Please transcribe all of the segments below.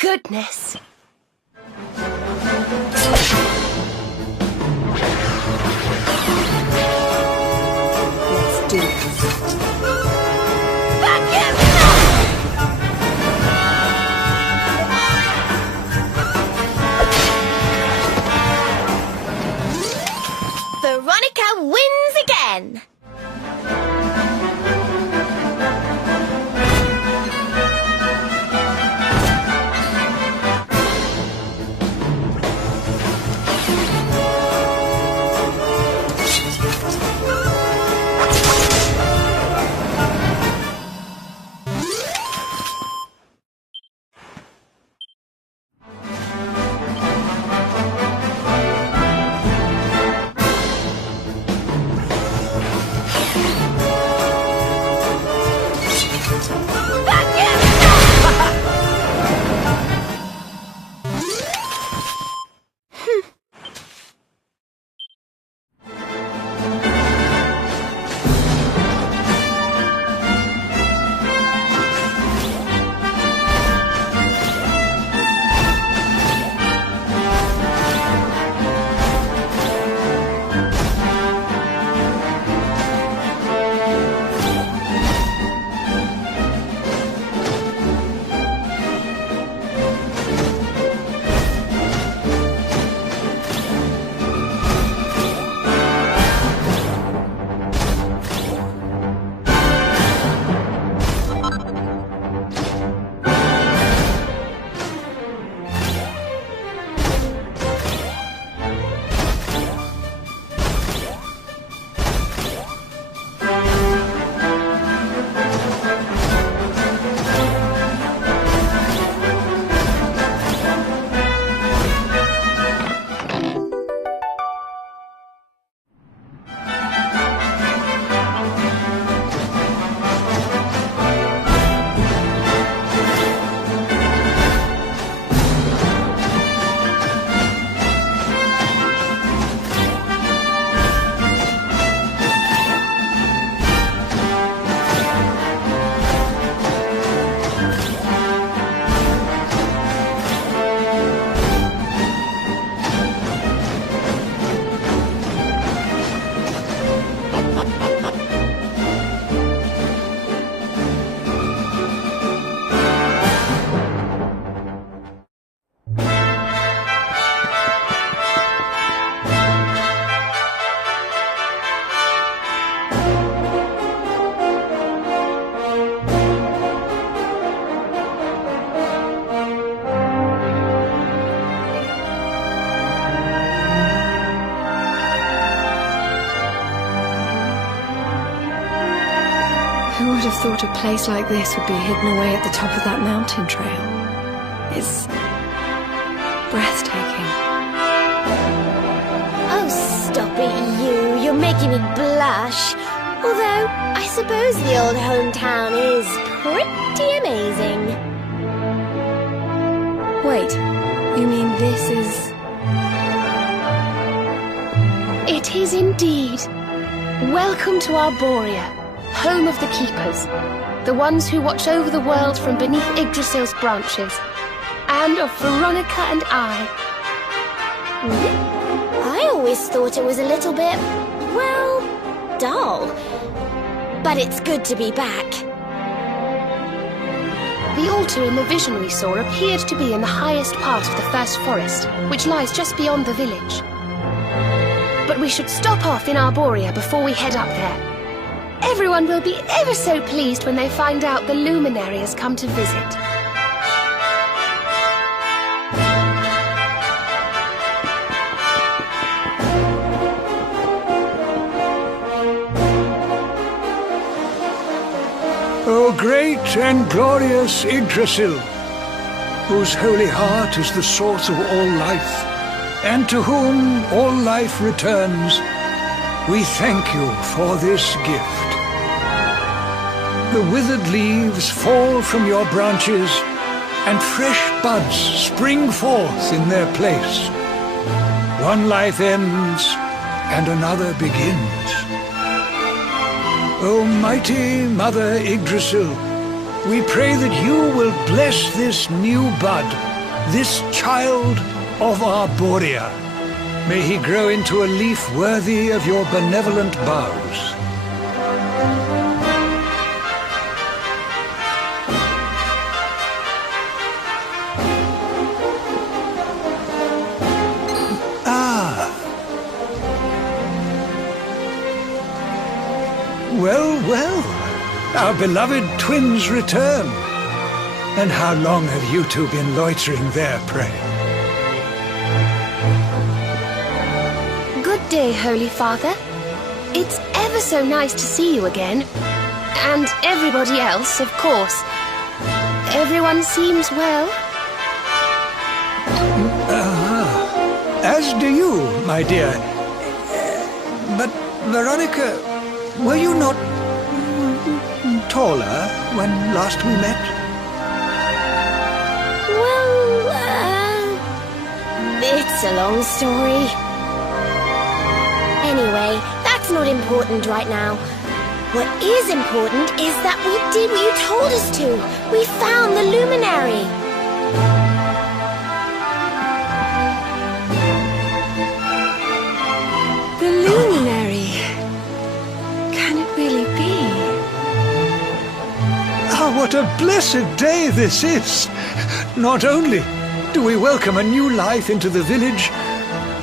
Goodness. Let's do this. Back in! Veronica wins again. Who would have thought a place like this would be hidden away at the top of that mountain trail? It's breathtaking. Oh, stop it, you. You're making me blush. Although, I suppose the old hometown is pretty amazing. Wait, you mean this is... It is indeed. Welcome to Arborea, home of the Keepers, the ones who watch over the world from beneath Yggdrasil's branches, and of Veronica and I. I always thought it was a little bit, well, dull. But it's good to be back. The altar in the vision we saw appeared to be in the highest part of the First Forest, which lies just beyond the village. But we should stop off in Arborea before we head up there. Everyone will be ever so pleased when they find out the luminary has come to visit. O great and glorious Yggdrasil, whose holy heart is the source of all life, and to whom all life returns, we thank you for this gift. The withered leaves fall from your branches, and fresh buds spring forth in their place. One life ends, and another begins. O mighty Mother Yggdrasil, we pray that you will bless this new bud, this child of Arborea. May he grow into a leaf worthy of your benevolent boughs. Well, well, our beloved twins return. And how long have you two been loitering there, pray? Good day, Holy Father. It's ever so nice to see you again. And everybody else, of course. Everyone seems well. As do you, my dear. But, Veronica, were you not taller when last we met? Well, it's a long story. Anyway, that's not important right now. What is important is that we did what you told us to. We found the luminary. The luminary. Can it really be? Ah, what a blessed day this is! Not only do we welcome a new life into the village,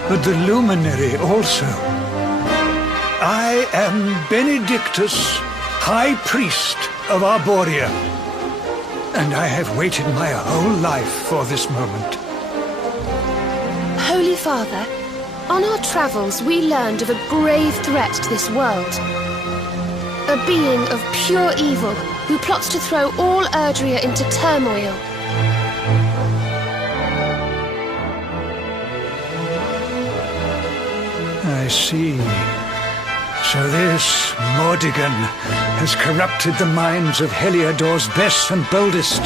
but the luminary also. I am Benedictus, High Priest of Arborea, and I have waited my whole life for this moment. Holy Father, on our travels we learned of a grave threat to this world. A being of pure evil who plots to throw all Erdrea into turmoil. I see. So this Mordigan has corrupted the minds of Heliodor's best and boldest,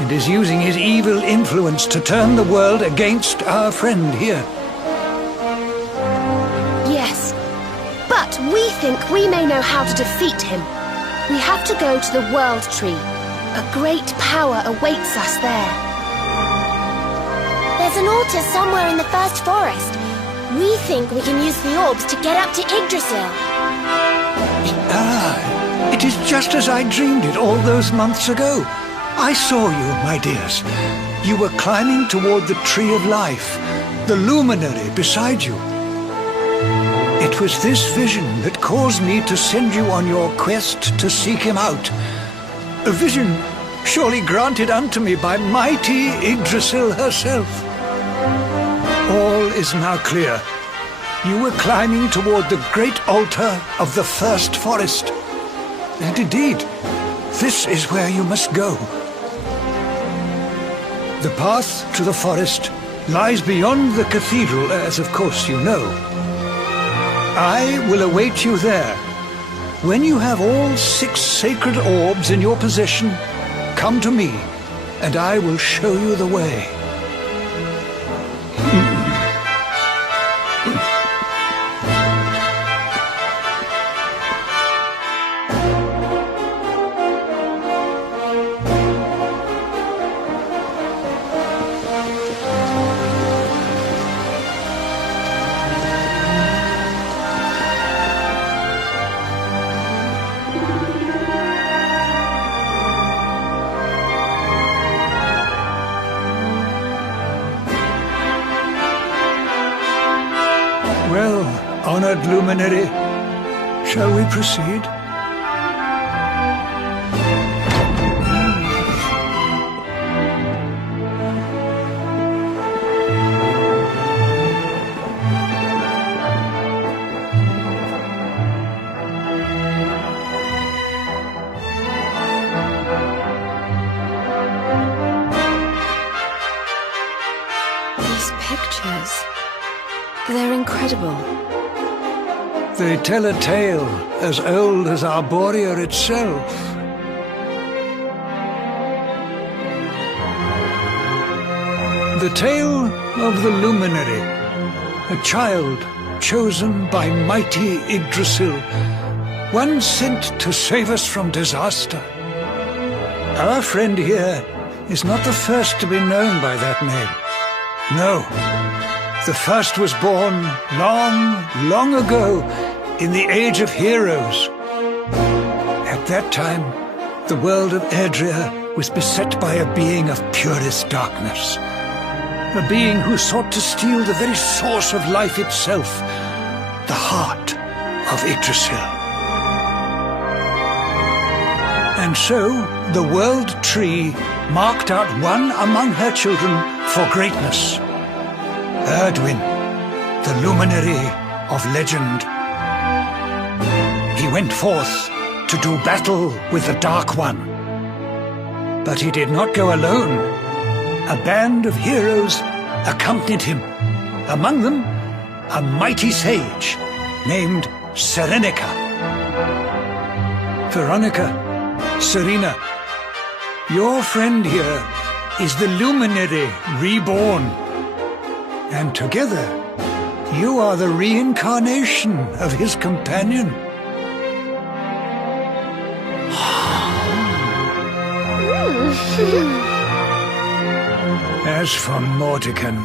and is using his evil influence to turn the world against our friend here. Yes, but we think we may know how to defeat him. We have to go to the World Tree. A great power awaits us there. There's an altar somewhere in the first forest. We think we can use the orbs to get up to Yggdrasil. Ah, it is just as I dreamed it all those months ago. I saw you, my dears. You were climbing toward the Tree of Life, the luminary beside you. It was this vision that caused me to send you on your quest to seek him out. A vision surely granted unto me by mighty Yggdrasil herself. All is now clear. You were climbing toward the great altar of the first forest. And indeed, this is where you must go. The path to the forest lies beyond the cathedral, as of course you know. I will await you there. When you have all 6 sacred orbs in your possession, come to me, and I will show you the way. Well, honored luminary, shall we proceed? These pictures. They're incredible. They tell a tale as old as Arborea itself. The tale of the luminary, a child chosen by mighty Yggdrasil, one sent to save us from disaster. Our friend here is not the first to be known by that name. No, the first was born long, long ago in the Age of Heroes. At that time, the world of Erdrea was beset by a being of purest darkness. A being who sought to steal the very source of life itself, the heart of Yggdrasil. And so, the World Tree marked out one among her children for greatness. Erdwin, the luminary of legend. He went forth to do battle with the Dark One. But he did not go alone. A band of heroes accompanied him. Among them, a mighty sage named Serenica. Veronica, Serena, your friend here is the luminary reborn. And together, you are the reincarnation of his companion. As for Mordekan,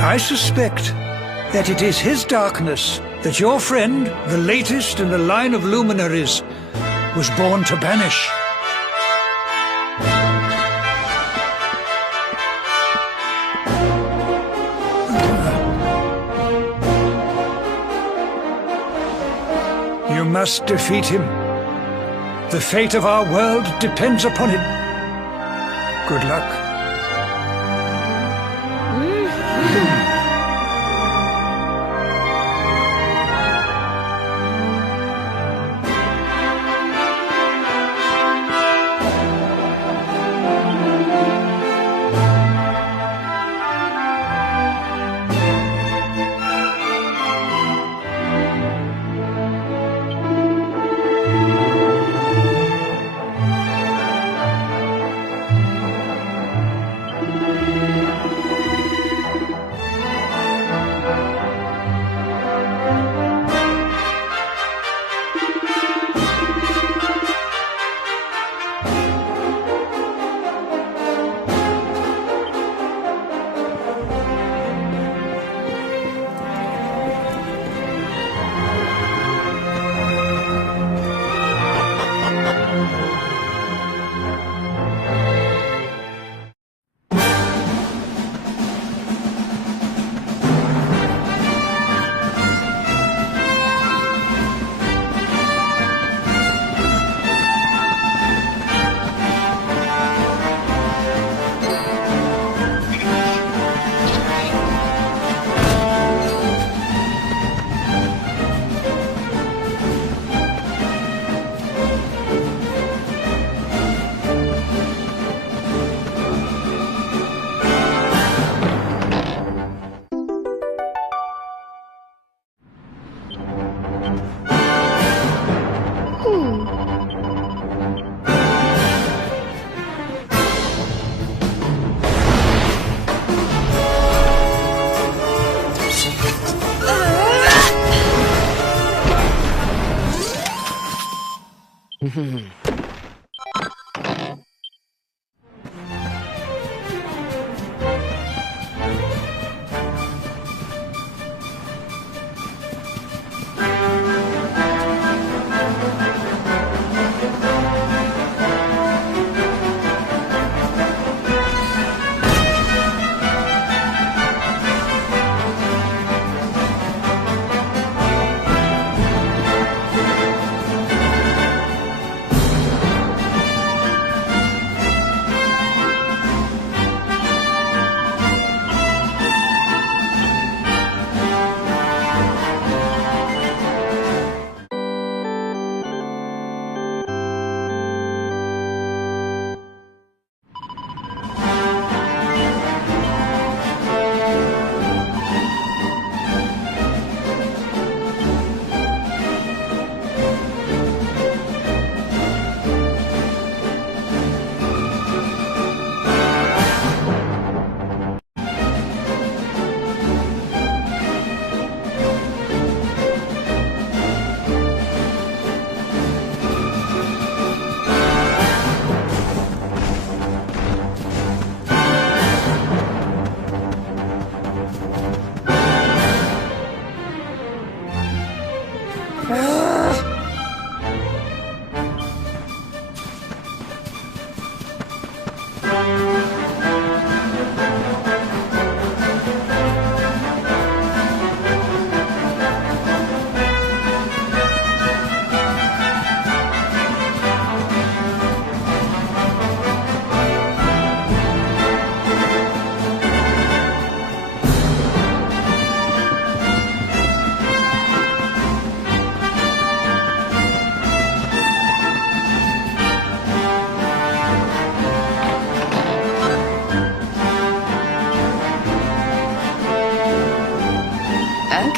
I suspect that it is his darkness that your friend, the latest in the line of luminaries, was born to banish. You must defeat him. The fate of our world depends upon it. Good luck.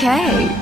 Okay.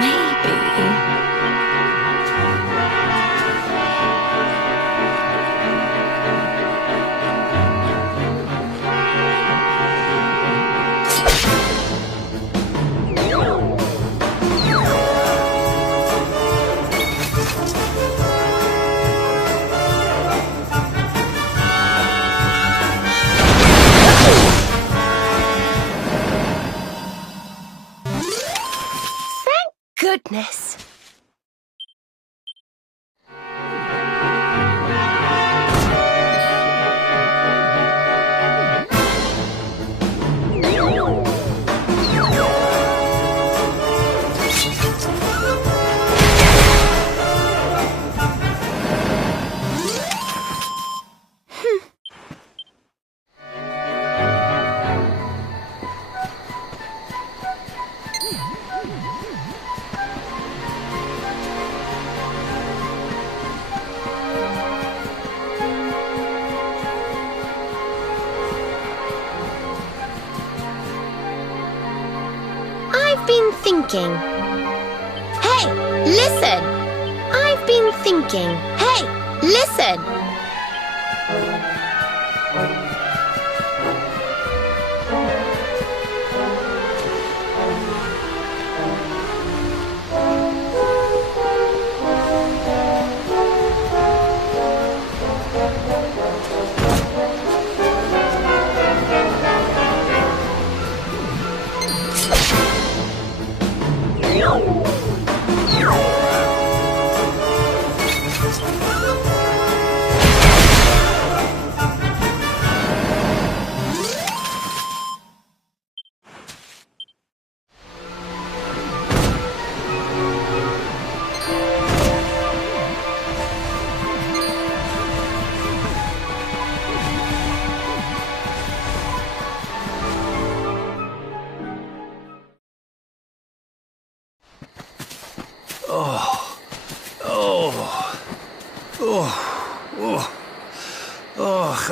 maybe... Goodness. I've been thinking. Hey, listen! I've been thinking. Hey, listen!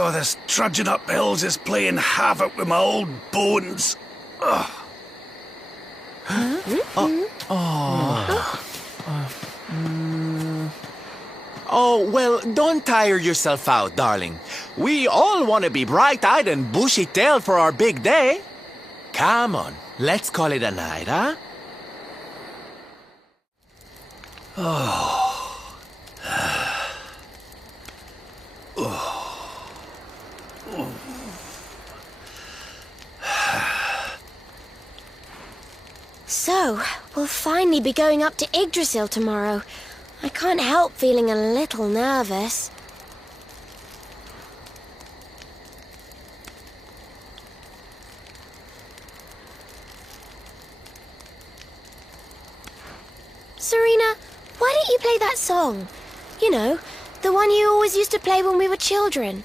Oh, this trudging up hills is playing havoc with my old bones. Oh, well, don't tire yourself out, darling. We all want to be bright-eyed and bushy-tailed for our big day. Come on, let's call it a night, huh? So, we'll finally be going up to Yggdrasil tomorrow. I can't help feeling a little nervous. Serena, why don't you play that song? You know, the one you always used to play when we were children.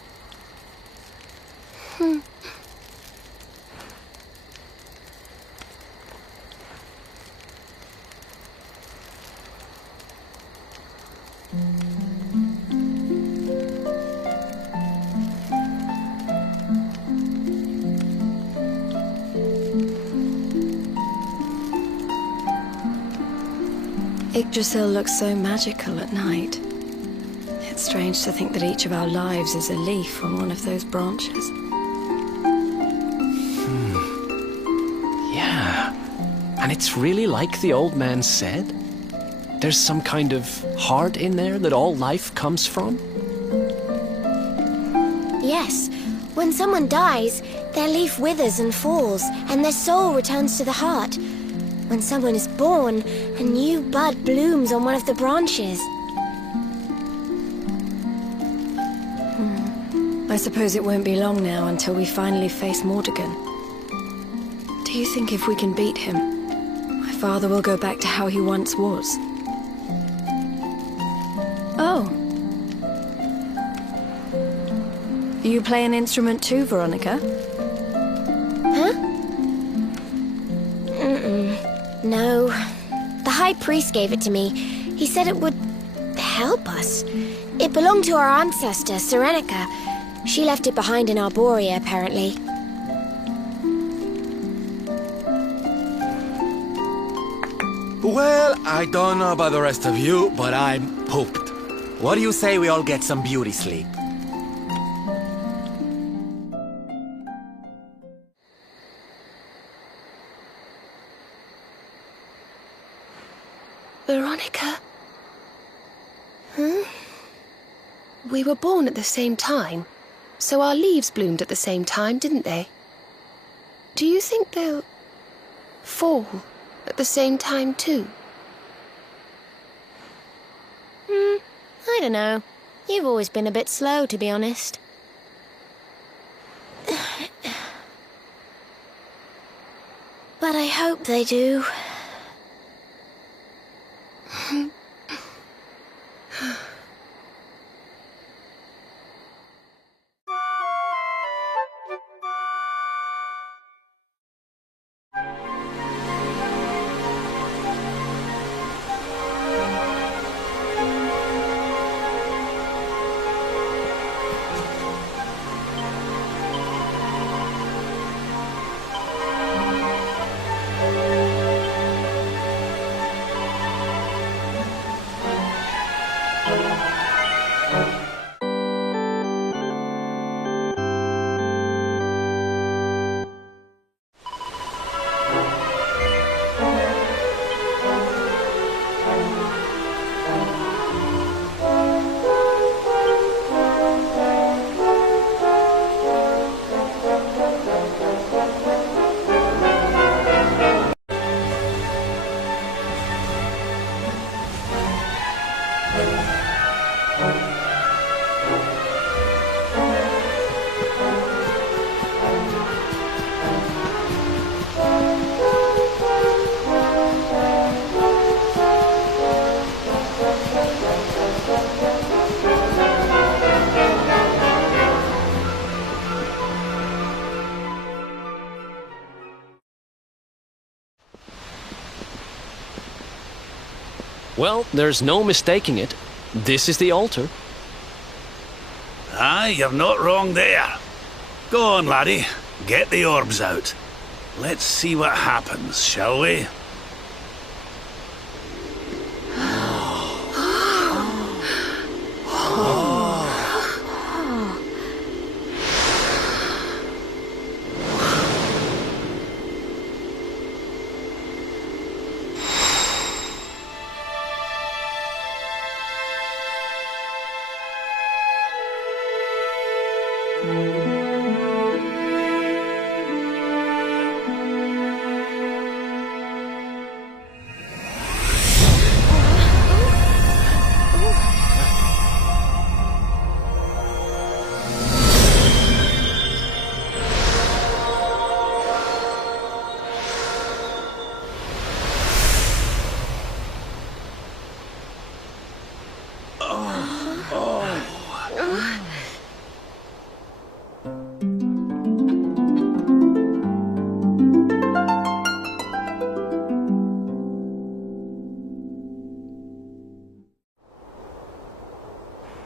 Yggdrasil looks so magical at night. It's strange to think that each of our lives is a leaf on one of those branches. Yeah. And it's really like the old man said. There's some kind of heart in there that all life comes from. Yes, when someone dies, their leaf withers and falls, and their soul returns to the heart. When someone is born, a new bud blooms on one of the branches. I suppose it won't be long now until we finally face Mordegon. Do you think if we can beat him, my father will go back to how he once was? Oh. You play an instrument too, Veronica? Huh? No. The High Priest gave it to me. He said it would help us. It belonged to our ancestor, Serenica. She left it behind in Arborea, apparently. Well, I don't know about the rest of you, but I'm pooped. What do you say we all get some beauty sleep? Veronica? We were born at the same time, so our leaves bloomed at the same time, didn't they? Do you think they'll fall at the same time too? I don't know. You've always been a bit slow, to be honest. But I hope they do. Well, there's no mistaking it. This is the altar. Aye, you're not wrong there. Go on, laddie. Get the orbs out. Let's see what happens, shall we?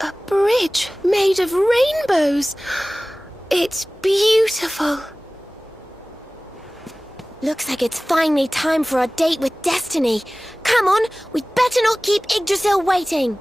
A bridge made of rainbows. It's beautiful. Looks like it's finally time for our date with Destiny. Come on, we'd better not keep Yggdrasil waiting.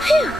Phew.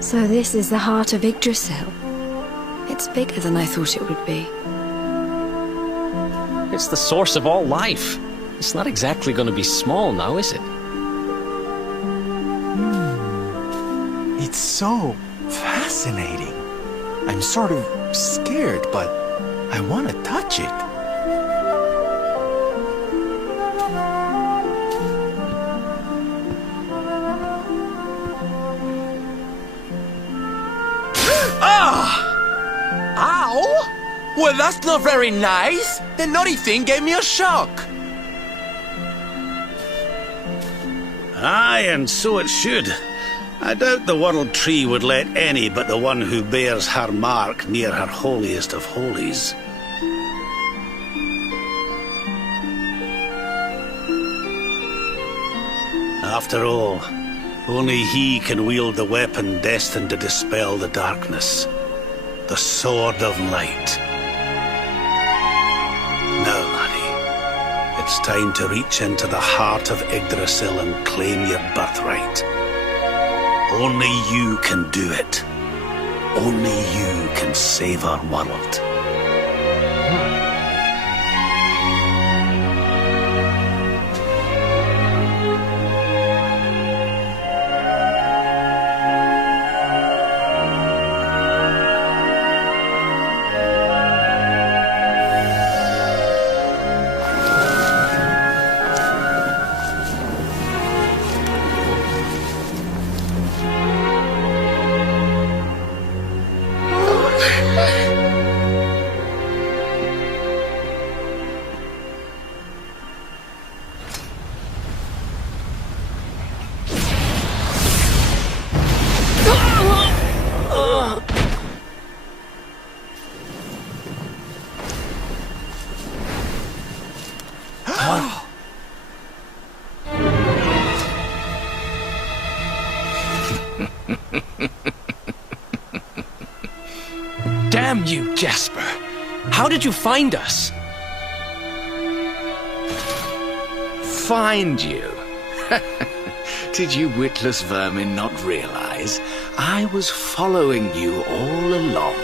So this is the heart of Yggdrasil. It's bigger than I thought it would be. It's the source of all life. It's not exactly going to be small now, is it? It's so fascinating. I'm sort of scared, but I want to touch it. Ow! Well, that's not very nice. The naughty thing gave me a shock. Aye, and so it should. I doubt the World Tree would let any but the one who bears her mark near her holiest of holies. After all, only he can wield the weapon destined to dispel the darkness. The Sword of Light. Now, laddie, it's time to reach into the heart of Yggdrasil and claim your birthright. Only you can do it. Only you can save our world. Damn you, Jasper! How did you find us? Find you? Did you witless vermin not realize I was following you all along?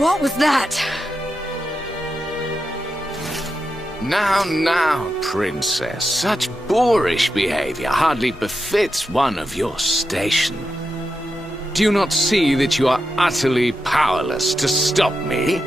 What was that? Now, princess, such boorish behavior hardly befits one of your station. Do you not see that you are utterly powerless to stop me?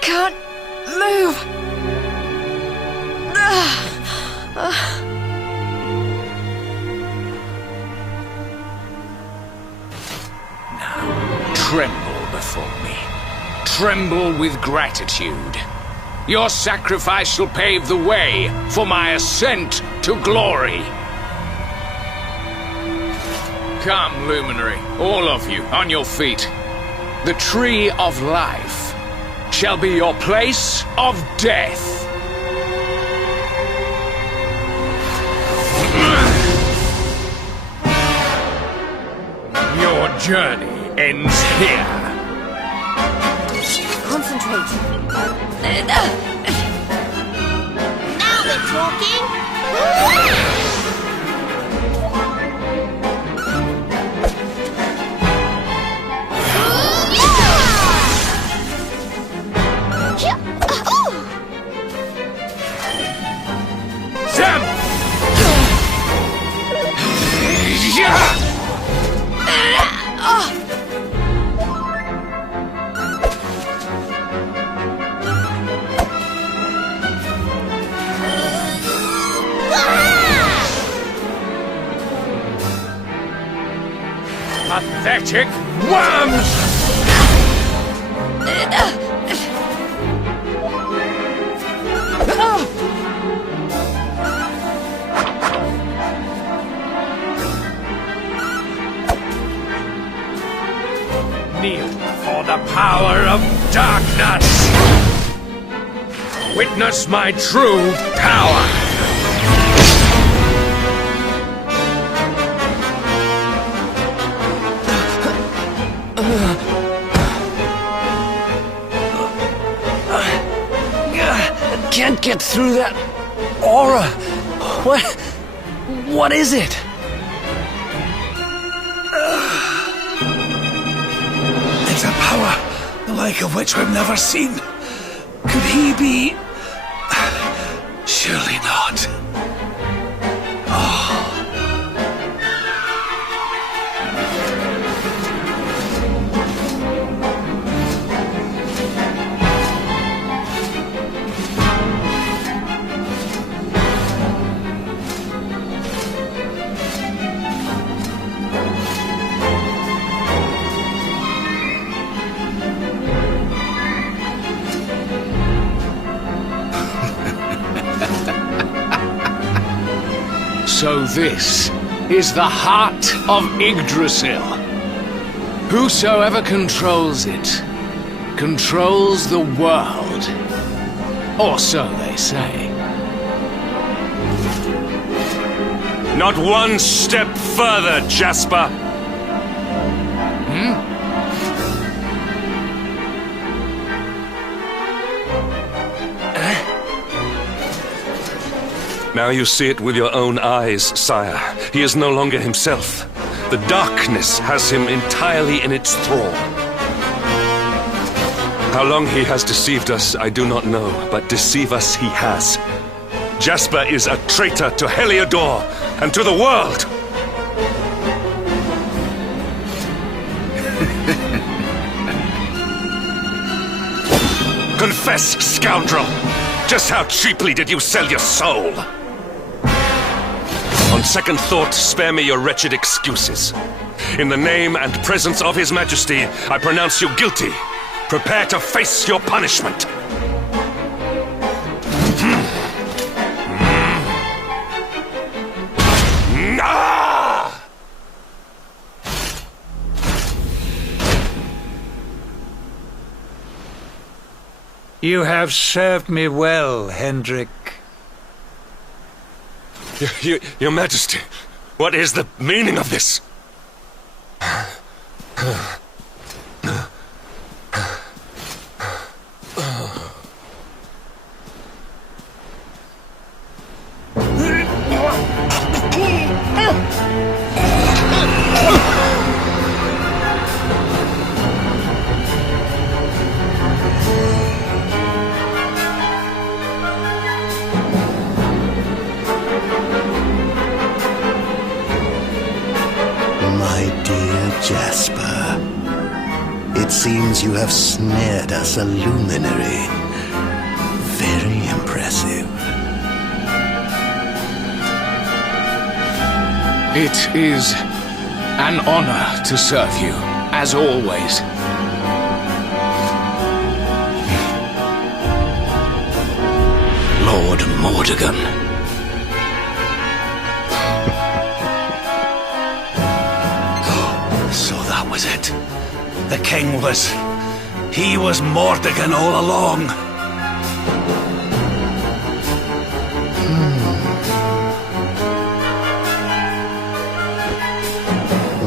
Can't move. Now, tremble before me. Tremble with gratitude. Your sacrifice shall pave the way for my ascent to glory. Come, luminary, all of you, on your feet. The tree of life shall be your place of death. Your journey ends here. Concentrate. Now we're talking. pathetic worms! Kneel for the power of darkness! Witness my true power! Can't get through that aura. What is it? It's a power, the like of which we've never seen. Could he be... Surely not. So this is the heart of Yggdrasil. Whosoever controls it, controls the world. Or so they say. Not one step further, Jasper! Now you see it with your own eyes, sire. He is no longer himself. The darkness has him entirely in its thrall. How long he has deceived us, I do not know, but deceive us he has. Jasper is a traitor to Heliodor and to the world! Confess, scoundrel! Just how cheaply did you sell your soul? On second thought, spare me your wretched excuses. In the name and presence of His Majesty, I pronounce you guilty. Prepare to face your punishment. You have served me well, Hendrik. Your Majesty, what is the meaning of this? Jasper, it seems you have snared us a luminary. Very impressive. It is an honor to serve you, as always. Lord Mordegon. Was it? The king was... He was Mordegon all along.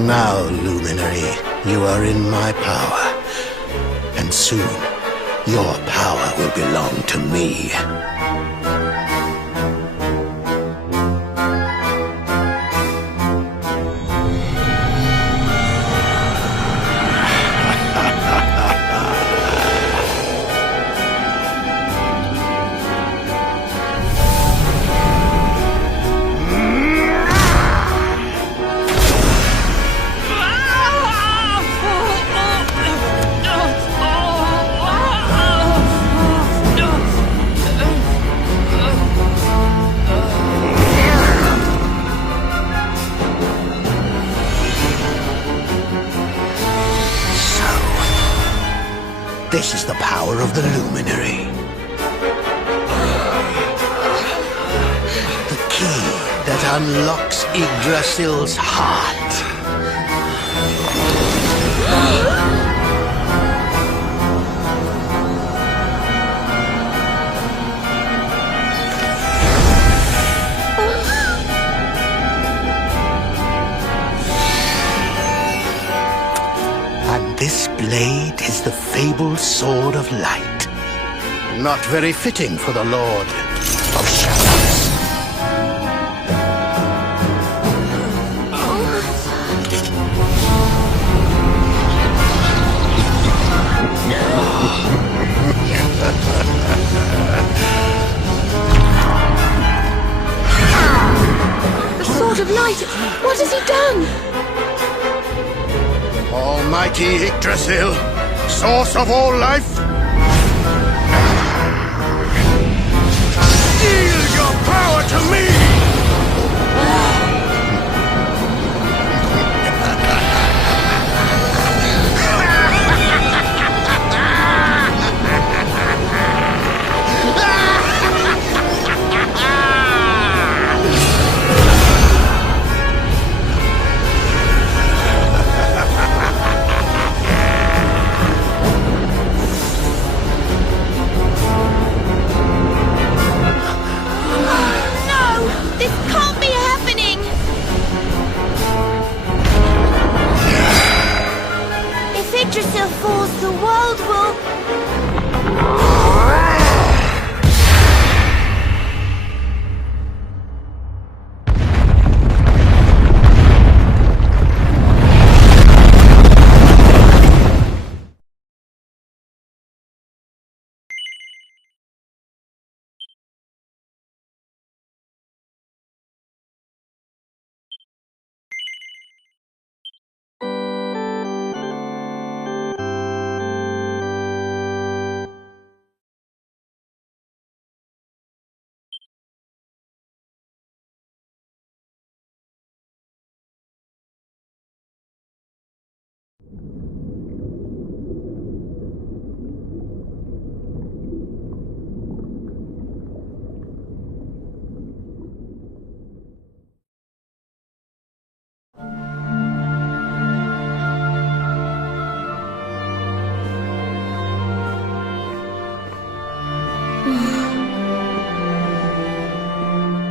Now, Luminary, you are in my power. And soon, your power will belong to me. power of the luminary. The key that unlocks Yggdrasil's heart. And this blade is the fabled Sword of Light. Not very fitting for the Lord of Shadows. The Sword of Light! What has he done? Almighty Yggdrasil, source of all life, yield your power to me! Yggdrasil falls, the world will...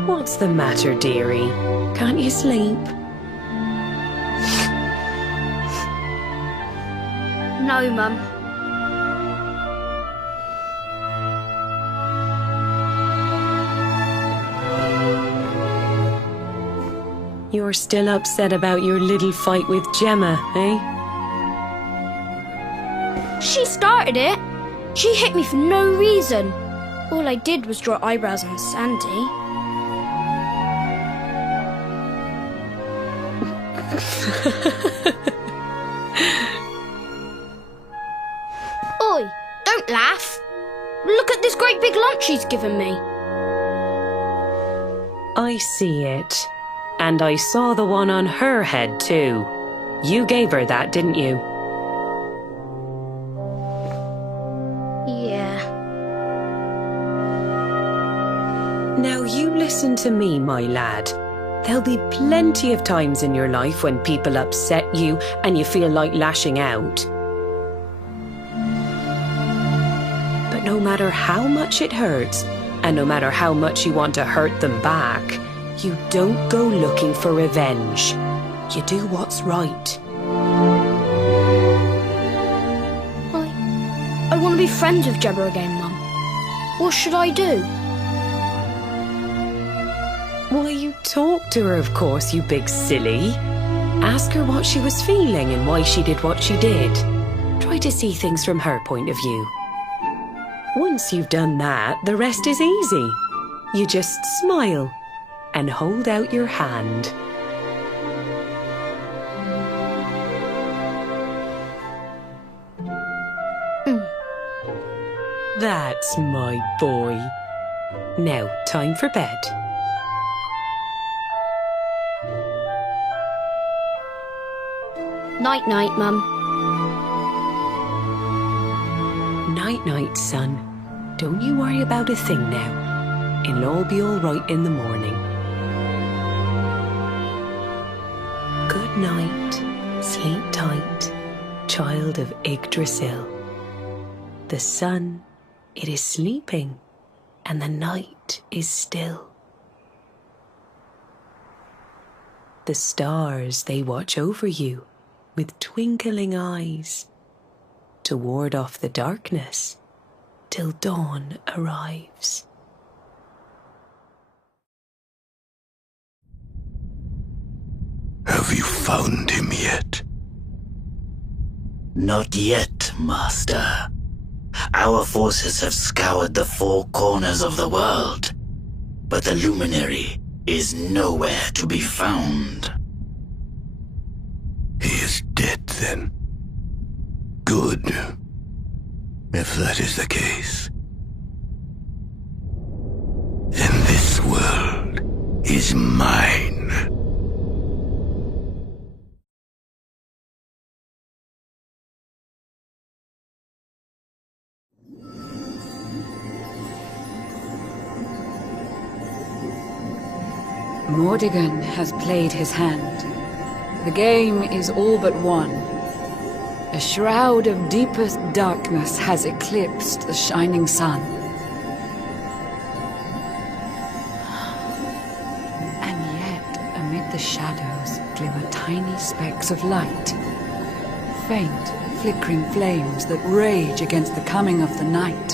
What's the matter, dearie? Can't you sleep? No, Mum. You're still upset about your little fight with Gemma, eh? She started it. She hit me for no reason. All I did was draw eyebrows on Sandy. Oi, don't laugh. Look at this great big lunch she's given me. I see it. And I saw the one on her head, too. You gave her that, didn't you? Yeah. Now you listen to me, my lad. There'll be plenty of times in your life when people upset you and you feel like lashing out. But no matter how much it hurts, and no matter how much you want to hurt them back, you don't go looking for revenge. You do what's right. I want to be friends with Gemma again, Mum. What should I do? Why, you talk to her, of course, you big silly. Ask her what she was feeling and why she did what she did. Try to see things from her point of view. Once you've done that, the rest is easy. You just smile and hold out your hand. That's my boy. Now, time for bed. Night-night, Mum. Night, son. Don't you worry about a thing now. It'll all be all right in the morning. Good night. Sleep tight, child of Yggdrasil. The sun, it is sleeping, and the night is still. The stars, they watch over you with twinkling eyes to ward off the darkness till dawn arrives. Have you found him yet? Not yet, Master. Our forces have scoured the four corners of the world, but the luminary is nowhere to be found. He is dead, then. Good. If that is the case. Then this world is mine. Mordigan has played his hand. The game is all but won. A shroud of deepest darkness has eclipsed the shining sun. And yet, amid the shadows, glimmer tiny specks of light. Faint, flickering flames that rage against the coming of the night.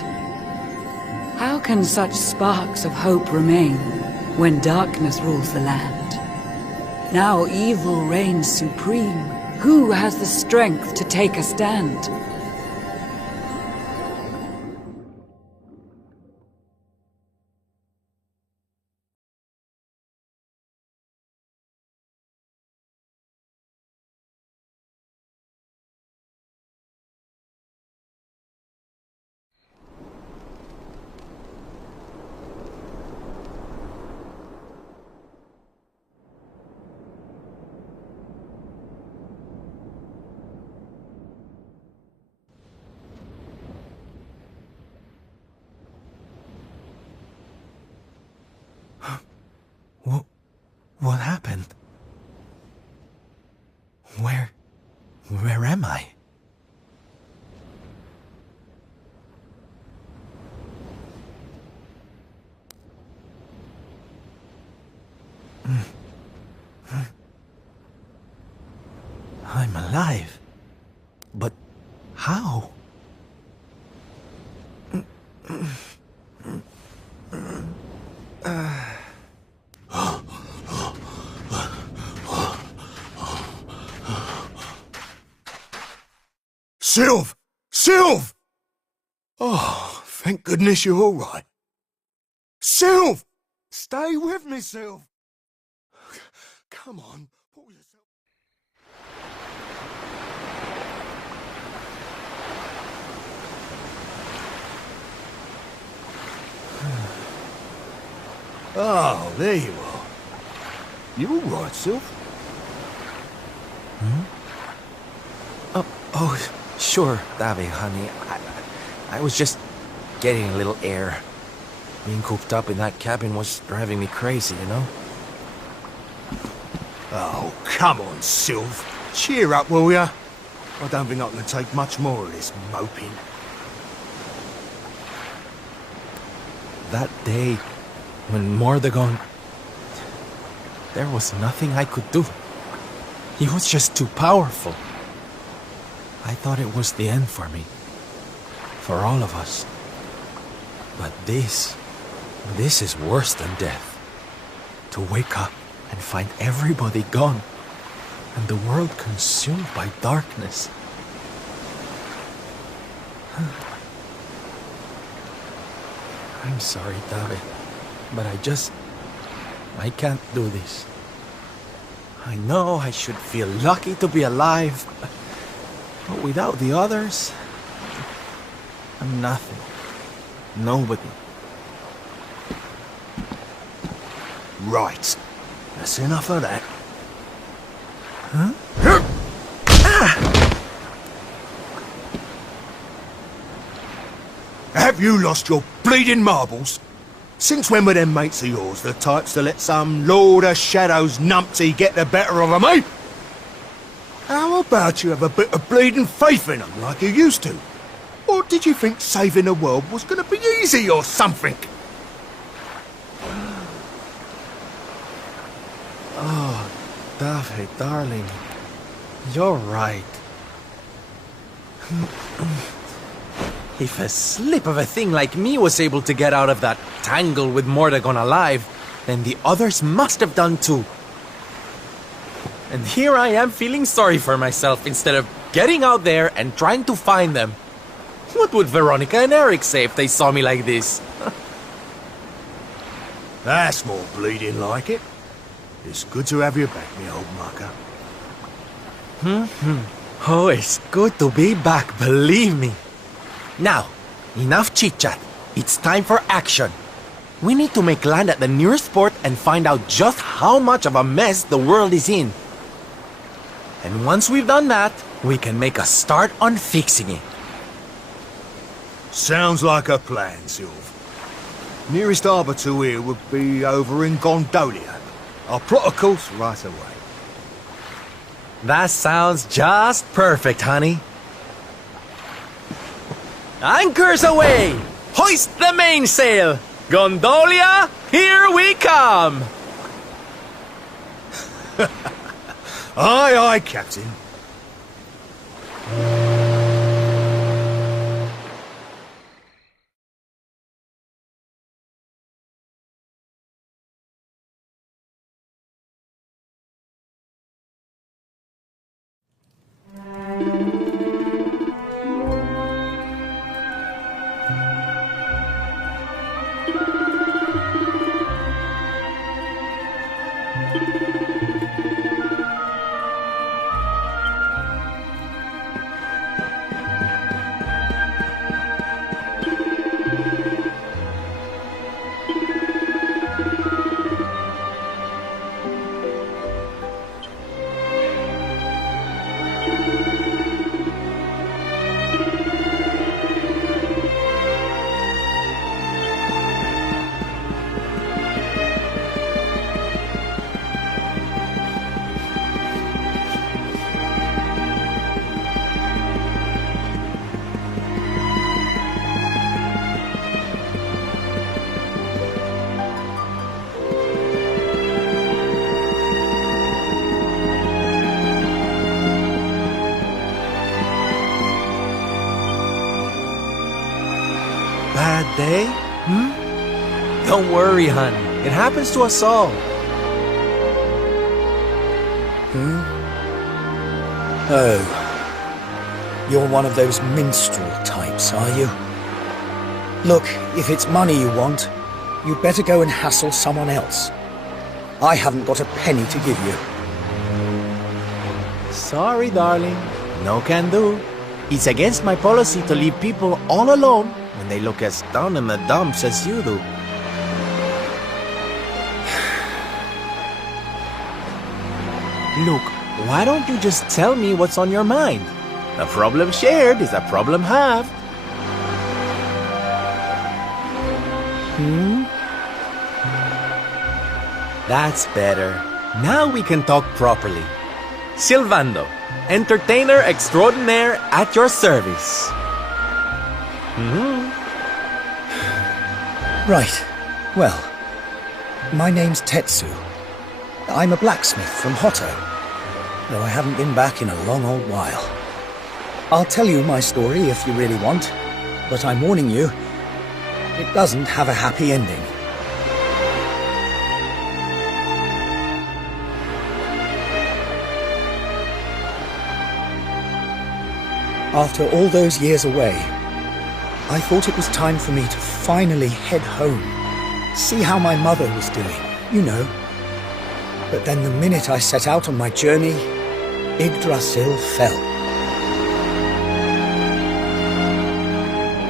How can such sparks of hope remain when darkness rules the land? Now evil reigns supreme. Who has the strength to take a stand? What happened? Where am I? I'm alive. But how? Sylv! Sylv! Oh, thank goodness you're all right. Sylv! Stay with me, Sylv! Come on, pull yourself... Oh, there you are. You all right, Sylv? Oh, sure, Davy, honey. I was just getting a little air. Being cooped up in that cabin was driving me crazy, you know? Oh, come on, Sylv. Cheer up, will ya? I don't think I can take much more of this moping. That day, when Mordegon... There was nothing I could do. He was just too powerful. I thought it was the end for me. For all of us. But this is worse than death. To wake up and find everybody gone, and the world consumed by darkness. I'm sorry, David, but I can't do this. I know I should feel lucky to be alive, but without the others, I'm nothing. Nobody. Right. That's enough of that. Huh? Have you lost your bleeding marbles? Since when were them mates of yours the types to let some Lord of Shadows numpty get the better of 'em, eh? How about you have a bit of bleeding faith in 'em like you used to? Or did you think saving the world was gonna be easy or something? Oh, Daphne, darling. You're right. If a slip of a thing like me was able to get out of that tangle with Mordagon alive, then the others must have done too. And here I am feeling sorry for myself instead of getting out there and trying to find them. What would Veronica and Eric say if they saw me like this? That's more bleeding like it. It's good to have you back, me old mucker. Oh, it's good to be back, believe me. Now, enough chit-chat. It's time for action. We need to make land at the nearest port and find out just how much of a mess the world is in. And once we've done that, we can make a start on fixing it. Sounds like a plan, Sylv. Nearest harbour to here would be over in Gondolia. I'll plot a course right away. That sounds just perfect, honey. Anchors away! Hoist the mainsail! Gondolia, here we come! Aye, aye, Captain. Bad day? Don't worry, hon. It happens to us all. Oh. You're one of those minstrel types, are you? Look, if it's money you want, you'd better go and hassle someone else. I haven't got a penny to give you. Sorry, darling. No can do. It's against my policy to leave people all alone when they look as down in the dumps as you do. Look, why don't you just tell me what's on your mind? A problem shared is a problem halved. That's better. Now we can talk properly. Silvando, entertainer extraordinaire at your service. Right. Well, my name's Tetsu. I'm a blacksmith from Hotto, though I haven't been back in a long old while. I'll tell you my story if you really want, but I'm warning you, it doesn't have a happy ending. After all those years away, I thought it was time for me to finally head home, see how my mother was doing, you know. But then the minute I set out on my journey, Yggdrasil fell.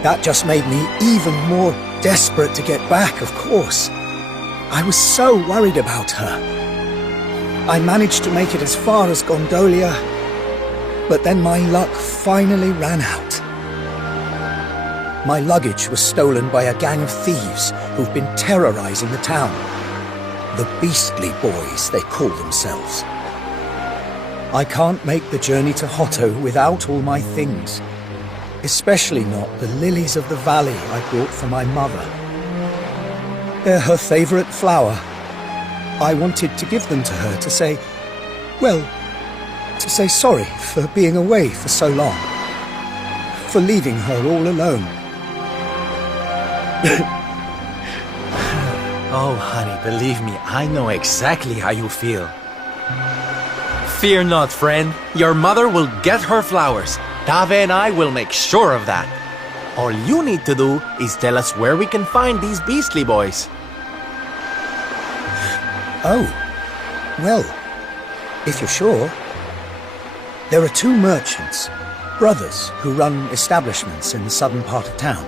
That just made me even more desperate to get back, of course. I was so worried about her. I managed to make it as far as Gondolia, but then my luck finally ran out. My luggage was stolen by a gang of thieves who've been terrorizing the town. The Beastly Boys, they call themselves. I can't make the journey to Hotto without all my things. Especially not the lilies of the valley I brought for my mother. They're her favorite flower. I wanted to give them to her to say, well, to say sorry for being away for so long. For leaving her all alone. Oh, honey, believe me, I know exactly how you feel. Fear not, friend. Your mother will get her flowers. Dave and I will make sure of that. All you need to do is tell us where we can find these Beastly Boys. Oh, well, if you're sure. There are two merchants, brothers, who run establishments in the southern part of town.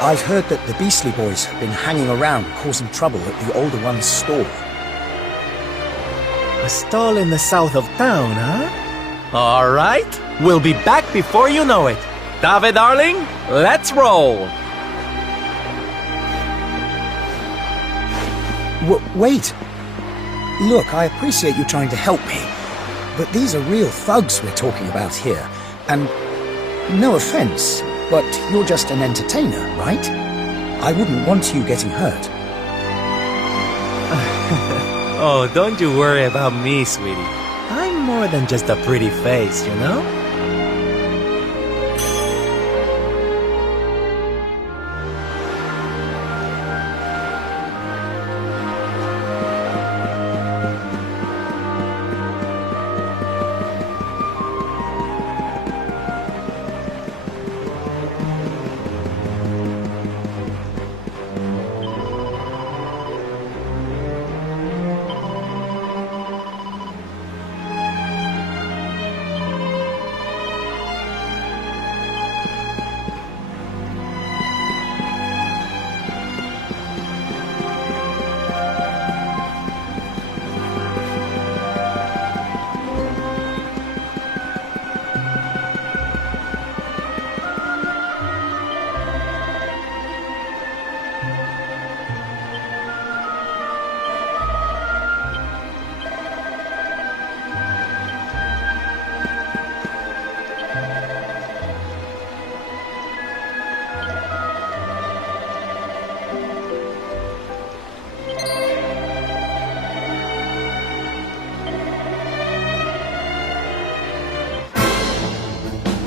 I've heard that the Beastly Boys have been hanging around causing trouble at the older one's store. A stall in the south of town, huh? All right, we'll be back before you know it. Dave, darling, let's roll. Wait. Look, I appreciate you trying to help me, but these are real thugs we're talking about here, and no offense, but you're just an entertainer, right? I wouldn't want you getting hurt. Oh, don't you worry about me, sweetie. I'm more than just a pretty face, you know?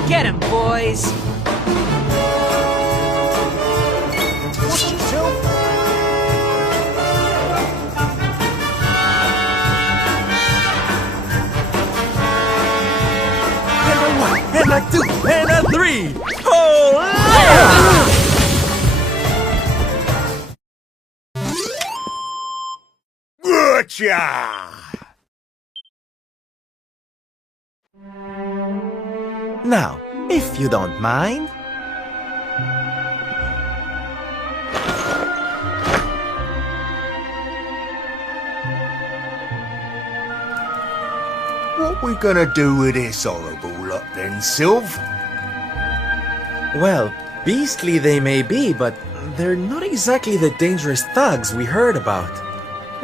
Get him, boys! Watch yourself! And a one, and a two, and a three! Oh! Gotcha! Now, if you don't mind. What we gonna do with this horrible lot then, Sylv? Well, beastly they may be, but they're not exactly the dangerous thugs we heard about.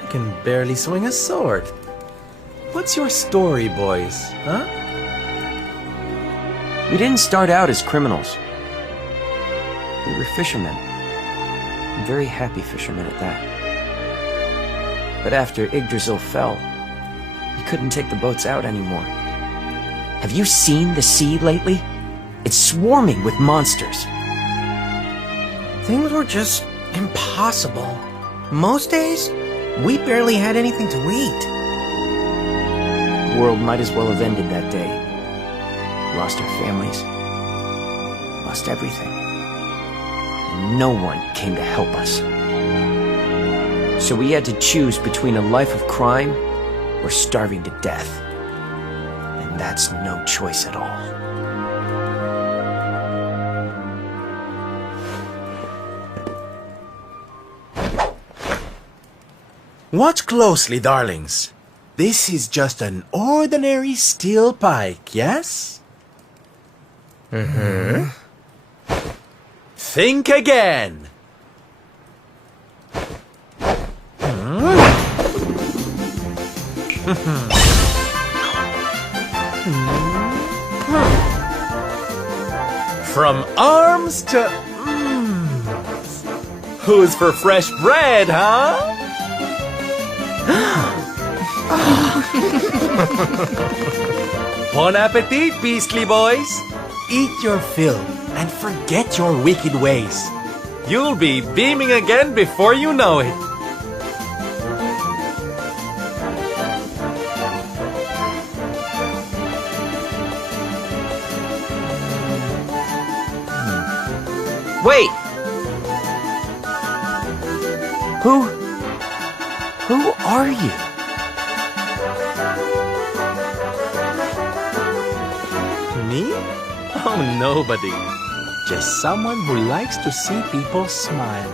They can barely swing a sword. What's your story, boys, huh? We didn't start out as criminals. We were fishermen. And very happy fishermen at that. But after Yggdrasil fell, we couldn't take the boats out anymore. Have you seen the sea lately? It's swarming with monsters. Things were just impossible. Most days, we barely had anything to eat. The world might as well have ended that day. Lost our families. Lost everything. And no one came to help us. So we had to choose between a life of crime or starving to death. And that's no choice at all. Watch closely, darlings. This is just an ordinary steel pike, yes? Think again. From arms to... Who's for fresh bread, huh? Bon appetit, beastly boys. Eat your fill and forget your wicked ways. You'll be beaming again before you know it. Wait! Who are you? Me? Oh, nobody. Just someone who likes to see people smile.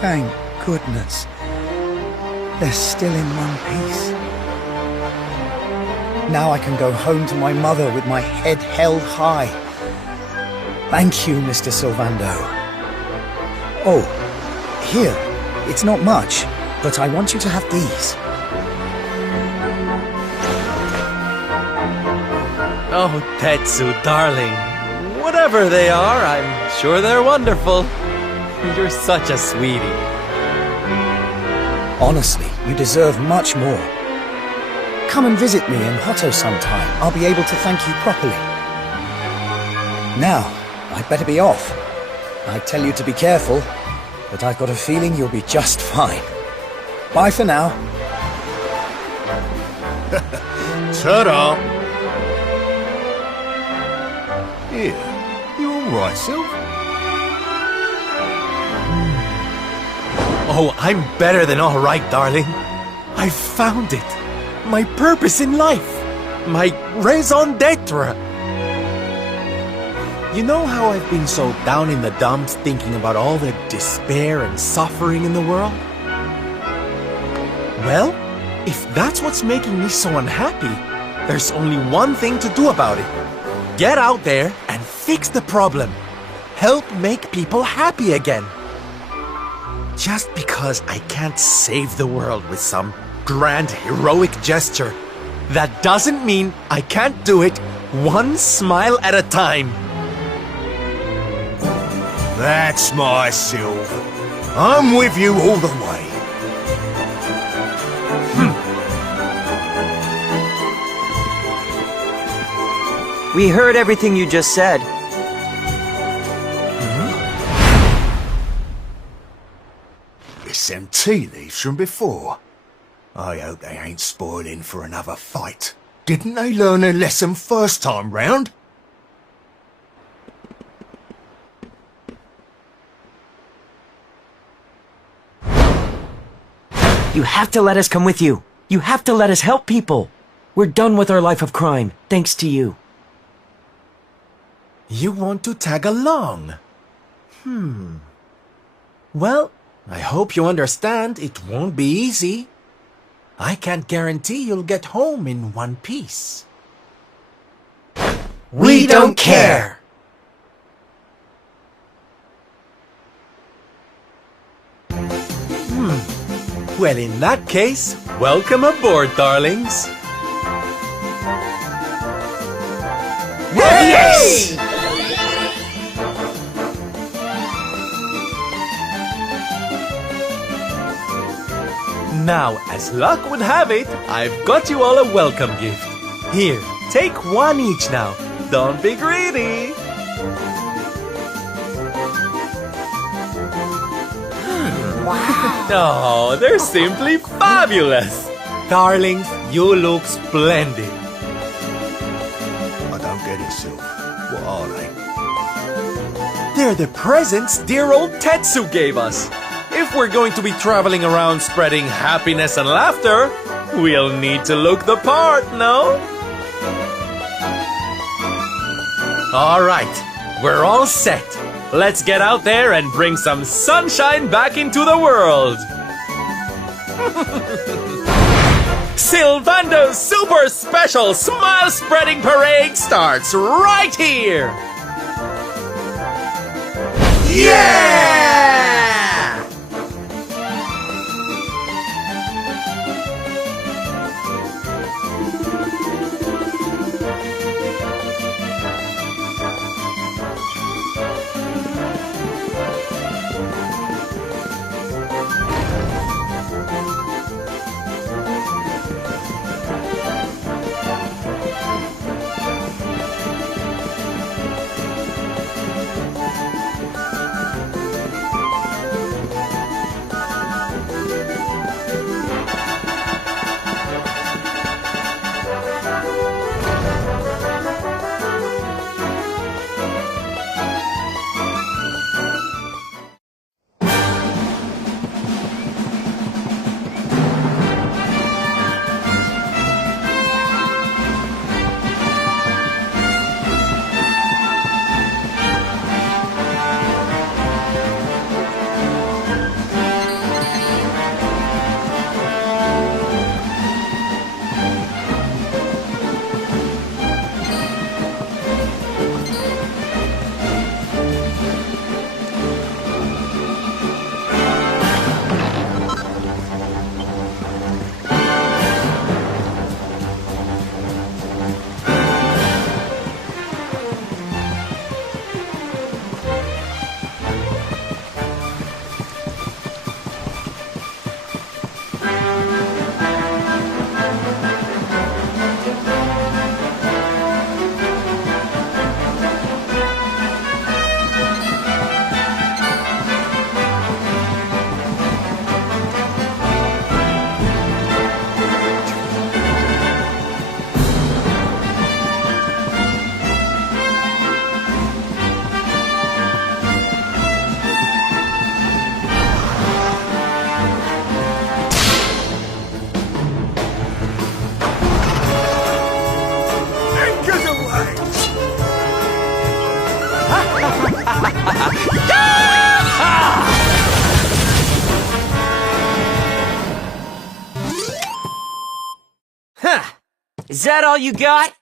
Thank goodness. They're still in one piece. Now I can go home to my mother with my head held high. Thank you, Mr. Sylvando. Oh, here. It's not much, but I want you to have these. Oh, Tetsu, darling. Whatever they are, I'm sure they're wonderful. You're such a sweetie. Honestly, you deserve much more. Come and visit me in Hotto sometime. I'll be able to thank you properly. Now, I'd better be off. I tell you to be careful, but I've got a feeling you'll be just fine. Bye for now. Ta-da! Here, you alright, Sylv? Oh, I'm better than all right, darling. I found it. My purpose in life. My raison d'etre. You know how I've been so down in the dumps thinking about all the despair and suffering in the world? Well, if that's what's making me so unhappy, there's only one thing to do about it. Get out there and fix the problem. Help make people happy again. Just because I can't save the world with some grand heroic gesture, that doesn't mean I can't do it one smile at a time. That's my Sylv. I'm with you all the way. We heard everything you just said. It's them tea leaves from before. I hope they ain't spoiling for another fight. Didn't they learn their lesson first time round? You have to let us come with you. You have to let us help people. We're done with our life of crime, thanks to you. You want to tag along? Well, I hope you understand it won't be easy. I can't guarantee you'll get home in one piece. We don't care! Well, in that case, welcome aboard, darlings. Yes! Now, as luck would have it, I've got you all a welcome gift. Here, take one each now. Don't be greedy. Oh, they're simply fabulous! Darlings, you look splendid. I don't get it, Sylph. What are they? They're the presents dear old Tetsu gave us. If we're going to be traveling around spreading happiness and laughter, we'll need to look the part, no? All right, we're all set. Let's get out there and bring some sunshine back into the world. Sylvando's super special smile spreading parade starts right here. Yeah! Huh. Is that all you got?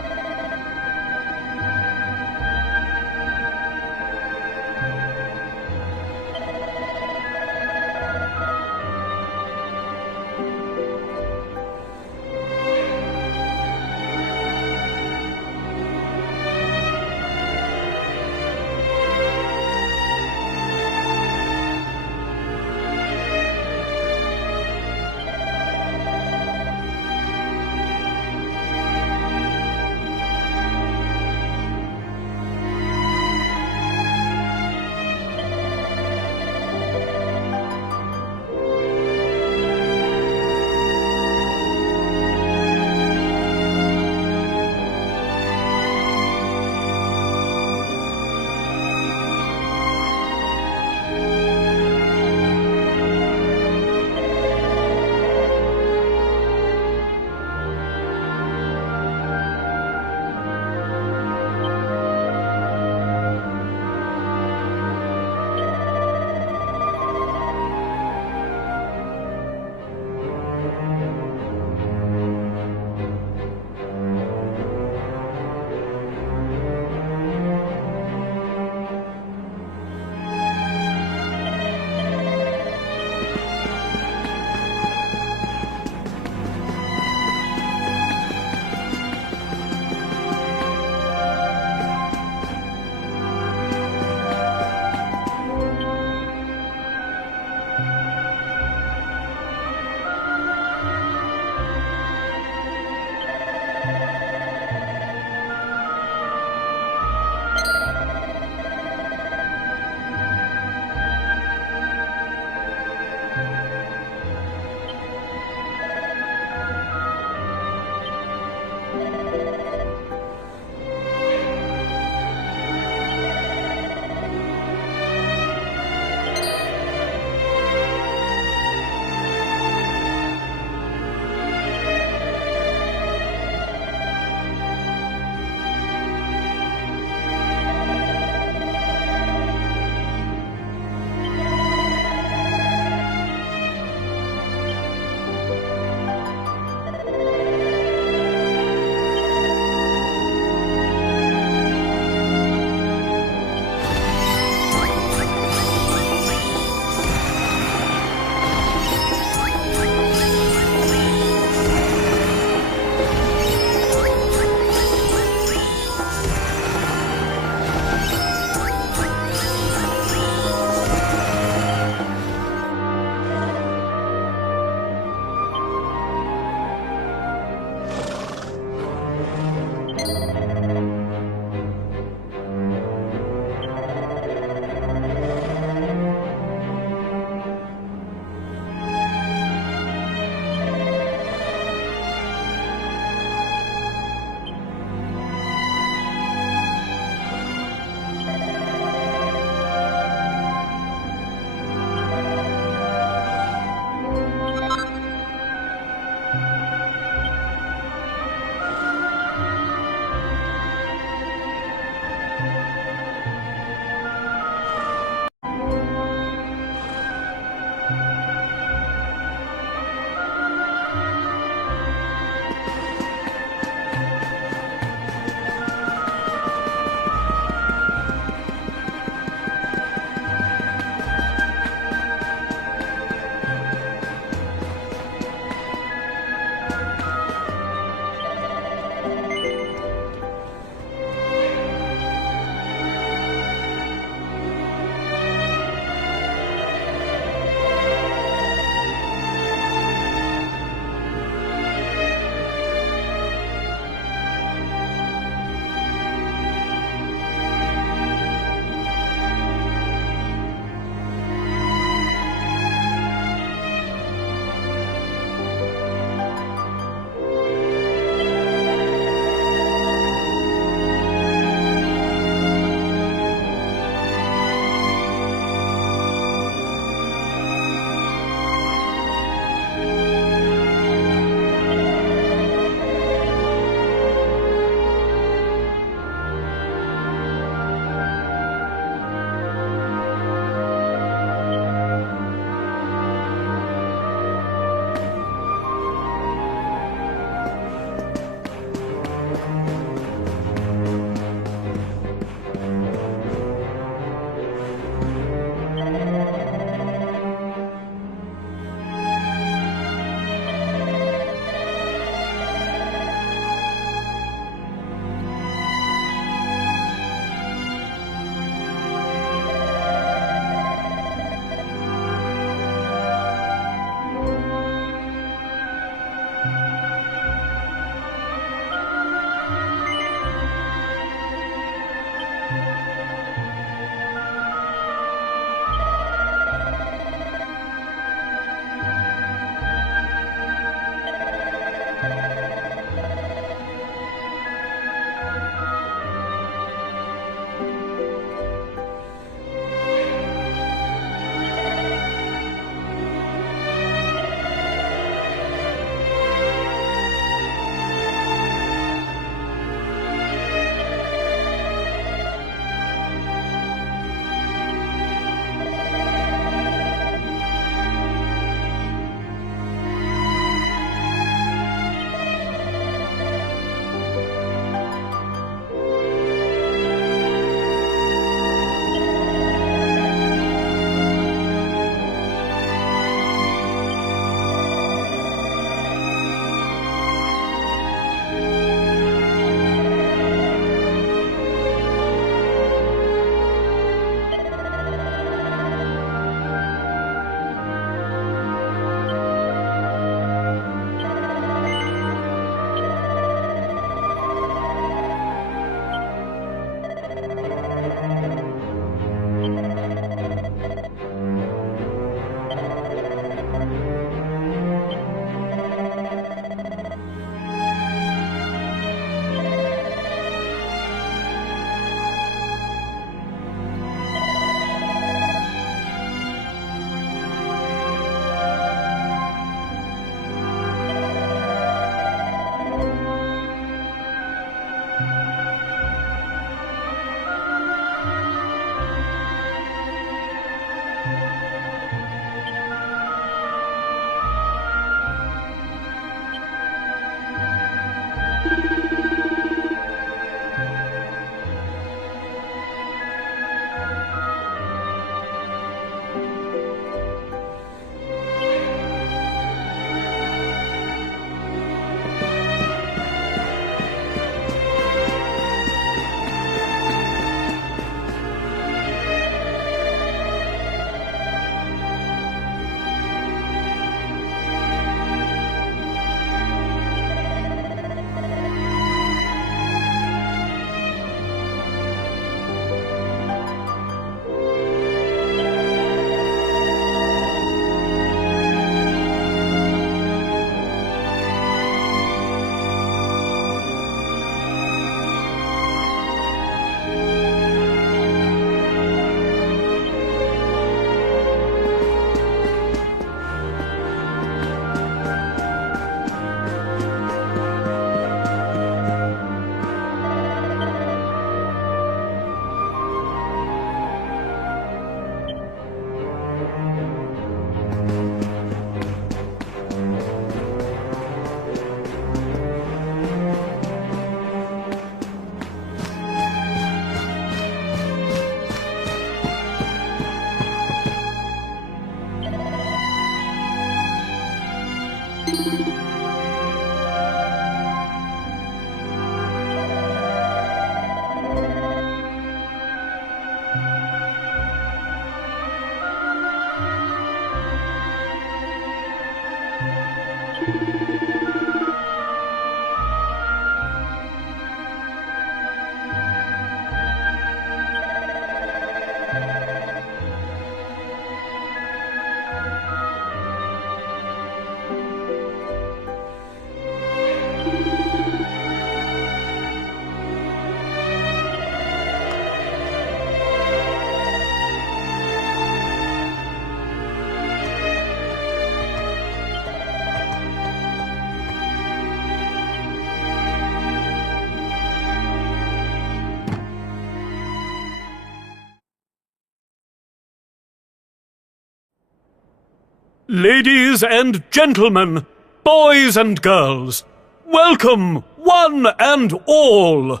Ladies and gentlemen, boys and girls, welcome, one and all.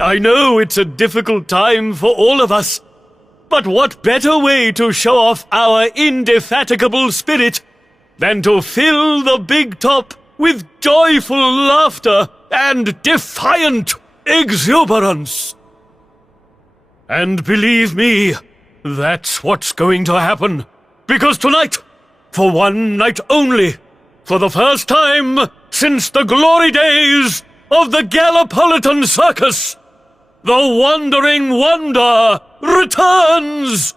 I know it's a difficult time for all of us, but what better way to show off our indefatigable spirit than to fill the big top with joyful laughter and defiant exuberance? And believe me, that's what's going to happen. Because tonight, for one night only, for the first time since the glory days of the Gallipolitan Circus, the Wandering Wonder returns!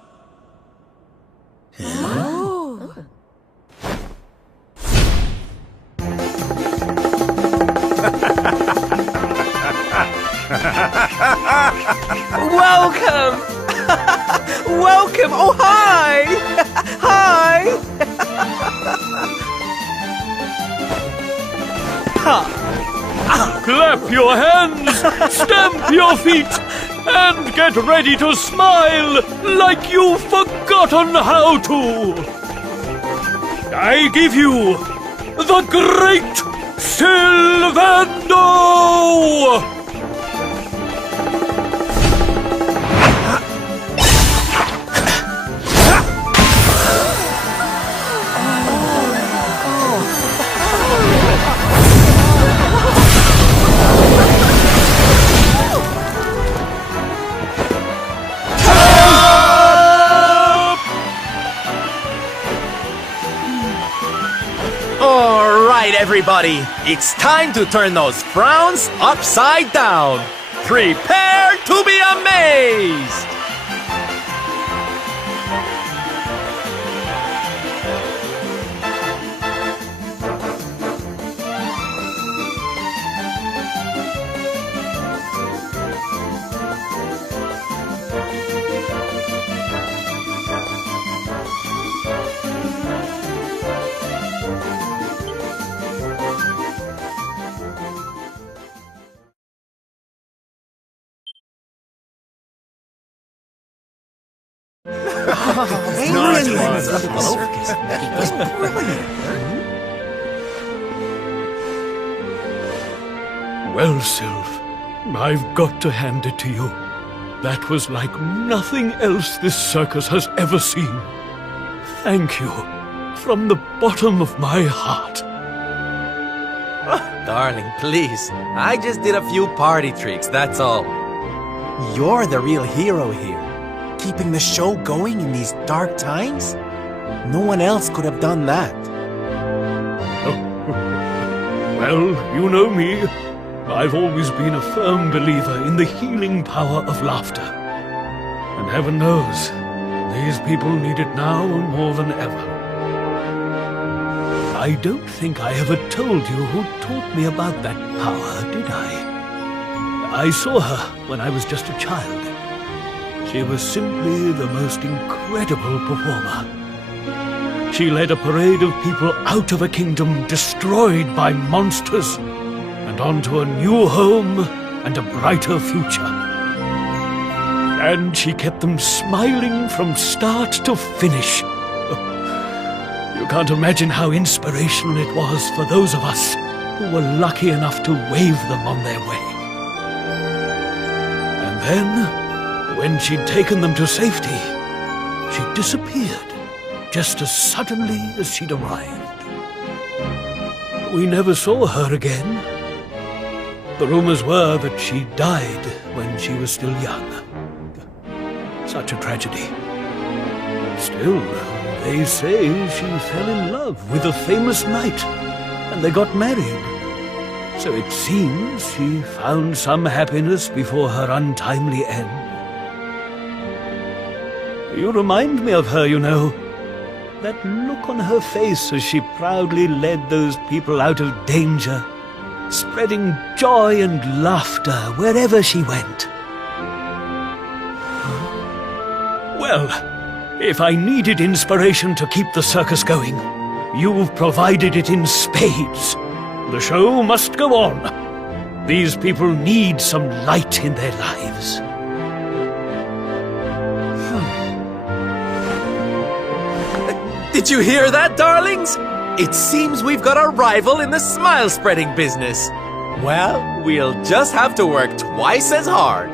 Welcome! Welcome! Oh, hi! Hi! Clap your hands, stamp your feet, and get ready to smile like you've forgotten how to. I give you the Great Sylvando! Alright, everybody, it's time to turn those frowns upside down. Prepare to be amazed! Well, Sylv, I've got to hand it to you. That was like nothing else this circus has ever seen. Thank you, from the bottom of my heart. Darling, please. I just did a few party tricks, that's all. You're the real hero here. Keeping the show going in these dark times? No one else could have done that. Well, you know me. I've always been a firm believer in the healing power of laughter. And heaven knows, these people need it now more than ever. I don't think I ever told you who taught me about that power, did I? I saw her when I was just a child. She was simply the most incredible performer. She led a parade of people out of a kingdom destroyed by monsters and onto a new home and a brighter future. And she kept them smiling from start to finish. You can't imagine how inspirational it was for those of us who were lucky enough to wave them on their way. And then, when she'd taken them to safety, she disappeared just as suddenly as she'd arrived. We never saw her again. The rumors were that she died when she was still young. Such a tragedy. Still, they say she fell in love with a famous knight, and they got married. So it seems she found some happiness before her untimely end. You remind me of her, you know. That look on her face as she proudly led those people out of danger, spreading joy and laughter wherever she went. Well, if I needed inspiration to keep the circus going, you've provided it in spades. The show must go on. These people need some light in their lives. Did you hear that, darlings? It seems we've got a rival in the smile-spreading business. Well, we'll just have to work twice as hard.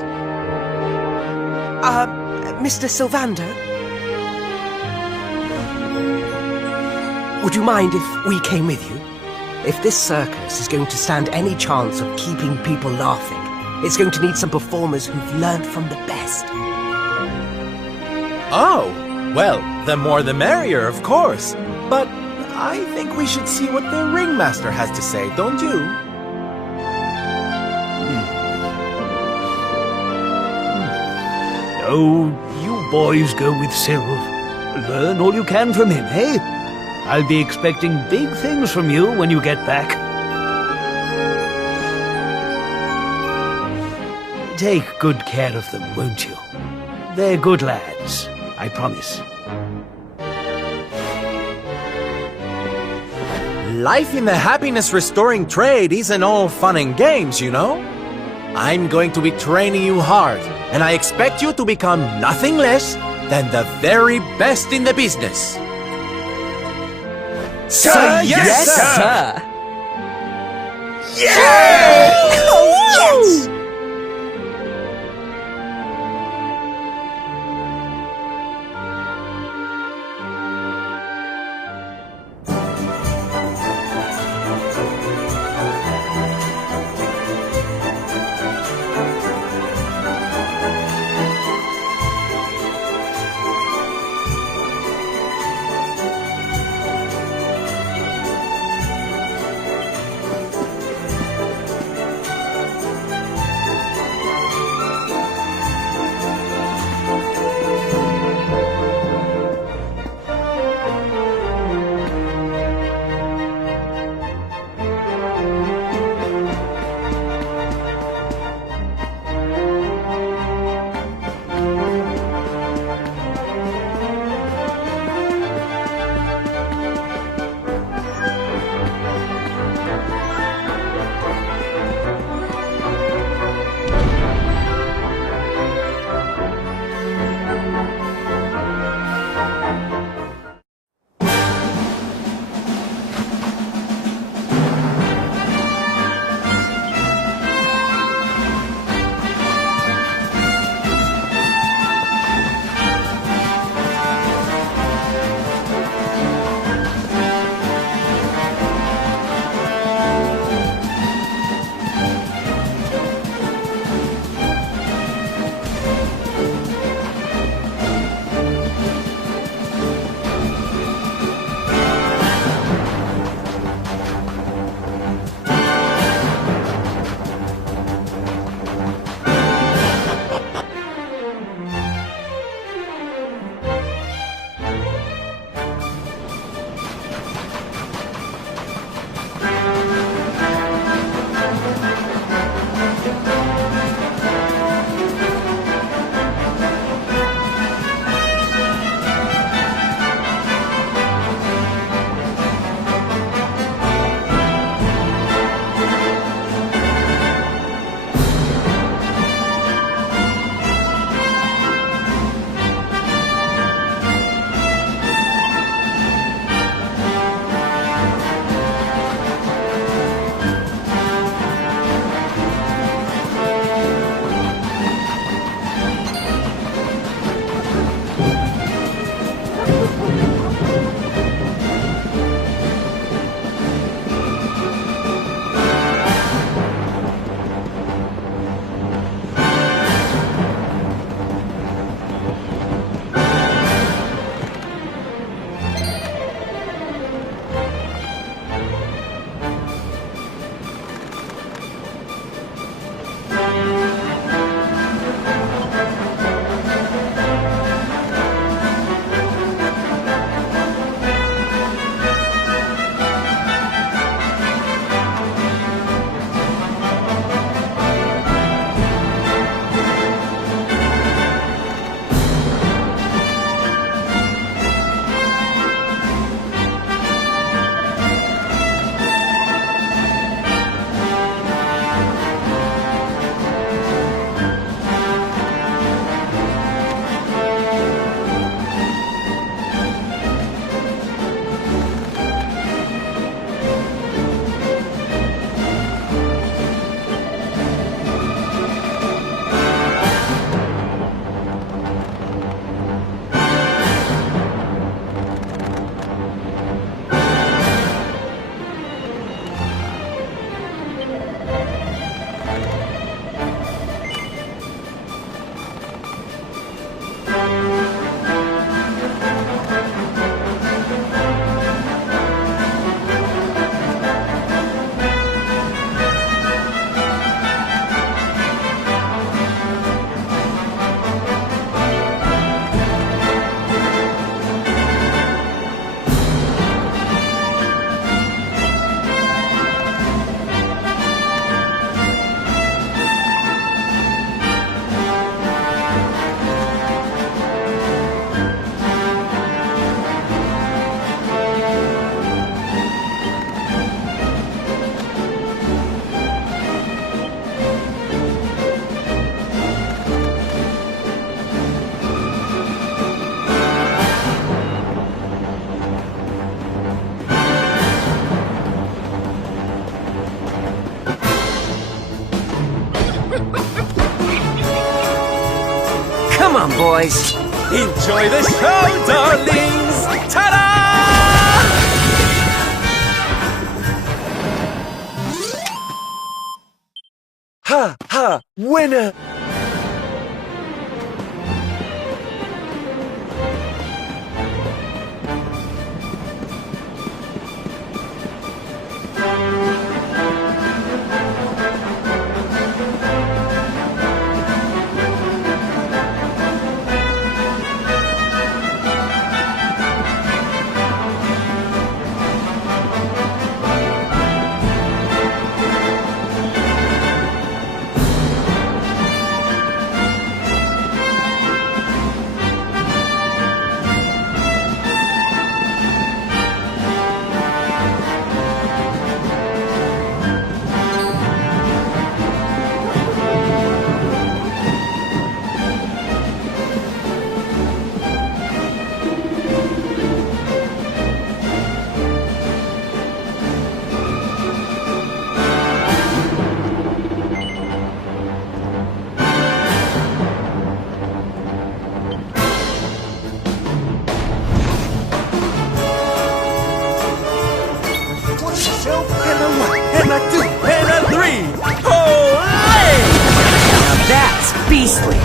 Mr. Sylvander? Would you mind if we came with you? If this circus is going to stand any chance of keeping people laughing, it's going to need some performers who've learned from the best. Oh, well, the more the merrier, of course. But I think we should see what the ringmaster has to say, don't you? No, you boys go with Syl. Learn all you can from him, eh? I'll be expecting big things from you when you get back. Take good care of them, won't you? They're good lads, I promise. Life in the happiness-restoring trade isn't all fun and games, you know? I'm going to be training you hard, and I expect you to become nothing less than the very best in the business. Sir, yes, sir! Yeah! Oh, yes! boys. Enjoy the show, darlings! Ta-da! Ha ha! Winner! Beastly!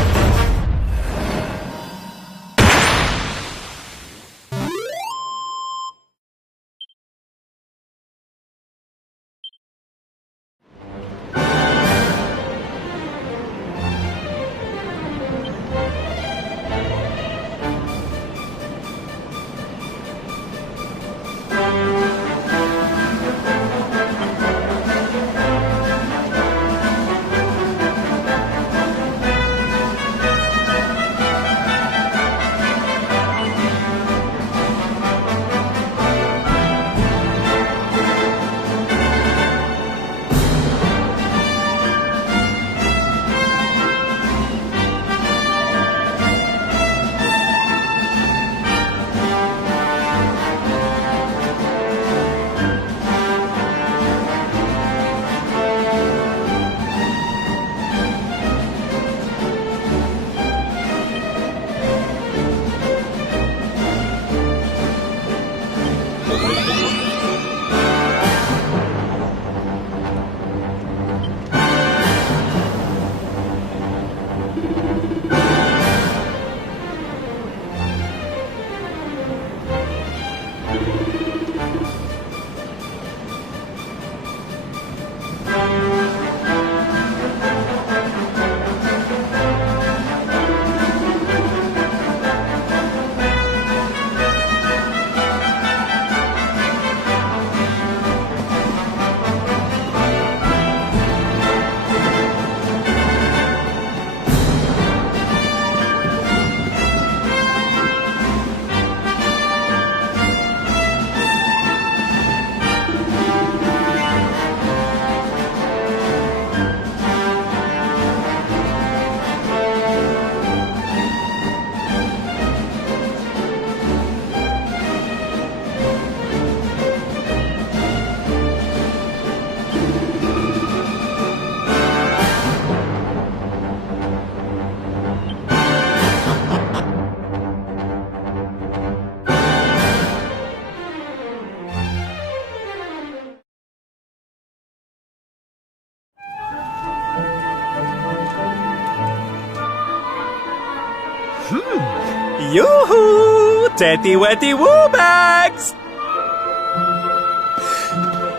Yoo-hoo! Tetty-wetty woo bags!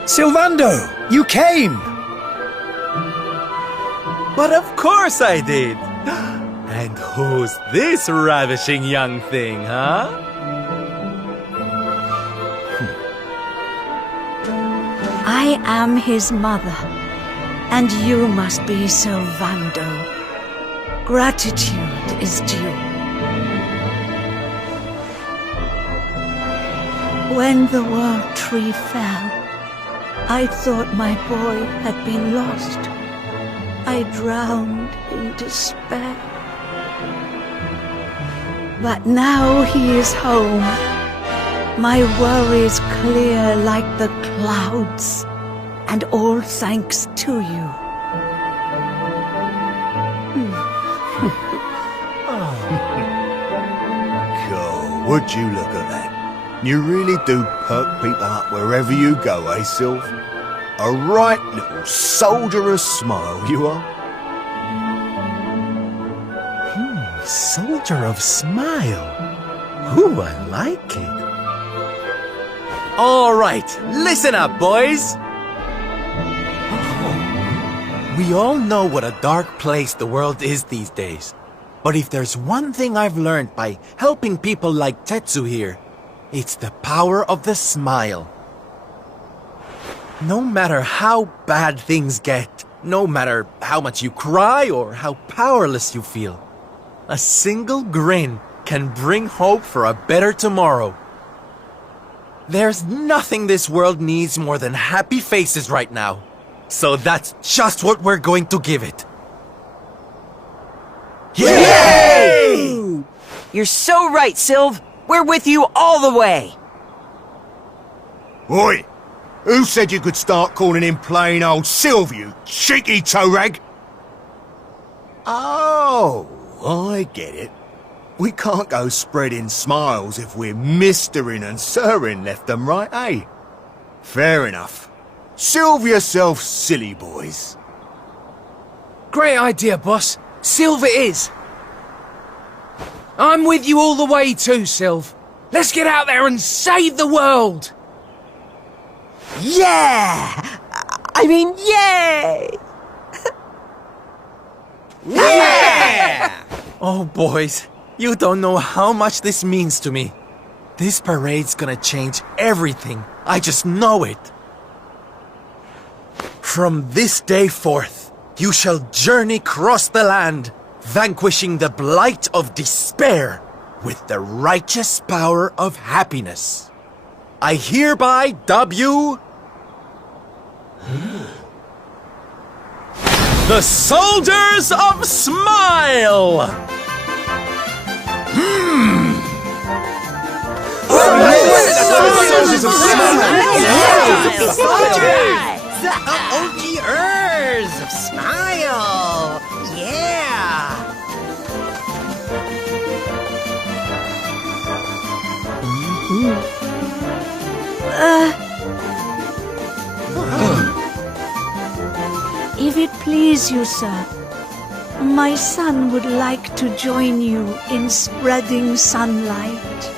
Sylvando, you came! But of course I did! And who's this ravishing young thing, huh? I am his mother, and you must be Sylvando. Gratitude is due. When the world tree fell, I thought my boy had been lost. I drowned in despair. But now he is home. My worries clear like the clouds, and all thanks to you. Would you look at that? You really do perk people up wherever you go, eh, Sylv? A right little soldierous smile, you are. Soldier of Smile. Ooh, I like it. All right, listen up, boys. We all know what a dark place the world is these days. But if there's one thing I've learned by helping people like Tetsu here, it's the power of the smile. No matter how bad things get, no matter how much you cry or how powerless you feel, a single grin can bring hope for a better tomorrow. There's nothing this world needs more than happy faces right now. So that's just what we're going to give it. Yay! You're so right, Sylv. We're with you all the way. Oi! Who said you could start calling him plain old Sylv, you cheeky toe rag? Oh, I get it. We can't go spreading smiles if we're mistering and sirring left and right, eh? Fair enough. Sylv yourself, silly boys. Great idea, boss. Sylv it is. I'm with you all the way too, Sylv. Let's get out there and save the world! Yeah! I mean, yay! Yeah! Oh, boys, you don't know how much this means to me. This parade's gonna change everything. I just know it. From this day forth, you shall journey across the land, vanquishing the blight of despair with the righteous power of happiness. I hereby dub you the Soldiers of Smile! Soldiers of Smile! The OGers of Smile! Yeah! If it please you, sir, my son would like to join you in spreading sunlight.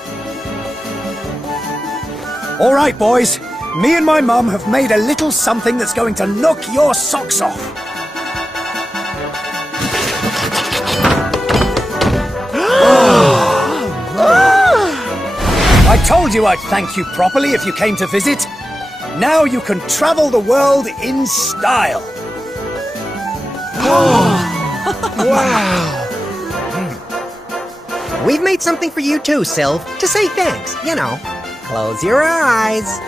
All right, boys. Me and my mum have made a little something that's going to knock your socks off. I told you I'd thank you properly if you came to visit. Now you can travel the world in style. Wow! We've made something for you too, Sylv, to say thanks, you know. Close your eyes.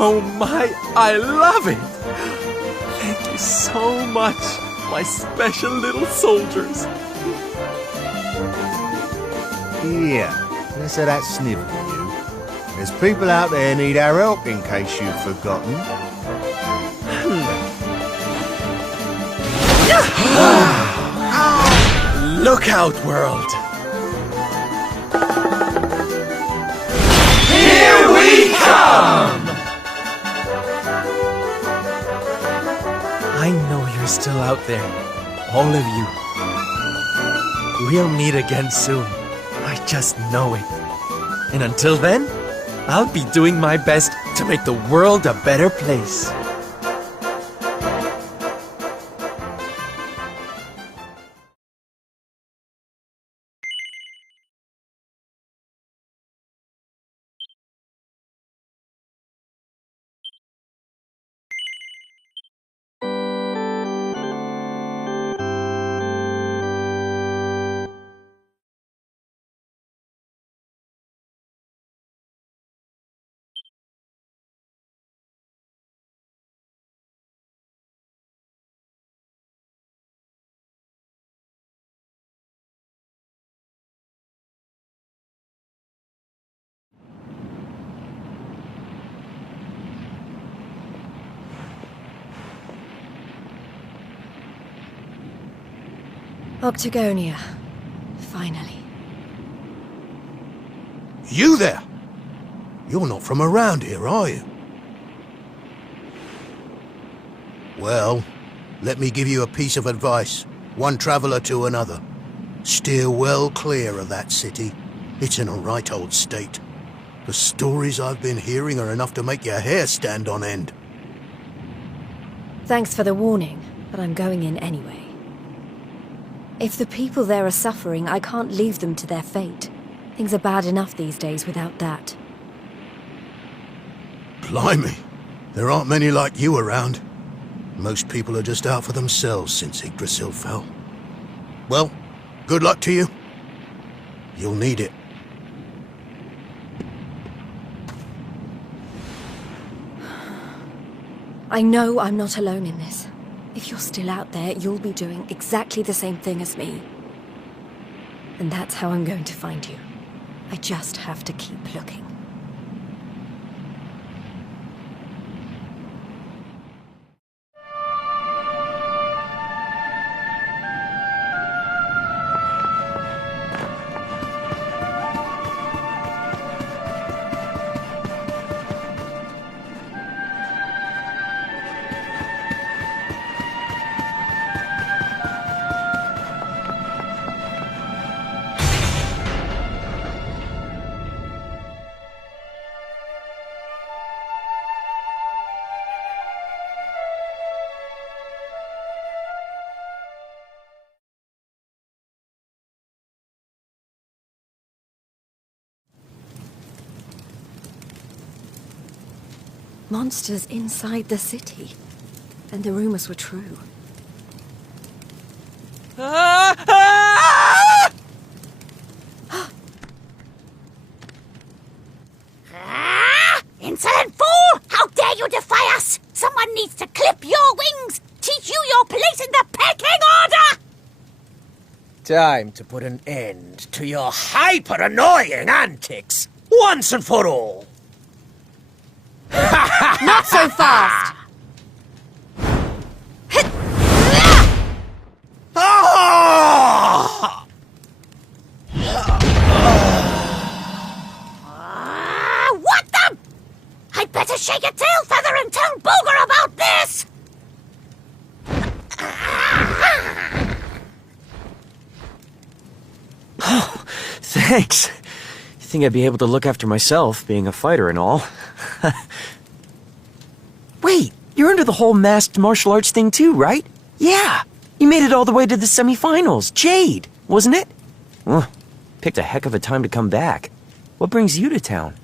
Oh my, I love it! Thank you so much, my special little soldiers. Here, let's have that snivel, you. There's people out there need our help in case you've forgotten. Look out, world! Here we come! I know you're still out there, all of you. We'll meet again soon. I just know it. And until then, I'll be doing my best to make the world a better place. Octagonia. Finally. You there? You're not from around here, are you? Well, let me give you a piece of advice. One traveller to another. Steer well clear of that city. It's in a right old state. The stories I've been hearing are enough to make your hair stand on end. Thanks for the warning, but I'm going in anyway. If the people there are suffering, I can't leave them to their fate. Things are bad enough these days without that. Blimey, there aren't many like you around. Most people are just out for themselves since Yggdrasil fell. Well, good luck to you. You'll need it. I know I'm not alone in this. If you're still out there, you'll be doing exactly the same thing as me. And that's how I'm going to find you. I just have to keep looking. Monsters inside the city. And the rumors were true. Insolent fool! How dare you defy us! Someone needs to clip your wings! Teach you your place in the pecking order! Time to put an end to your hyper-annoying antics, once and for all! Not so fast! What the? I'd better shake a tail feather and tell Booger about this! Oh, thanks. You think I'd be able to look after myself, being a fighter and all? Wait, you're into the whole masked martial arts thing too, right? Yeah, you made it all the way to the semi-finals. Jade, wasn't it? Well, picked a heck of a time to come back. What brings you to town?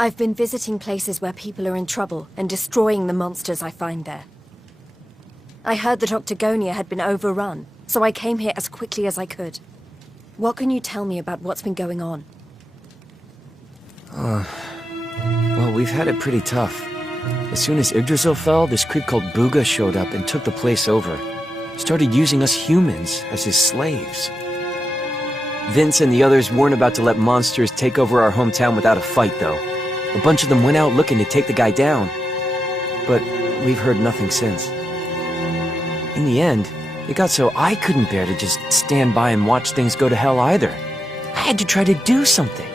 I've been visiting places where people are in trouble and destroying the monsters I find there. I heard that Octagonia had been overrun, so I came here as quickly as I could. What can you tell me about what's been going on? Well, we've had it pretty tough. As soon as Yggdrasil fell, this creep called Booga showed up and took the place over. Started using us humans as his slaves. Vince and the others weren't about to let monsters take over our hometown without a fight, though. A bunch of them went out looking to take the guy down. But we've heard nothing since. In the end, it got so I couldn't bear to just stand by and watch things go to hell either. I had to try to do something.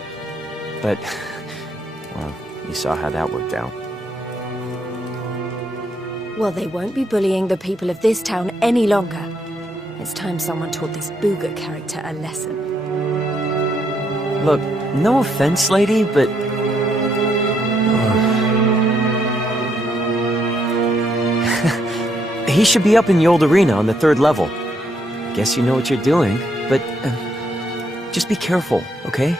But, well, you saw how that worked out. Well, they won't be bullying the people of this town any longer. It's time someone taught this Booga character a lesson. Look, no offense, lady, but... he should be up in the old arena on the 3rd level. I guess you know what you're doing, but... just be careful, okay?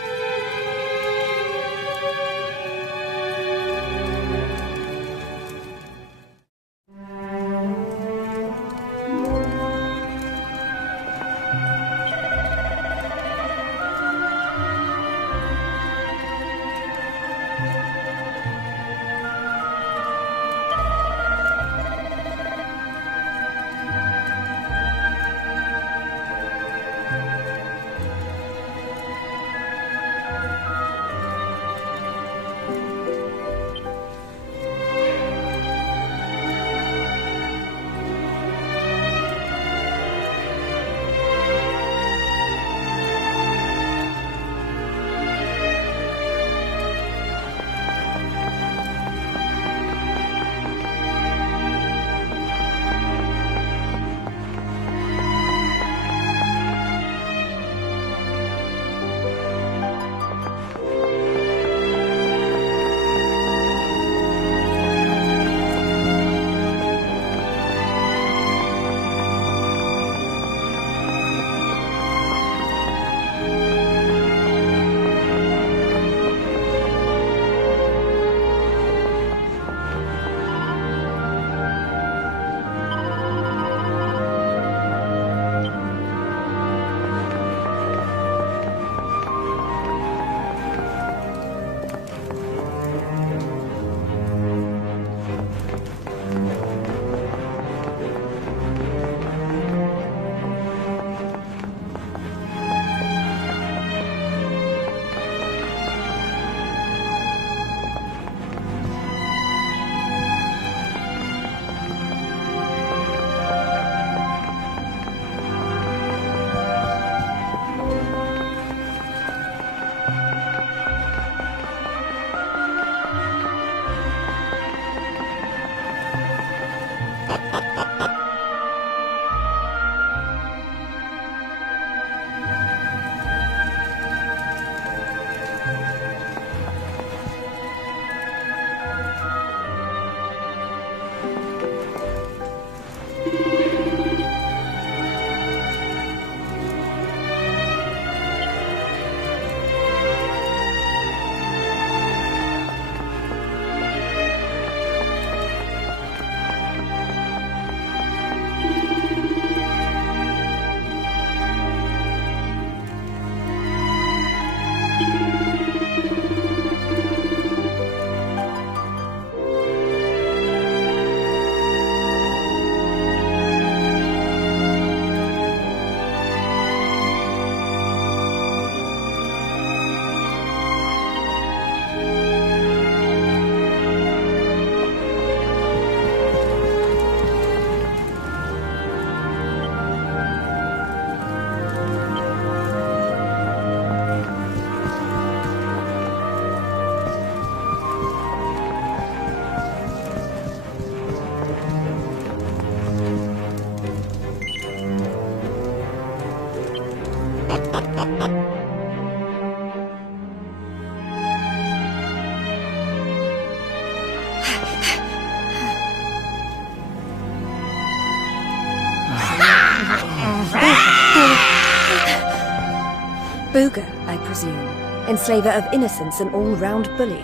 Booger, I presume. Enslaver of innocence and all-round bully.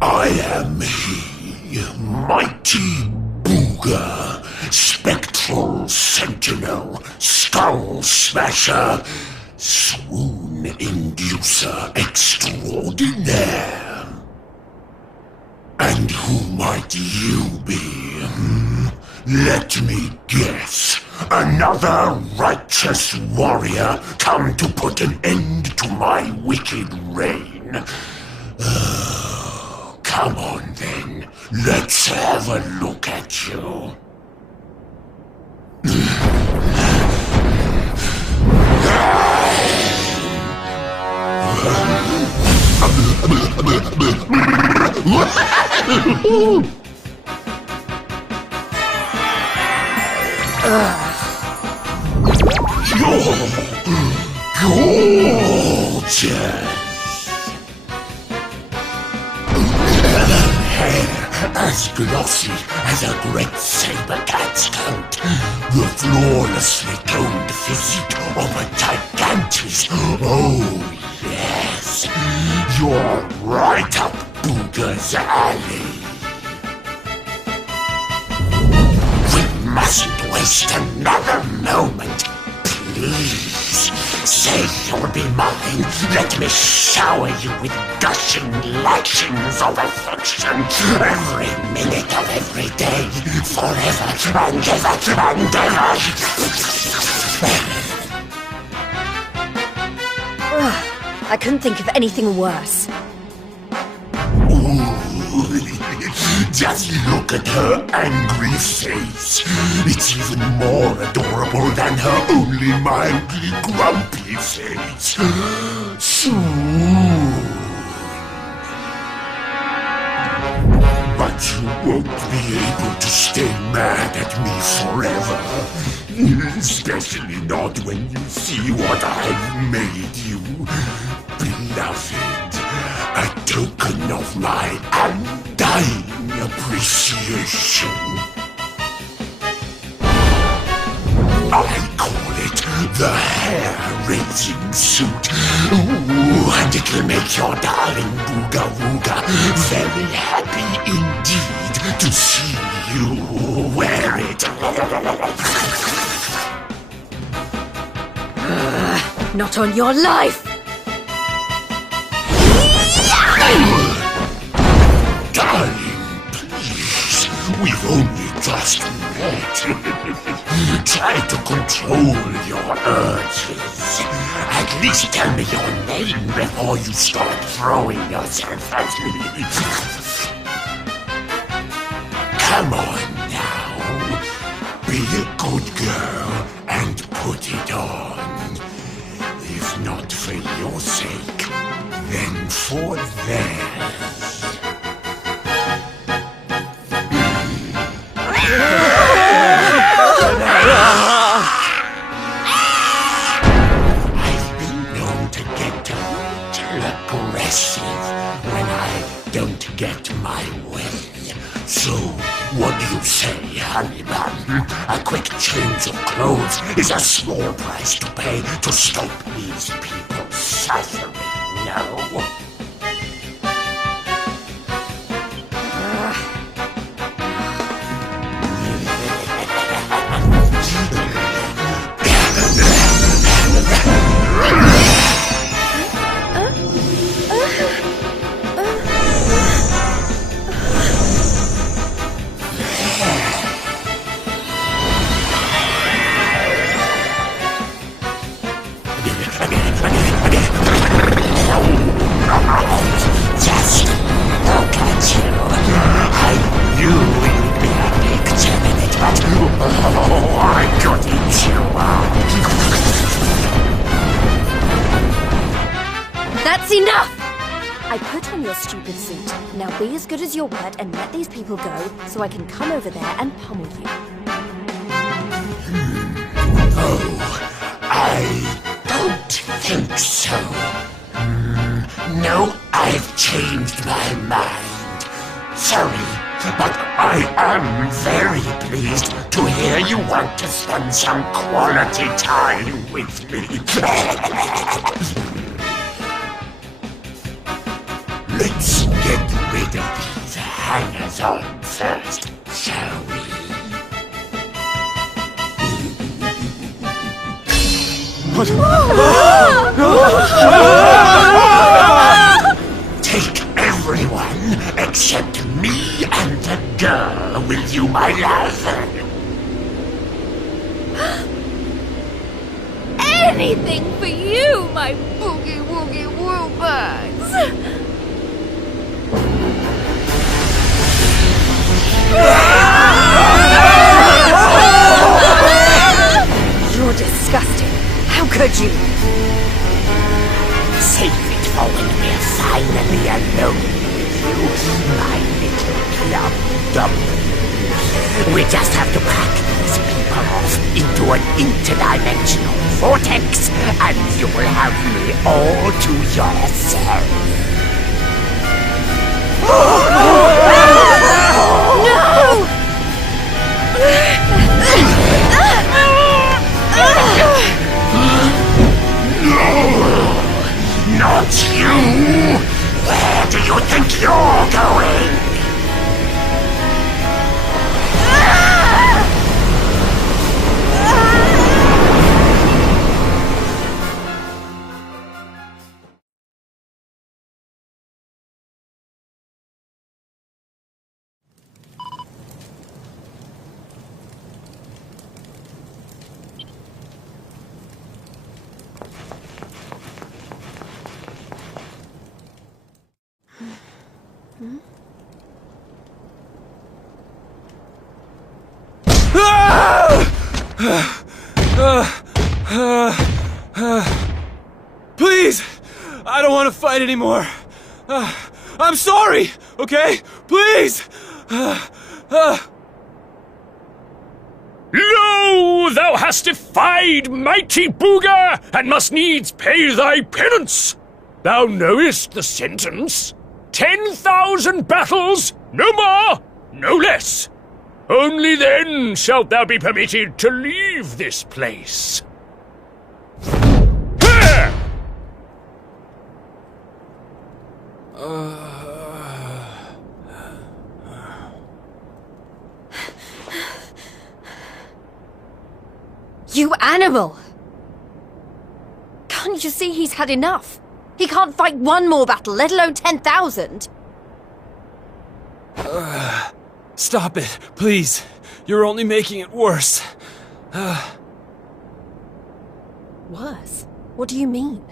I am he, mighty Booger, spectral sentinel, skull smasher, swoon inducer extraordinaire. And who might you be? Let me guess. Another righteous warrior come to put an end to my wicked reign. Come on then, let's have a look at you. Gorgeous! As glossy as a great saber cat's coat, the flawlessly toned physique of a gigantis. Oh, yes, you're right up Booger's alley. We mustn't waste another moment. Please, say you'll be mine. Let me shower you with gushing lashings of affection every minute of every day, forever and ever and ever. I couldn't think of anything worse. Just look at her angry face. It's even more adorable than her only mildly grumpy face. But you won't be able to stay mad at me forever. Especially not when you see what I've made you. Beloved, a token of my undying appreciation. I call it the hair-raising suit. Ooh, and it'll make your darling Booga Wooga very happy indeed to see you wear it. Not on your life! Darling, please, we've only just met. Try to control your urges. At least tell me your name before you start throwing yourself at me. Come on now. Be a good girl and put it on. If not for your sake, then for theirs. I've been known to get a little aggressive when I don't get my way. So, what do you say, honey bun? A quick change of clothes is a small price to pay to stop these people suffering, no? Just look at you. I knew you'd be a big minute, but oh, I could eat you up. That's enough! I put on your stupid suit. Now be as good as your word and let these people go, so I can come over there and pummel you. Oh, I don't think so. No, I've changed my mind. Sorry, but I am very pleased to hear you want to spend some quality time with me. Let's get rid of these hangers-on first, shall we? Take everyone except me and the girl with you, my love. Anything for you, my boogie-woogie woobirds! You're disgusting. How could you? Save it for when we're finally alone with you, my little plum dumpling. We just have to pack these people off into an interdimensional vortex, and you will have me all to yourself. Not you! Where do you think you're going? Please! I don't want to fight anymore. I'm sorry, okay? Please! Lo, thou hast defied mighty Booga, and must needs pay thy penance. Thou knowest the sentence. 10,000 battles, no more, no less. Only then shalt thou be permitted to leave this place. Here! You animal! Can't you see he's had enough? He can't fight one more battle, let alone 10,000. Stop it, please. You're only making it worse. Worse? What do you mean?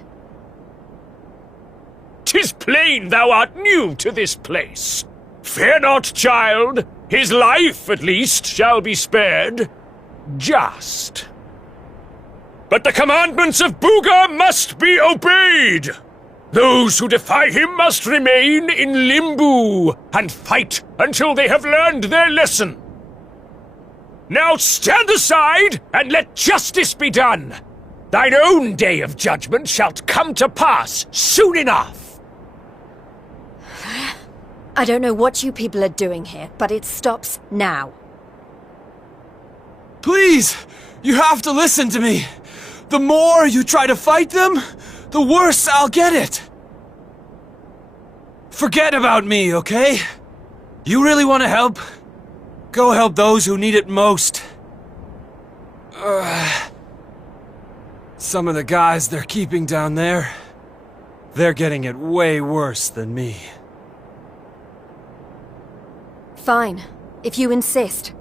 'Tis plain thou art new to this place. Fear not, child. His life, at least, shall be spared. Just. But the commandments of Booga must be obeyed. Those who defy him must remain in Limbo and fight until they have learned their lesson. Now stand aside and let justice be done. Thine own day of judgment shalt come to pass soon enough. I don't know what you people are doing here, but it stops now. Please! You have to listen to me! The more you try to fight them, the worse I'll get it! Forget about me, okay? You really want to help? Go help those who need it most. Some of the guys they're keeping down there, they're getting it way worse than me. Fine, if you insist.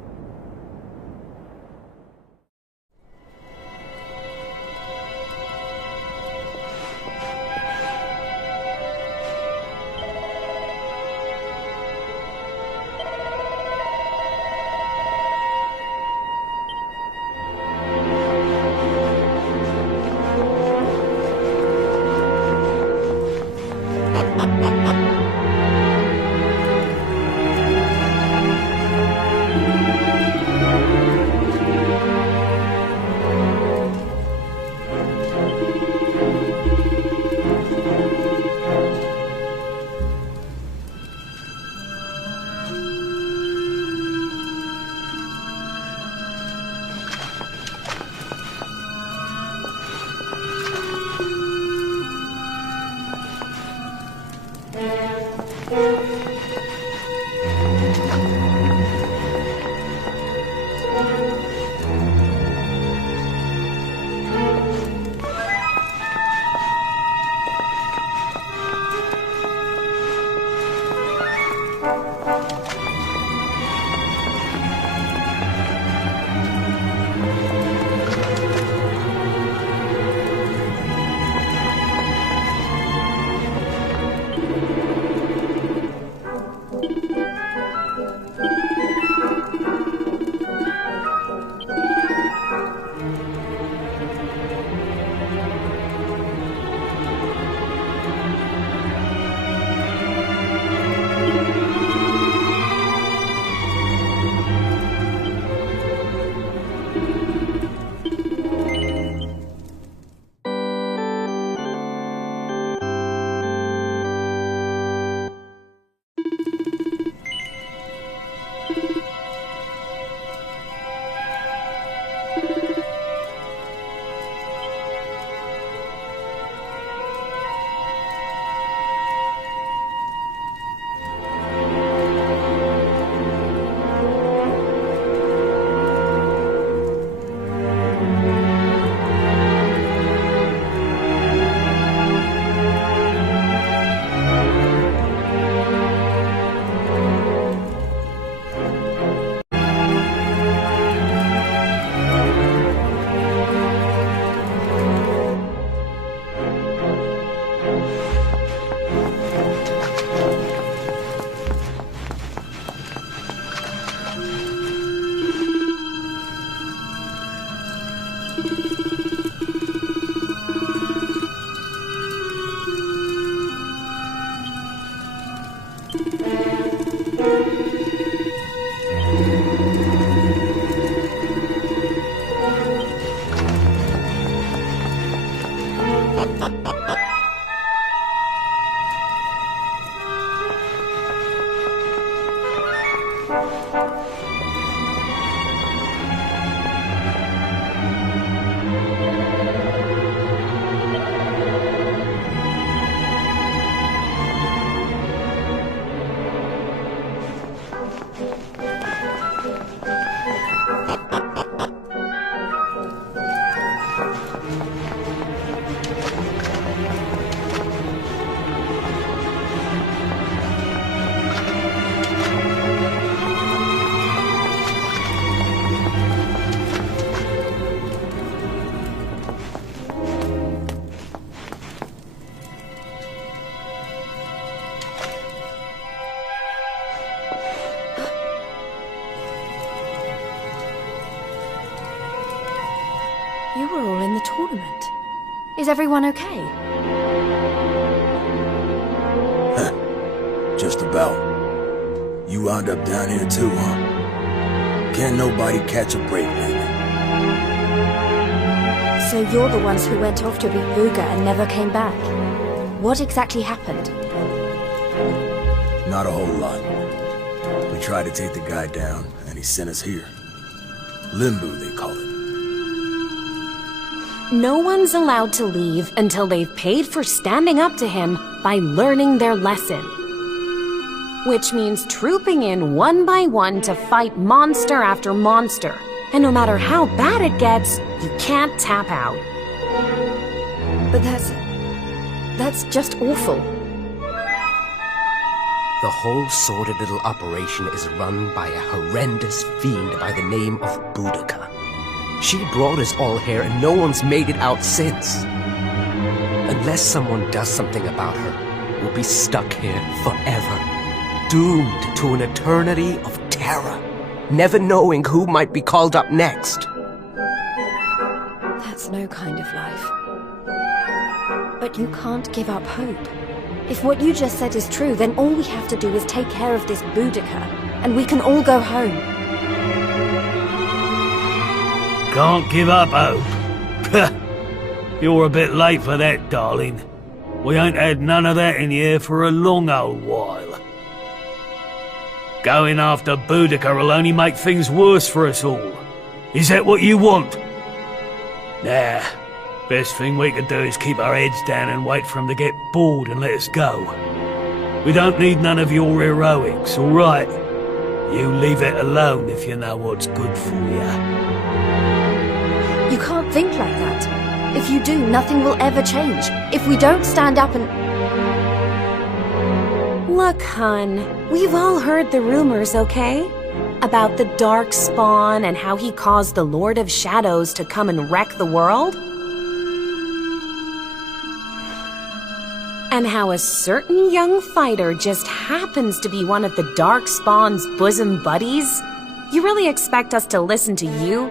You were all in the tournament. Is everyone okay? Just about. You wound up down here too, huh? Can't nobody catch a break lately. So you're the ones who went off to beat Booga and never came back. What exactly happened? Not a whole lot. We tried to take the guy down, and he sent us here. Limbo, they call it. No one's allowed to leave until they've paid for standing up to him by learning their lesson. Which means trooping in one by one to fight monster after monster. And no matter how bad it gets, you can't tap out. But that's just awful. The whole sordid little operation is run by a horrendous fiend by the name of Boudica. She brought us all here and no one's made it out since. Unless someone does something about her, we'll be stuck here forever. Doomed to an eternity of terror, never knowing who might be called up next. That's no kind of life. But you can't give up hope. If what you just said is true, then all we have to do is take care of this Boudica, and we can all go home. Can't give up hope. You're a bit late for that, darling. We ain't had none of that in here for a long old while. Going after Boudica will only make things worse for us all. Is that what you want? Nah. Best thing we can do is keep our heads down and wait for him to get bored and let us go. We don't need none of your heroics, all right? You leave it alone if you know what's good for you. You can't think like that. If you do, nothing will ever change. If we don't stand up and... Look, hun, we've all heard the rumors, okay? About the Dark Spawn and how he caused the Lord of Shadows to come and wreck the world? And how a certain young fighter just happens to be one of the Dark Spawn's bosom buddies? You really expect us to listen to you?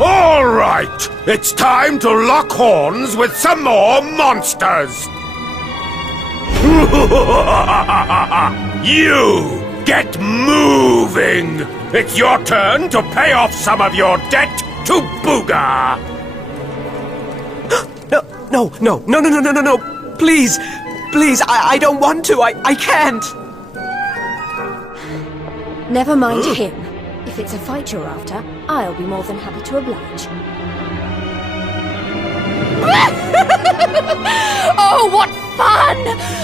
All right, it's time to lock horns with some more monsters. You get moving. It's your turn to pay off some of your debt to Booga. No. Please, I don't want to. I can't. Never mind him. If it's a fight you're after, I'll be more than happy to oblige. Oh, what fun!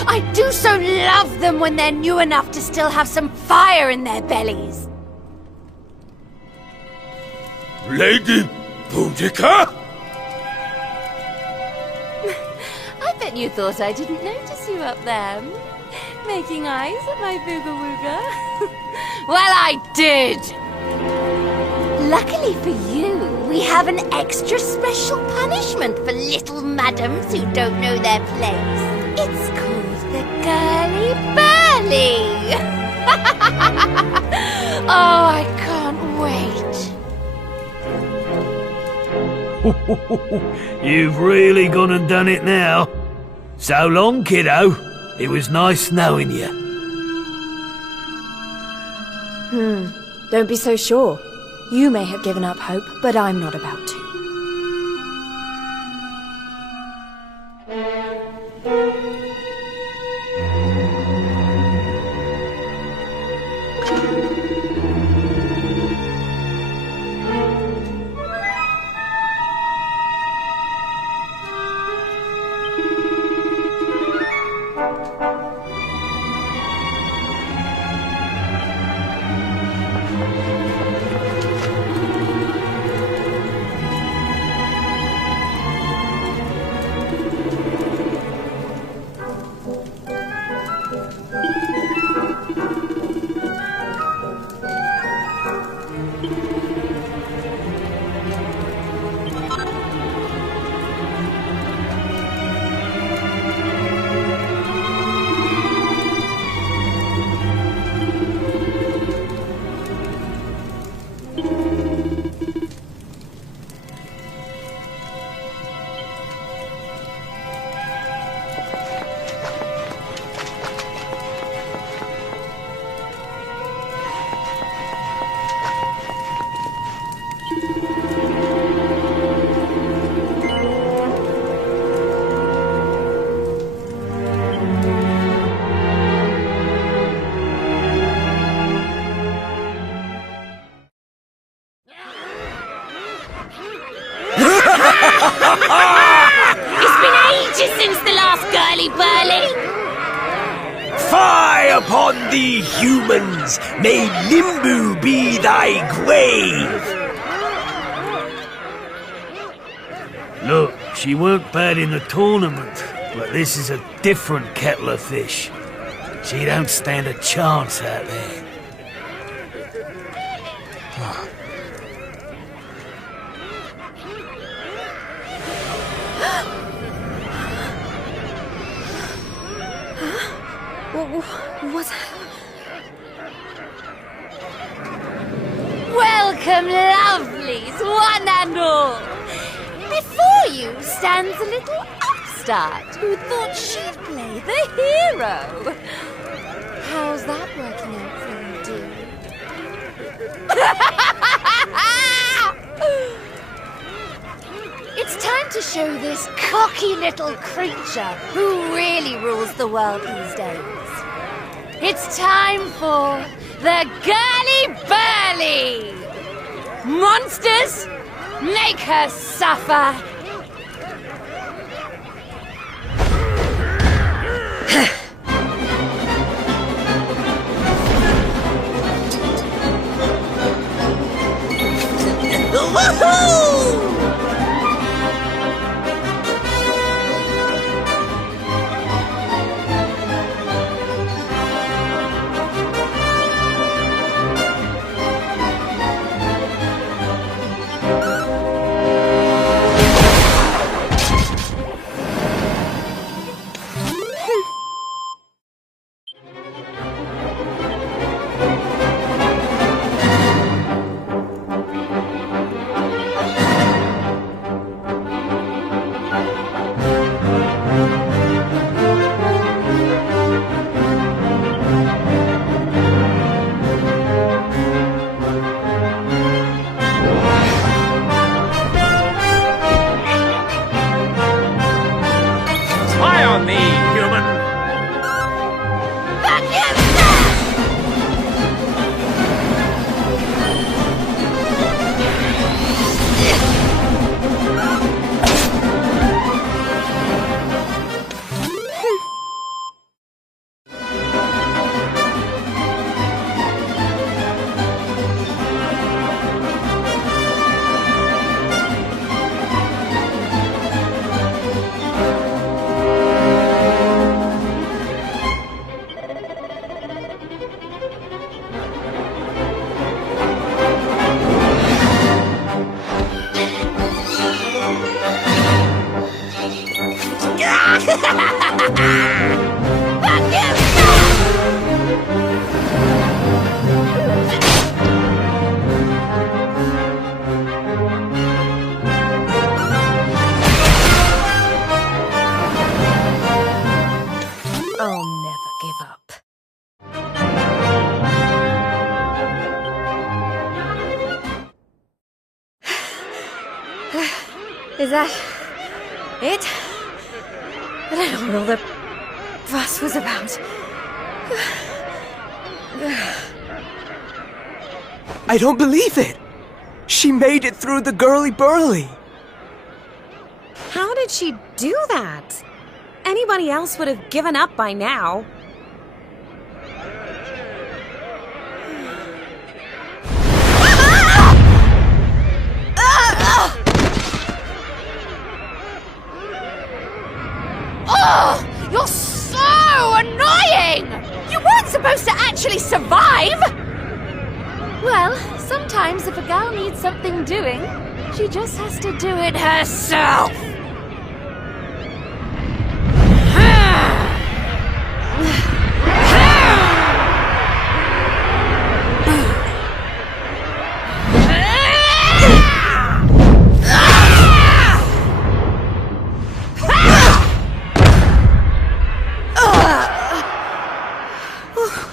I do so love them when they're new enough to still have some fire in their bellies. Lady Boudica? I bet you thought I didn't notice you up there. Making eyes at my booga wooga. Well, I did! Luckily for you, we have an extra special punishment for little madams who don't know their place. It's called the Girly Burly. Oh, I can't wait. You've really gone and done it now. So long, kiddo. It was nice knowing you. Don't be so sure. You may have given up hope, but I'm not about to. It's been ages since the last girly burly. Fie upon thee, humans! May Limbo be thy grave! Look, she weren't bad in the tournament, but this is a different kettle of fish. She don't stand a chance out there. What? Welcome, lovelies, one and all. Before you stands a little upstart who thought she'd play the hero. How's that working out for you, dear? It's time to show this cocky little creature who really rules the world these days. It's time for the Girly Burly! Monsters, make her suffer! Woohoo! Is that it? I don't know what all the fuss was about. I don't believe it! She made it through the Girly Burly! How did she do that? Anybody else would have given up by now. Oh, you're so annoying! You weren't supposed to actually survive! Well, sometimes if a gal needs something doing, she just has to do it herself.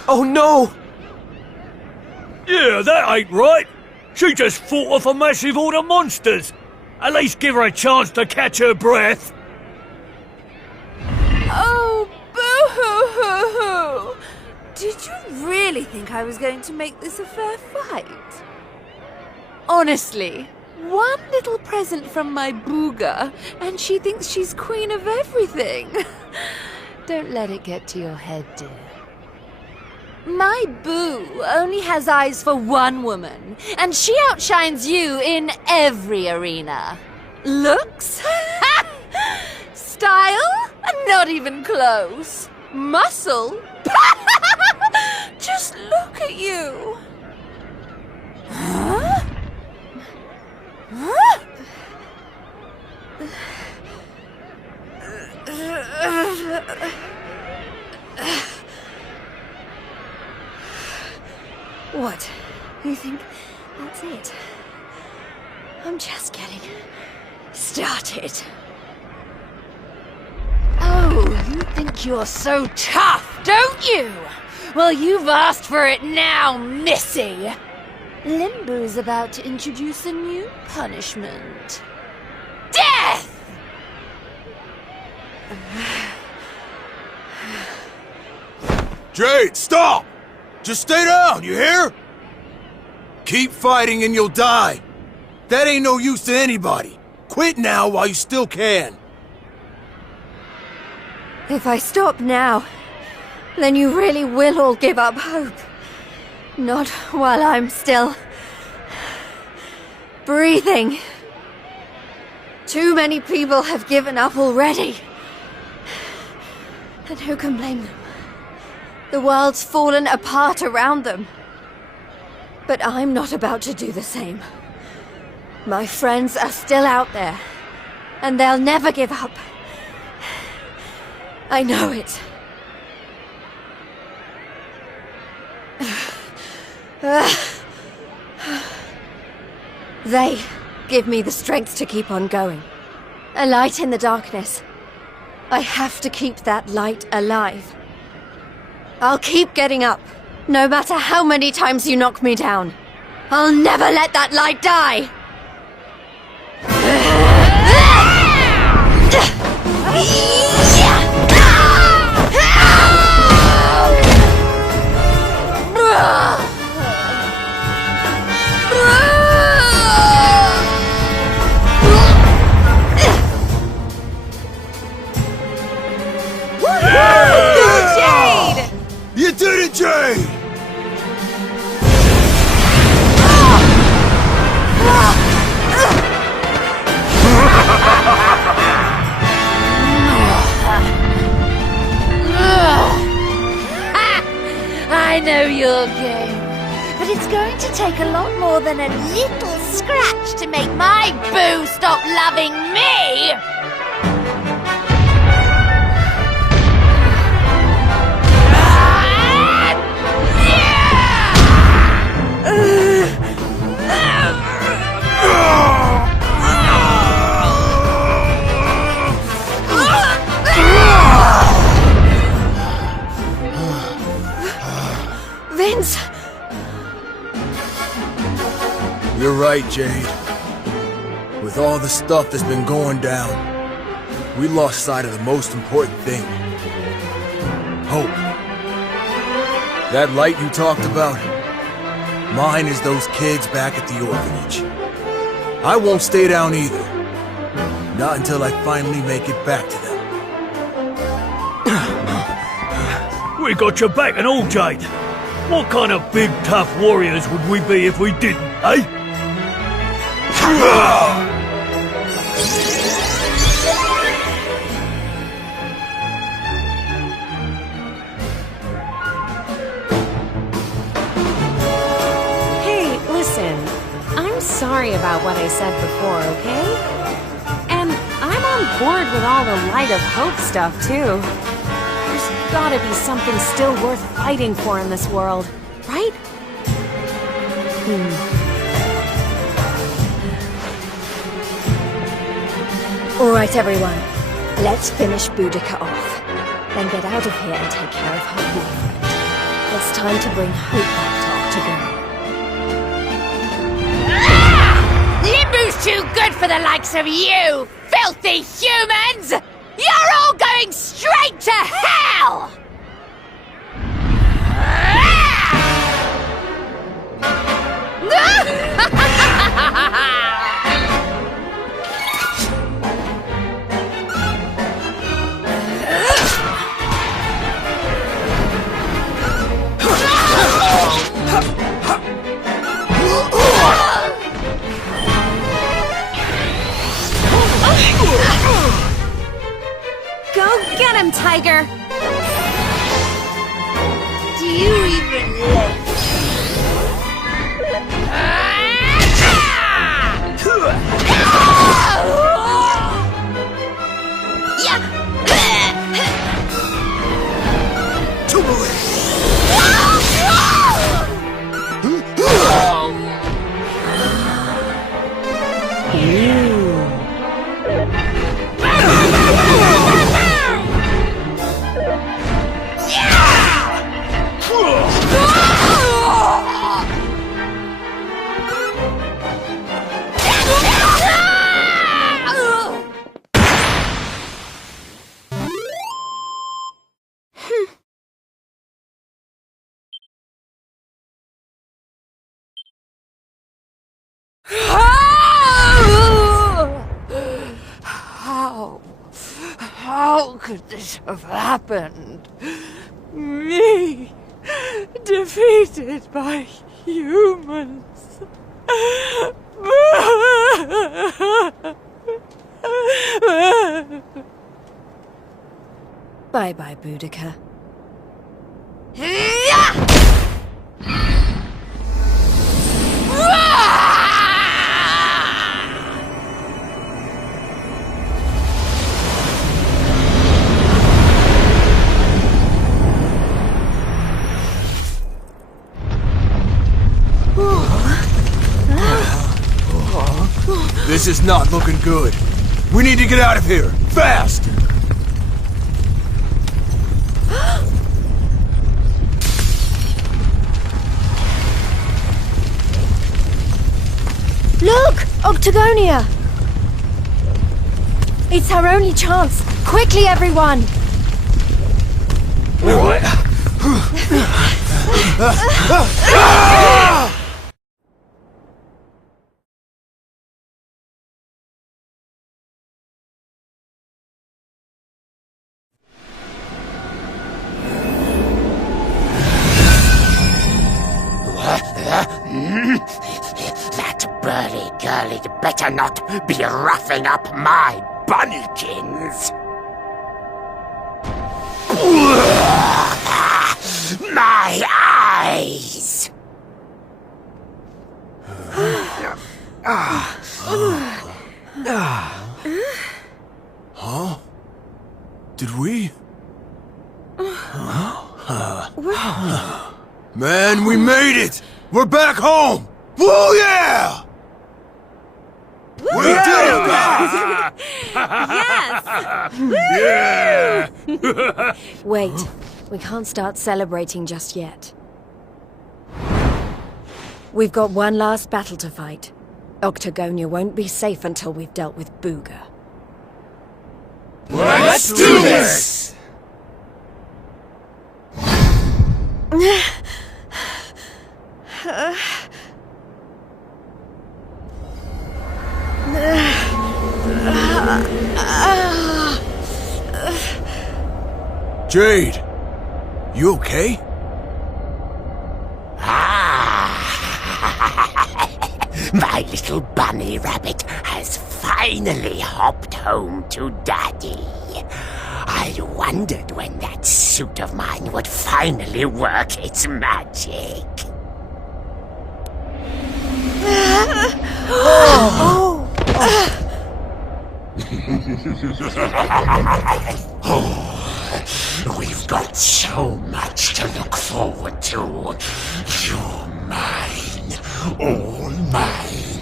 Oh no! Yeah, that ain't right. She just fought off a massive horde of monsters. At least give her a chance to catch her breath. Oh, boo-hoo-hoo-hoo! Did you really think I was going to make this a fair fight? Honestly, One little present from my booga, and she thinks she's queen of everything. Don't let it get to your head, dear. My boo only has eyes for one woman, and she outshines you in every arena. Looks? Style? Not even close. Muscle? Just look at you. Huh? Huh? What? You think that's it? I'm just getting started. Oh, you think you're so tough, don't you? Well, you've asked for it now, Missy. Limbo's about to introduce a new punishment. Death! Jade, stop! Just stay down, you hear? Keep fighting and you'll die. That ain't no use to anybody. Quit now while you still can. If I stop now, then you really will all give up hope. Not while I'm still breathing. Too many people have given up already. And who can blame them? The world's fallen apart around them. But I'm not about to do the same. My friends are still out there, and they'll never give up. I know it. They give me the strength to keep on going. A light in the darkness. I have to keep that light alive. I'll keep getting up, no matter how many times you knock me down. I'll never let that light die! You did it, Jade! I know your game, but it's going to take a lot more than a little scratch to make my boo stop loving me! Vince! You're right, Jade. With all the stuff that's been going down, we lost sight of the most important thing. Hope. That light you talked about, mine is those kids back at the orphanage. I won't stay down either. Not until I finally make it back to them. We got your back and all, Jade. What kind of big, tough warriors would we be if we didn't, eh? Hey, listen. I'm sorry about what I said before, okay? And I'm on board with all the Light of Hope stuff, too. There's gotta be something still worth fighting for in this world, right? All right, everyone. Let's finish Boudica off. Then get out of here and take care of her boyfriend. It's time to bring Hope back to Octagon. Limbo's too good for the likes of you, filthy humans! You're all going straight to hell! Go get him, Tiger! Do you even live? How could this have happened? Me, defeated by humans. Bye-bye, Boudica. This is not looking good. We need to get out of here, fast! Look! Octagonia! It's our only chance! Quickly, everyone! That burly girlie better not be roughing up my bunnykins. My eyes! Huh? Did we? Man, we made it! We're back home! Woo, yeah! We did it, guys! Yes! Yeah! Wait, we can't start celebrating just yet. We've got one last battle to fight. Octagonia won't be safe until we've dealt with Booga. Let's do this! Jade, you okay? My little bunny rabbit has finally hopped home to Daddy. I wondered when that suit of mine would finally work its magic. We've got so much to look forward to. You're mine, all mine.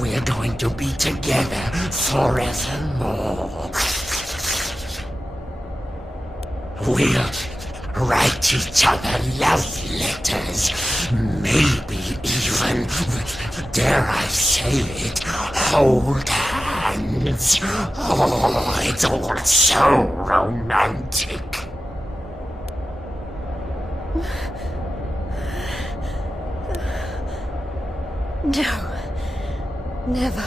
We're going to be together forevermore. We'll write each other love letters. Maybe even, dare I say it, hold hands. Oh, it's all so romantic. No. Never.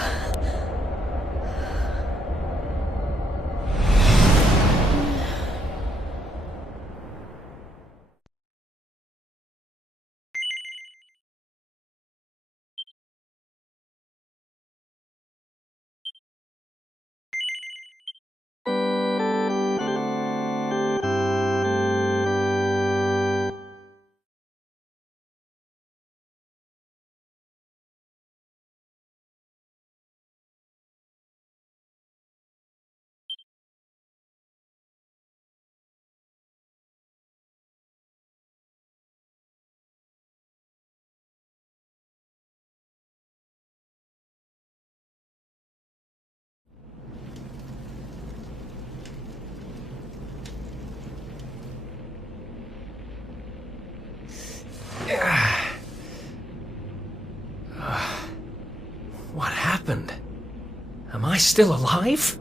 Am I still alive?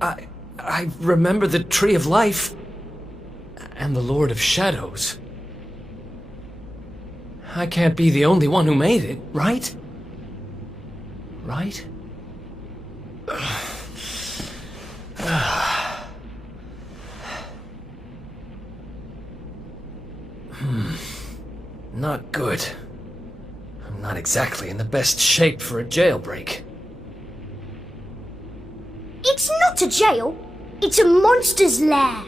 I remember the Tree of Life and the Lord of Shadows. I can't be the only one who made it, right? Right? Not good. I'm not exactly in the best shape for a jailbreak. It's not a jail. It's a monster's lair.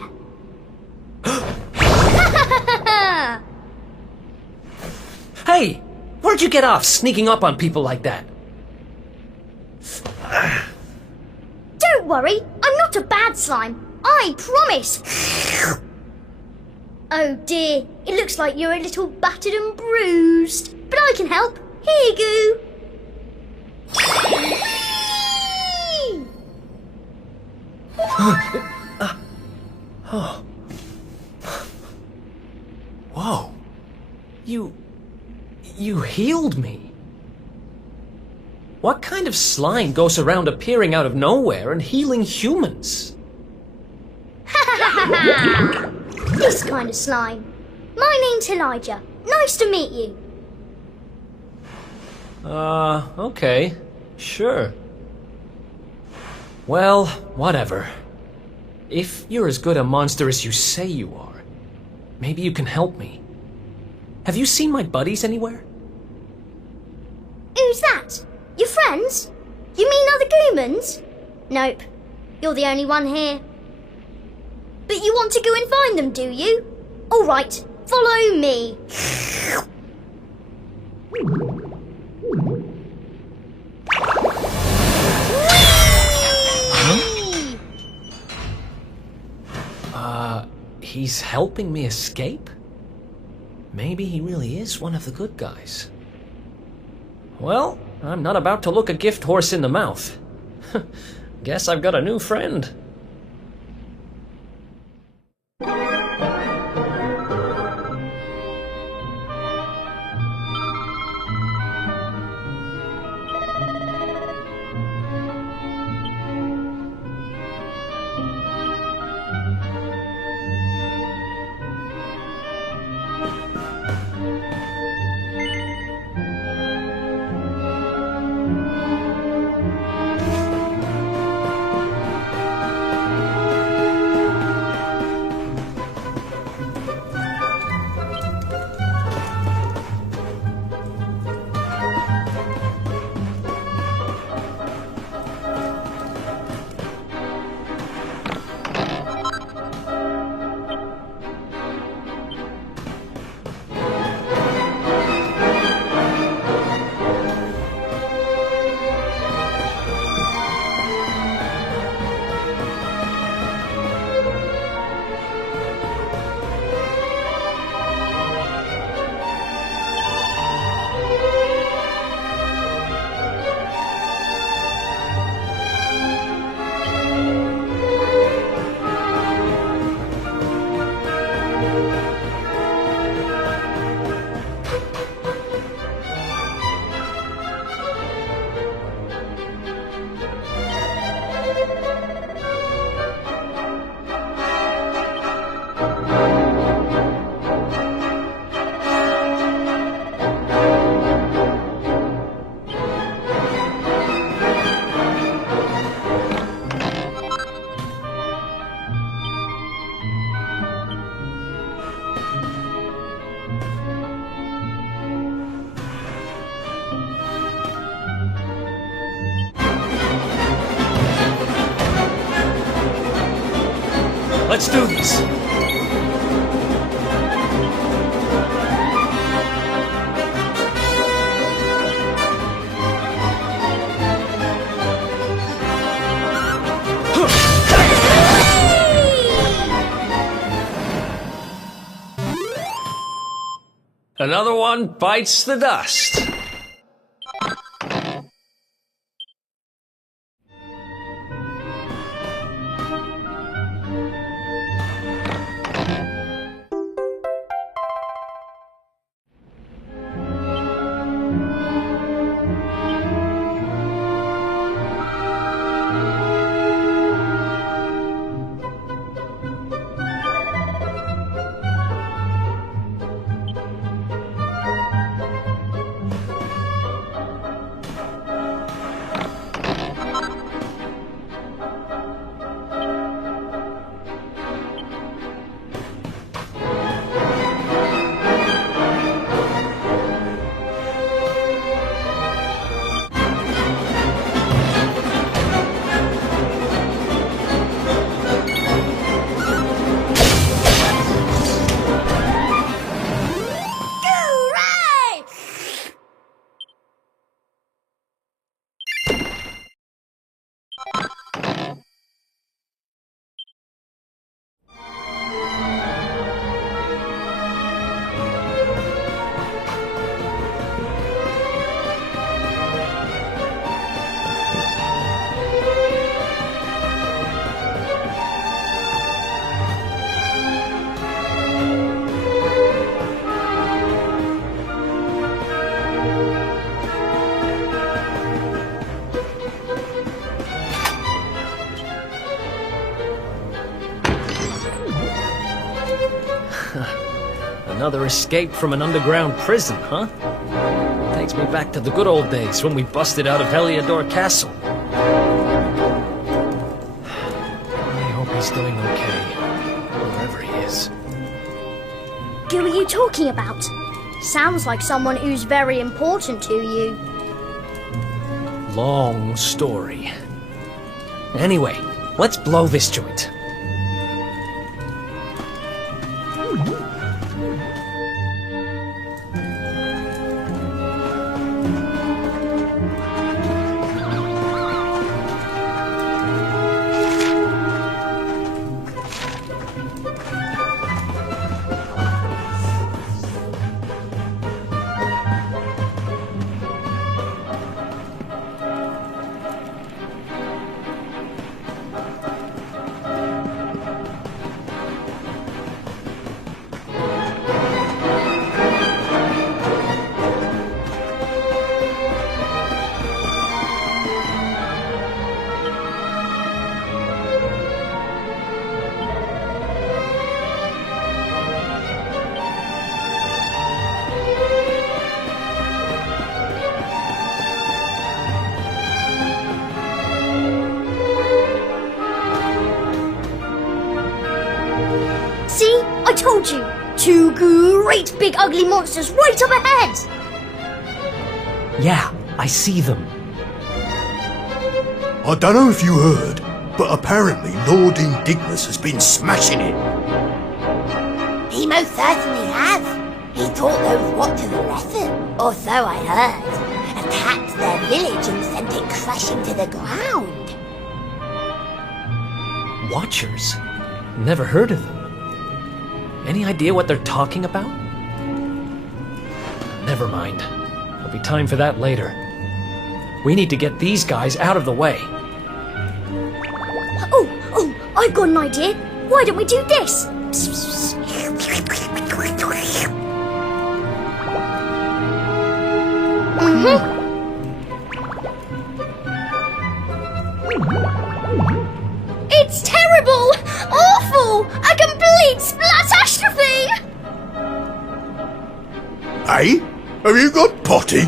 Hey! Where'd you get off sneaking up on people like that? Don't worry, I'm not a bad slime. I promise. Oh dear, it looks like you're a little battered and bruised. But I can help. Here you go. Oh. Whoa. You healed me. What kind of slime goes around appearing out of nowhere and healing humans? This kind of slime. My name's Elijah. Nice to meet you. Okay. Sure. Well, whatever. If you're as good a monster as you say you are, maybe you can help me. Have you seen my buddies anywhere? Who's that? Your friends? You mean other humans? Nope. You're the only one here. But you want to go and find them, do you? All right, follow me. He's helping me escape? Maybe he really is one of the good guys. Well, I'm not about to look a gift horse in the mouth. Guess I've got a new friend. Let's do this. Another one bites the dust. Another escape from an underground prison, huh? Takes me back to the good old days when we busted out of Heliodor Castle. I hope he's doing okay, wherever he is. Who are you talking about? Sounds like someone who's very important to you. Long story. Anyway, let's blow this joint. See? I told you! Two great big ugly monsters right up ahead! Yeah, I see them. I don't know if you heard, but apparently Lord Indignus has been smashing it. He most certainly has. He taught those Watchers a lesson, or so I heard. Attacked their village and sent it crashing to the ground. Watchers? Never heard of them. Any idea what they're talking about? Never mind. There'll be time for that later. We need to get these guys out of the way. Oh, I've got an idea. Why don't we do this? It's terrible! Awful! A complete splatastrophe! Hey? Have you got potty?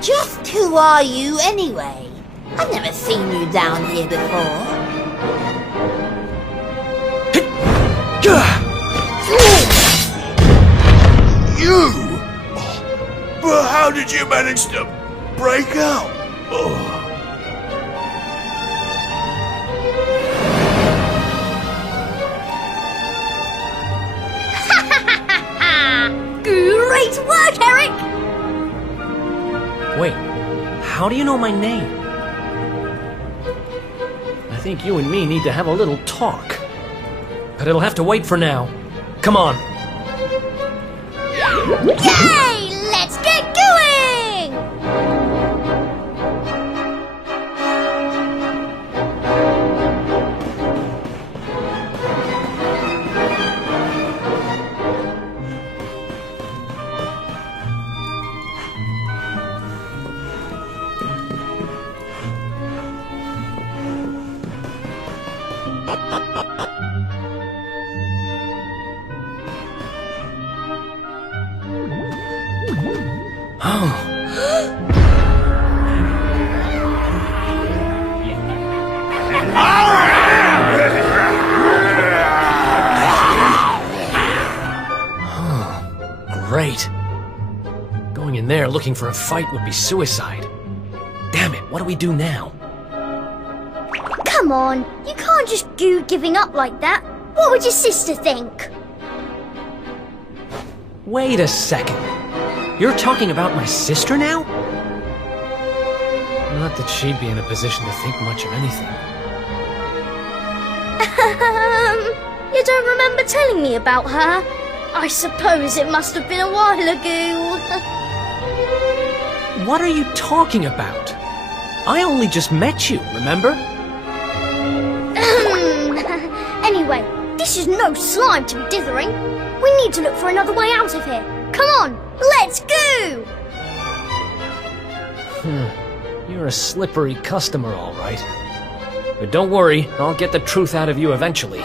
Just who are you anyway? I've never seen you down here before. You! But how did you manage to break out? Great work, Eric! Wait, how do you know my name? I think you and me need to have a little talk. But it'll have to wait for now. Come on. Yay! Let's get going! Great. Going in there looking for a fight would be suicide. Damn it, what do we do now? Come on, you can't just go giving up like that. What would your sister think? Wait a second. You're talking about my sister now? Not that she'd be in a position to think much of anything. You don't remember telling me about her? I suppose it must have been a while ago. What are you talking about? I only just met you, remember? Anyway, this is no slime to be dithering. We need to look for another way out of here. Come on, let's go! You're a slippery customer, all right. But don't worry, I'll get the truth out of you eventually.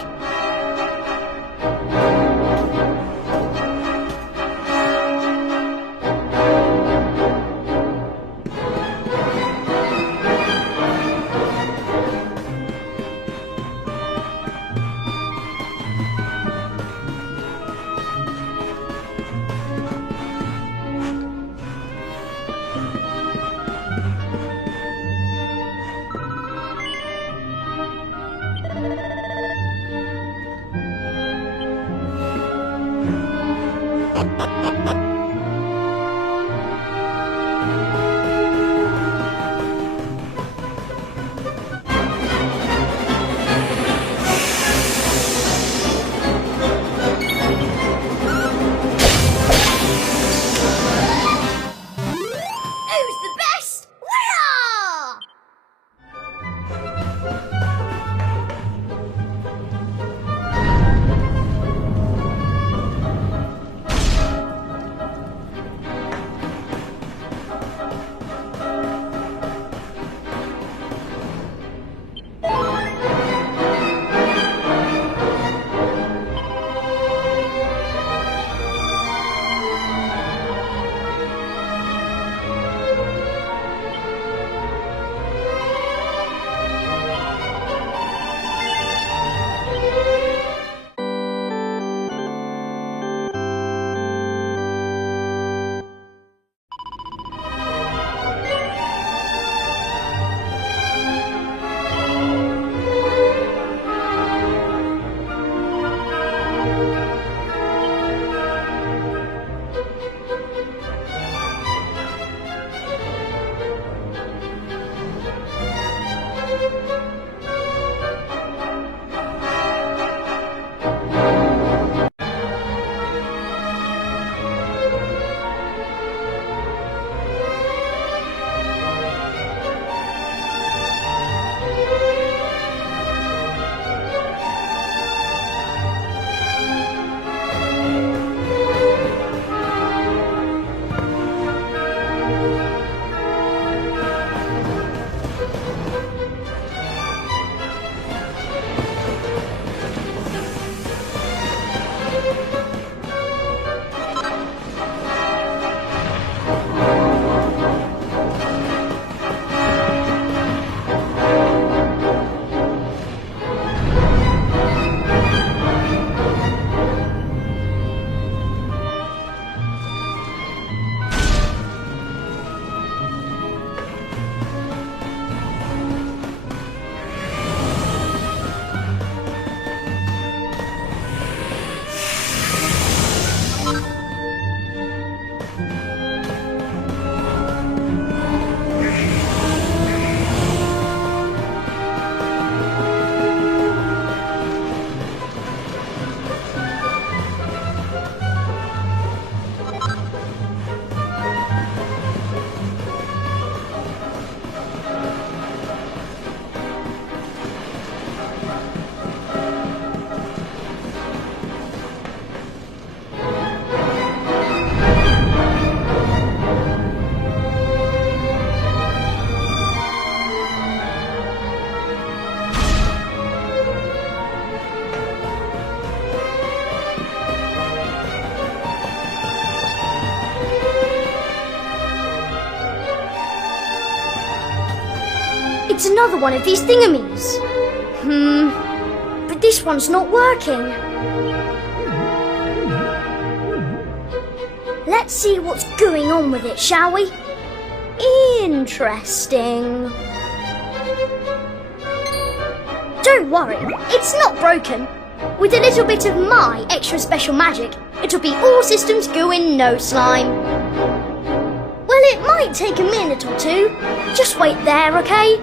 It's another one of these thingamies. But this one's not working. Let's see what's going on with it, shall we? Interesting. Don't worry, it's not broken. With a little bit of my extra special magic, it'll be all systems go in no slime. Well, it might take a minute or two. Just wait there, okay?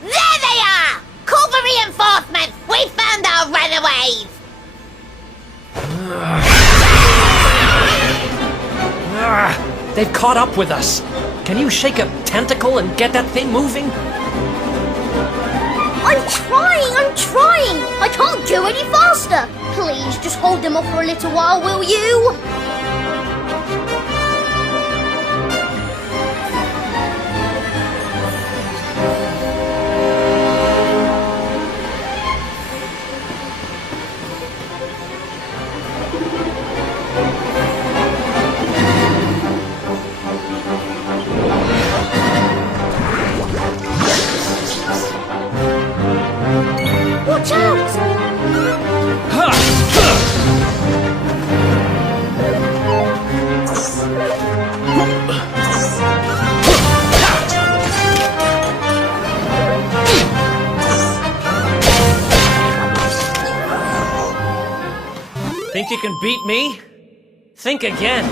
There they are! Call for reinforcements! We found our runaways! They've caught up with us. Can you shake a tentacle and get that thing moving? I'm trying! I can't go any faster! Please, just hold them off for a little while, will you? Watch out! Think you can beat me? Think again.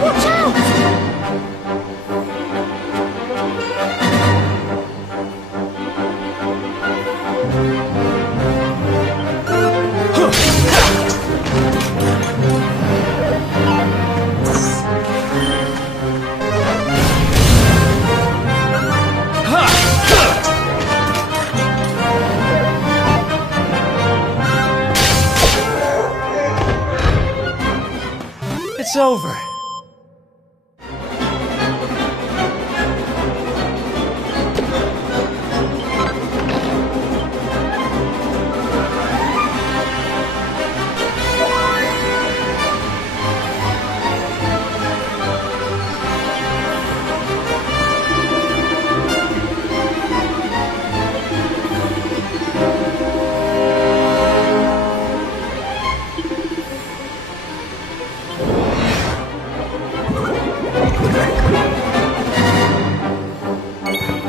Watch out! It's over.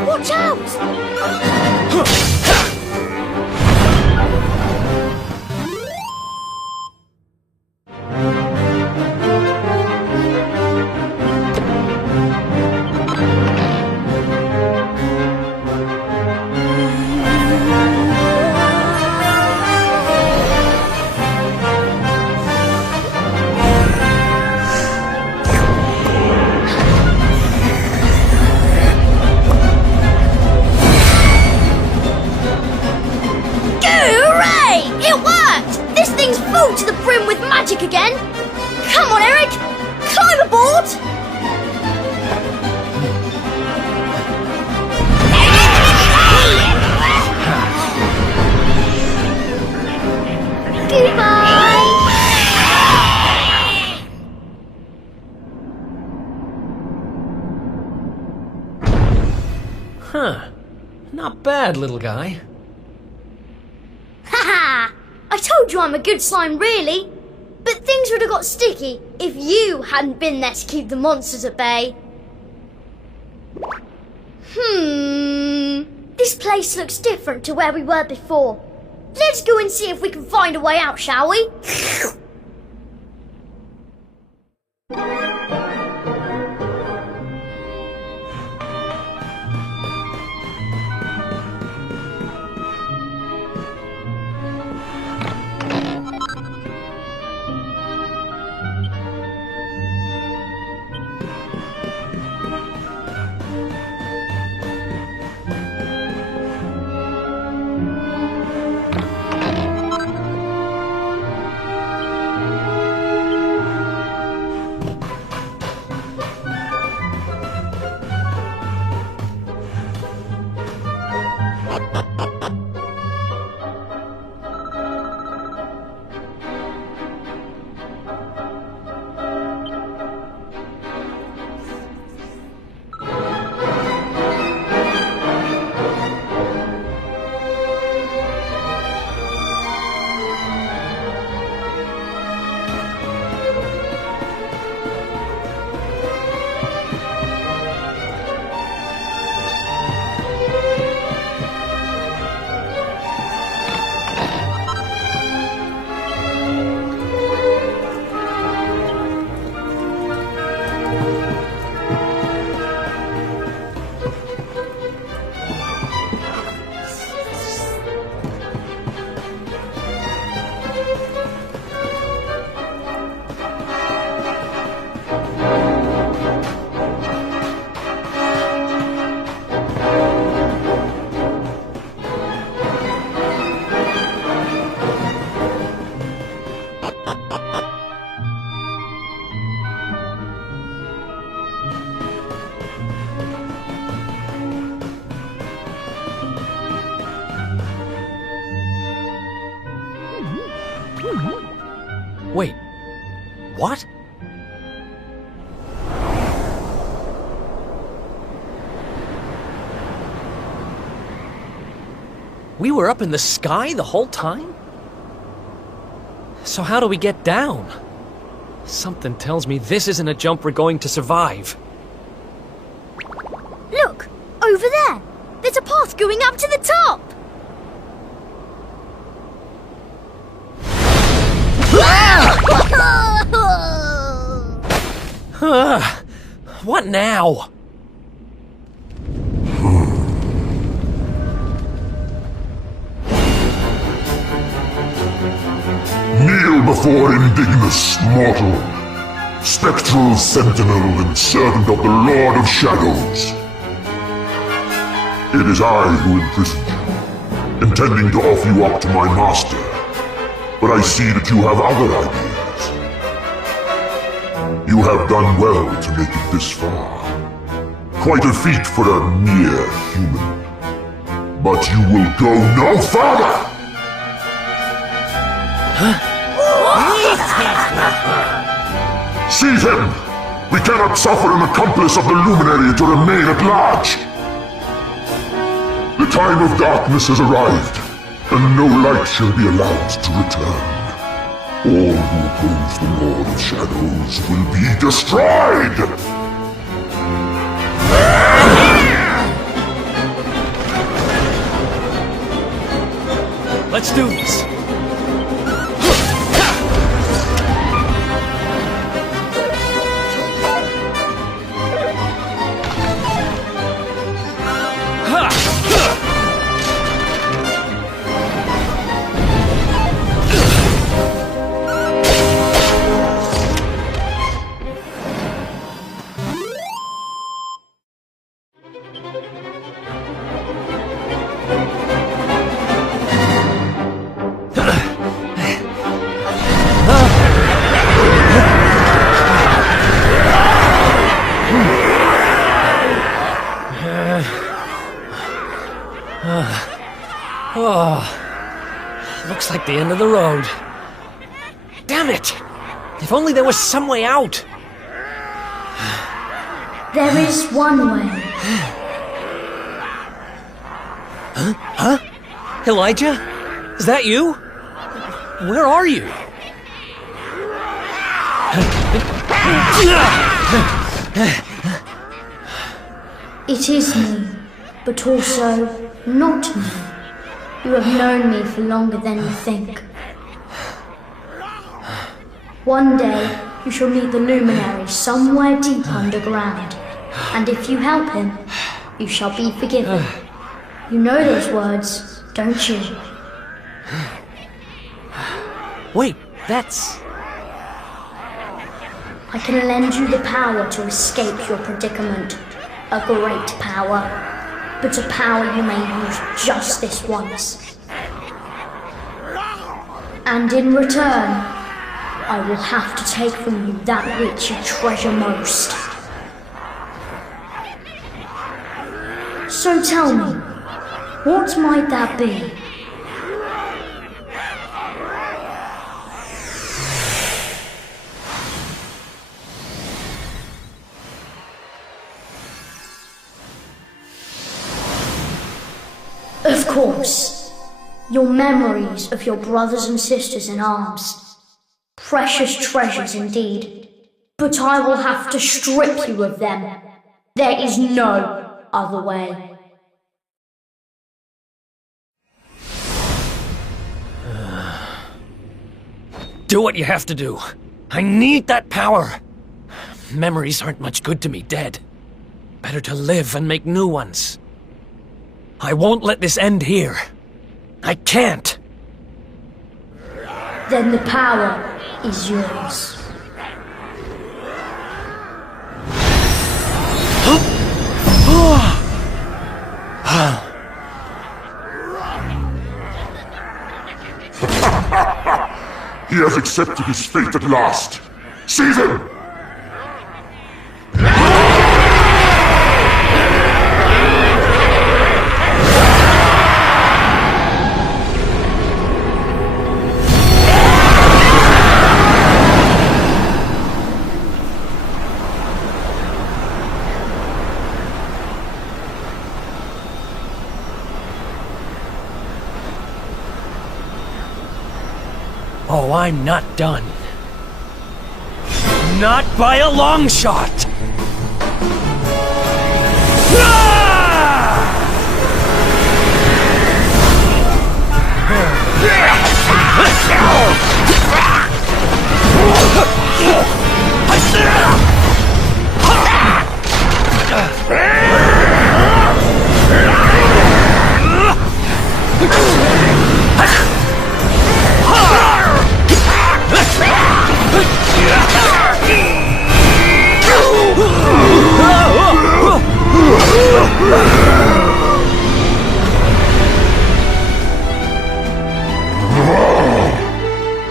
Watch out! To the brim with magic again! Come on, Eric! Climb aboard! Goodbye! Huh. Not bad, little guy. Haha! I told you I'm a good slime, really. But things would have got sticky if you hadn't been there to keep the monsters at bay. This place looks different to where we were before. Let's go and see if we can find a way out, shall we? What? We were up in the sky the whole time? So how do we get down? Something tells me this isn't a jump we're going to survive. Look! Over there! There's a path going up to the top! What now? Kneel before indignous mortal, spectral sentinel and servant of the Lord of Shadows. It is I who imprisoned you, intending to offer you up to my master. But I see that you have other ideas. You have done well to make it this far. Quite a feat for a mere human. But you will go no further! Seize him! We cannot suffer an accomplice of the Luminary to remain at large! The time of darkness has arrived, and no light shall be allowed to return. All who oppose the Lord of Shadows will be destroyed! Let's do this! Looks like the end of the road. Damn it! If only there was some way out! There is one way. Huh? Elijah? Is that you? Where are you? It is me, but also not me. You have known me for longer than you think. One day, you shall meet the Luminary somewhere deep underground, and if you help him, you shall be forgiven. You know those words, don't you? Wait, that's... I can lend you the power to escape your predicament. A great power. But a power you may use just this once. And in return, I will have to take from you that which you treasure most. So tell me, what might that be? Of course, your memories of your brothers and sisters in arms. Precious treasures indeed. But I will have to strip you of them. There is no other way. Do what you have to do. I need that power. Memories aren't much good to me dead. Better to live and make new ones. I won't let this end here. I can't. Then the power is yours. He has accepted his fate at last. Seize him! Oh, I'm not done. Not by a long shot!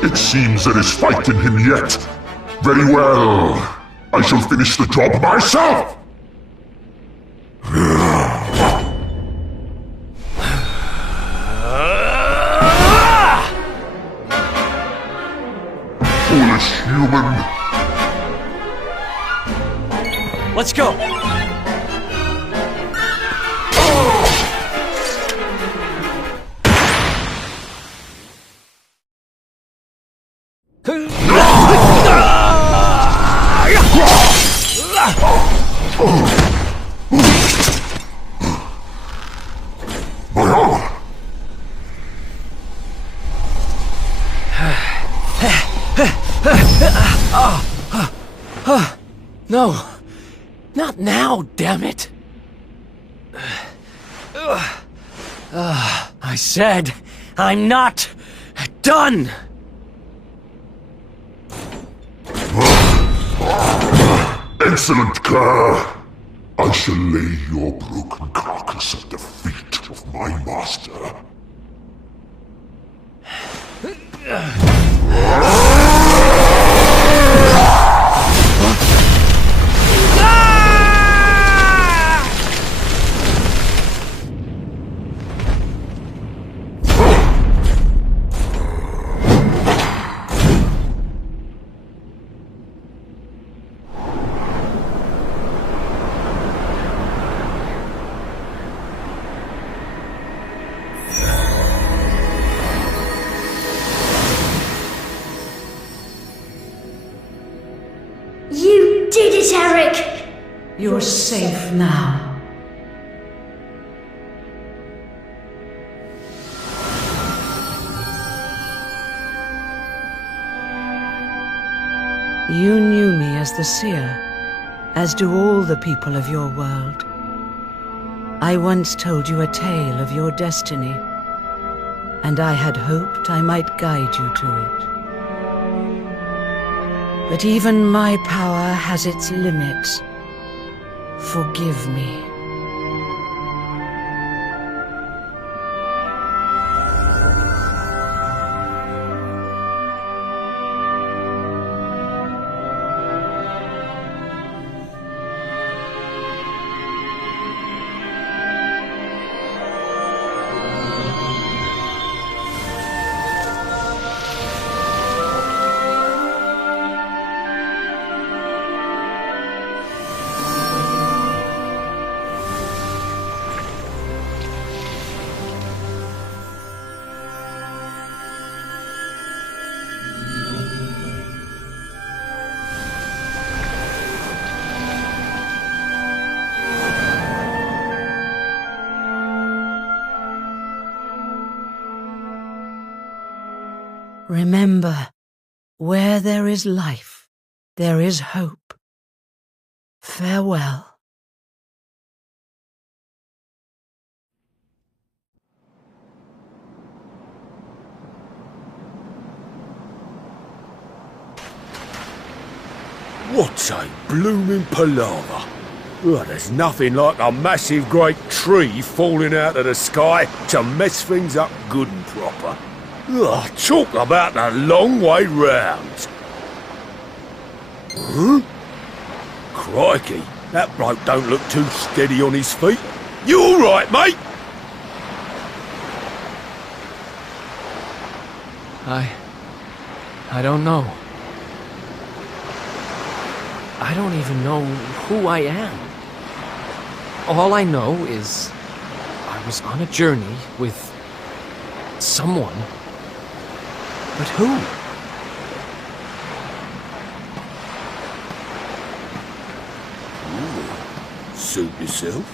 It seems there is fight in him yet. Very well. I shall finish the job myself! Foolish human. Let's go! No, not now, damn it. I said, I'm not done. Excellent care. I shall lay your broken carcass at the feet of my master. You did it, Eric! You're safe now. You knew me as the seer, as do all the people of your world. I once told you a tale of your destiny, and I had hoped I might guide you to it. But even my power has its limits. Forgive me. Remember, where there is life, there is hope. Farewell. What a blooming palaver. Well, there's nothing like a massive great tree falling out of the sky to mess things up good and proper. Ugh, talk about a long way round. Huh? Crikey, that bloke don't look too steady on his feet. You all right, mate? I don't know. I don't even know who I am. All I know is I was on a journey with someone. But who? suit yourself.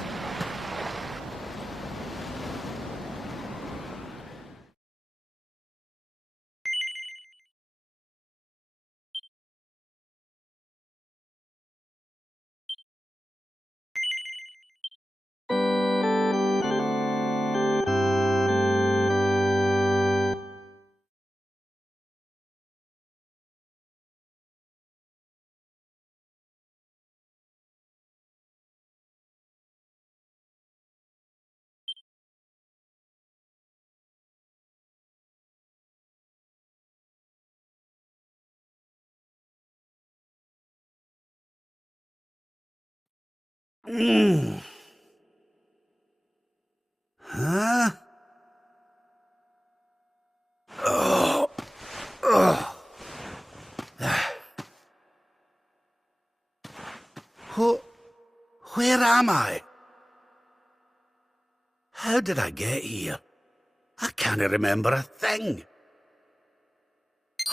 Huh? Oh. Oh. Where am I? How did I get here? I can't remember a thing.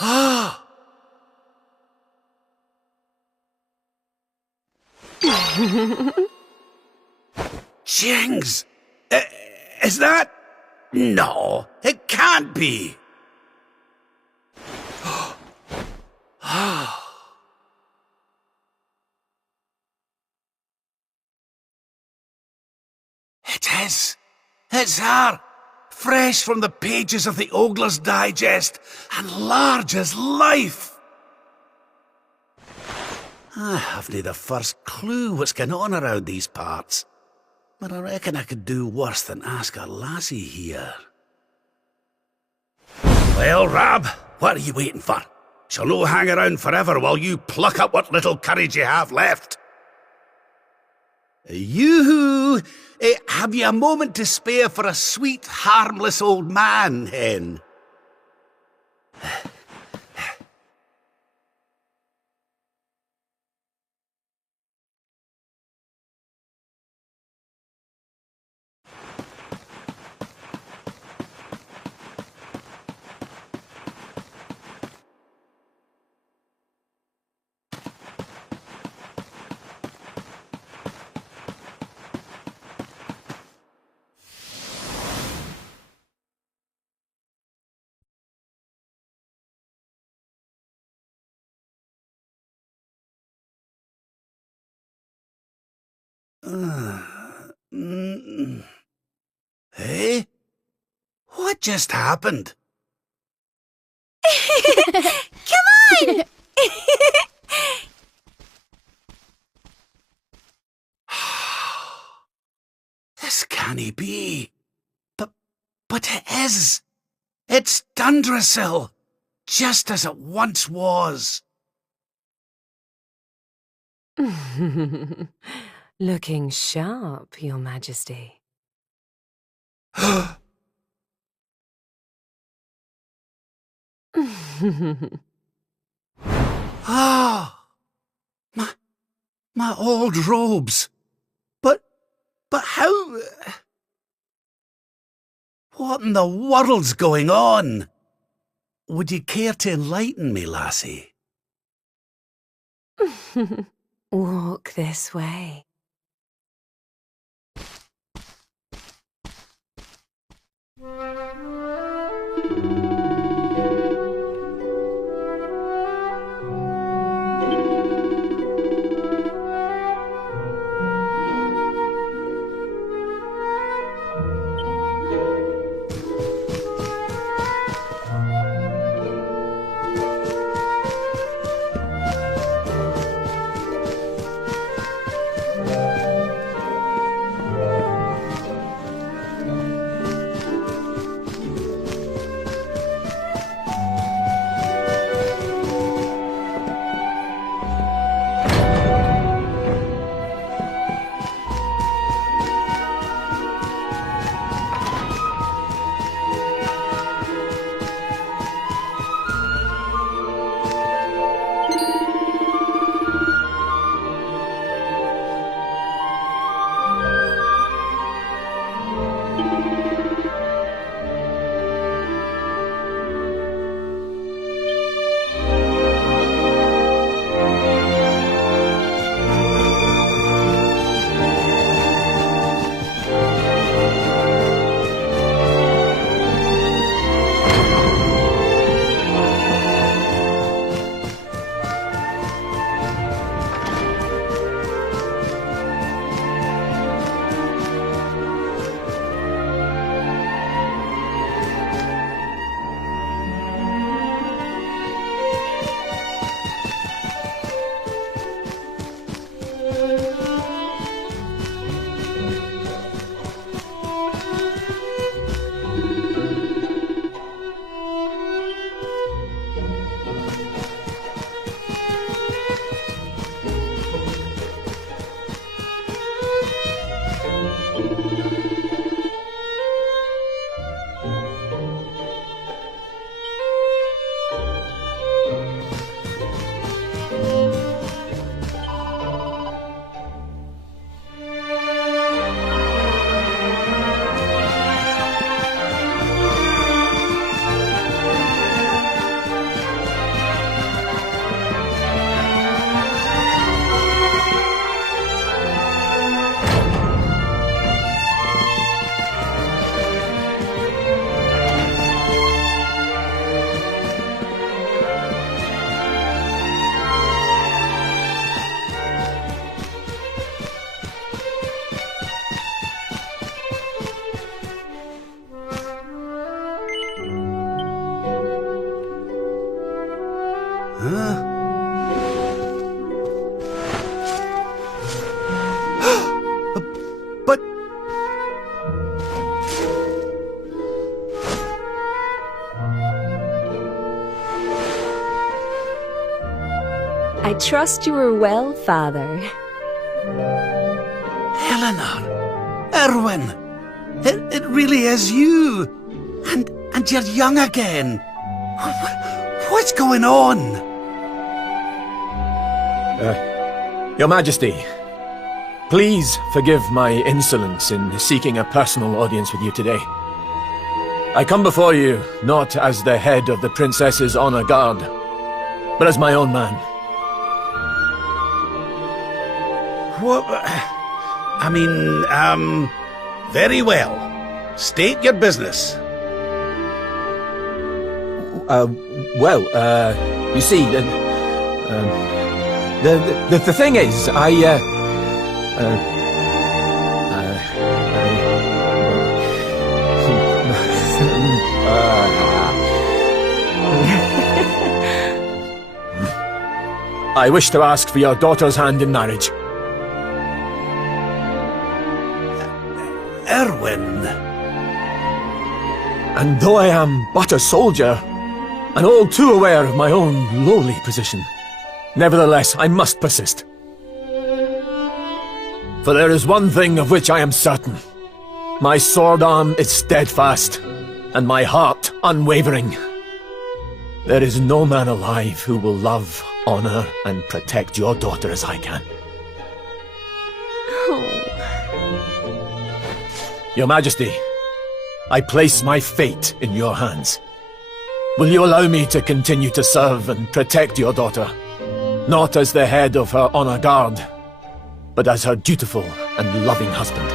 Ah! Jings! Is that... No, it can't be. It is. It's her. Fresh from the pages of the Ogler's Digest, and large as life. I haven't the first clue what's going on around these parts, but I reckon I could do worse than ask a lassie here. Well, Rab, what are you waiting for? She'll no hang around forever while you pluck up what little courage you have left. Yoo-hoo! Have you a moment to spare for a sweet, harmless old man, hen? Hey? What just happened? Come on! This can't be. But it is. It's Dundrasil, just as it once was. Looking sharp, Your Majesty. Ah! My old robes. But how... What in the world's going on? Would you care to enlighten me, lassie? Walk this way. I trust you are well, Father. Eleanor! Erwin! It really is you! And you're young again! What's going on? Your Majesty, please forgive my insolence in seeking a personal audience with you today. I come before you not as the head of the Princess's honor guard, but as my own man. What? I mean, very well. State your business. You see, the thing is, I wish to ask for your daughter's hand in marriage. Erwin. And though I am but a soldier, and all too aware of my own lowly position, nevertheless I must persist. For there is one thing of which I am certain. My sword arm is steadfast, and my heart unwavering. There is no man alive who will love, honor, and protect your daughter as I can. Your Majesty, I place my fate in your hands. Will you allow me to continue to serve and protect your daughter, not as the head of her honor guard, but as her dutiful and loving husband?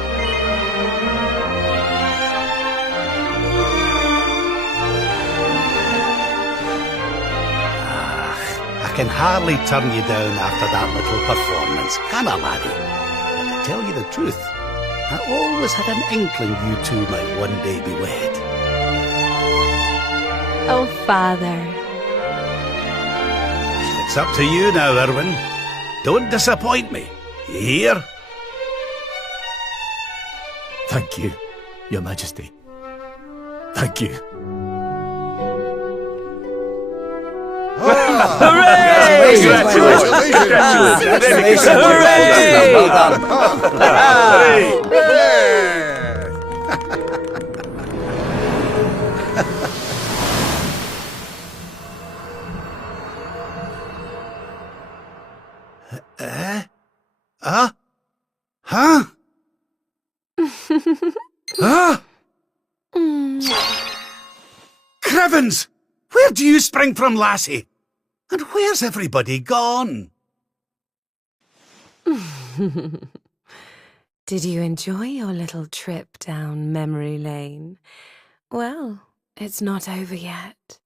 I can hardly turn you down after that little performance, can I, laddie? But to tell you the truth, I always had an inkling you two might one day be wed. Oh, Father. It's up to you now, Erwin. Don't disappoint me. You hear? Thank you, Your Majesty. Thank you. Hooray! Congratulations! Hooray! Well done. Huh? Huh? Crevens! Where do you spring from, lassie? And where's everybody gone? Did you enjoy your little trip down memory lane? Well, it's not over yet.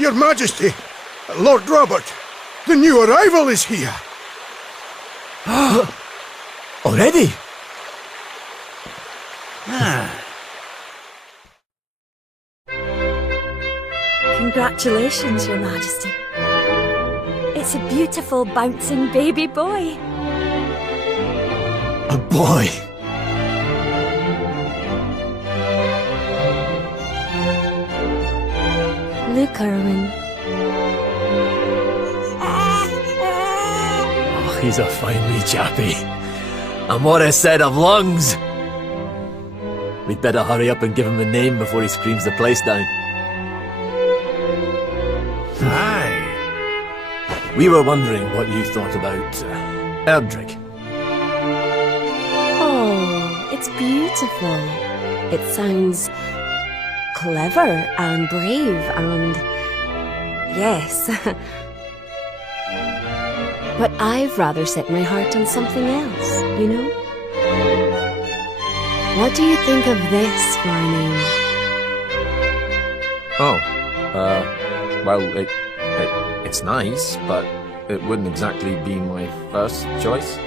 Your Majesty, Lord Robert, the new arrival is here. Already? Congratulations, Your Majesty. It's a beautiful, bouncing baby boy. A boy? Look, Erwin. Oh, he's a fine wee chappie. And what a set of lungs! We'd better hurry up and give him a name before he screams the place down. Aye. We were wondering what you thought about Erdrig. Oh, it's beautiful. It sounds clever and brave and... yes. But I've rather set my heart on something else, you know? What do you think of this for a name? Oh, well, it's nice, but it wouldn't exactly be my first choice.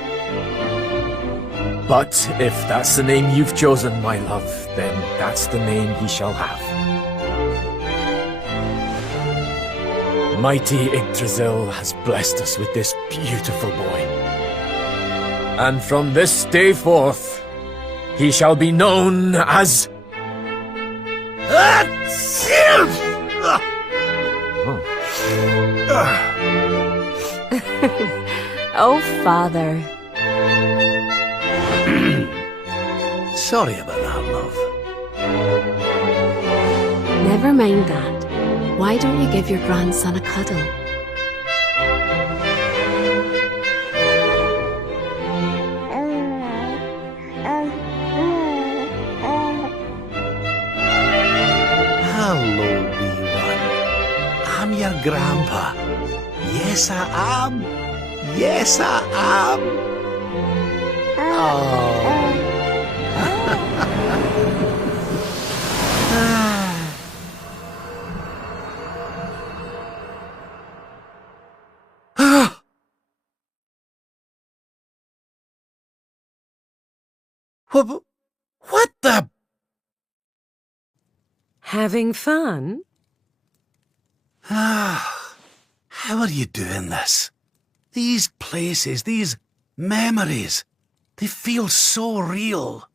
But if that's the name you've chosen, my love, then that's the name he shall have. Mighty Yggdrasil has blessed us with this beautiful boy. And from this day forth, he shall be known as... Oh, Father. Sorry about that, love. Never mind that. Why don't you give your grandson a cuddle? Hello, wee one. I'm your grandpa. Yes, I am. Yes, I am. What the... Having fun? How are you doing this? These places, these memories, they feel so real.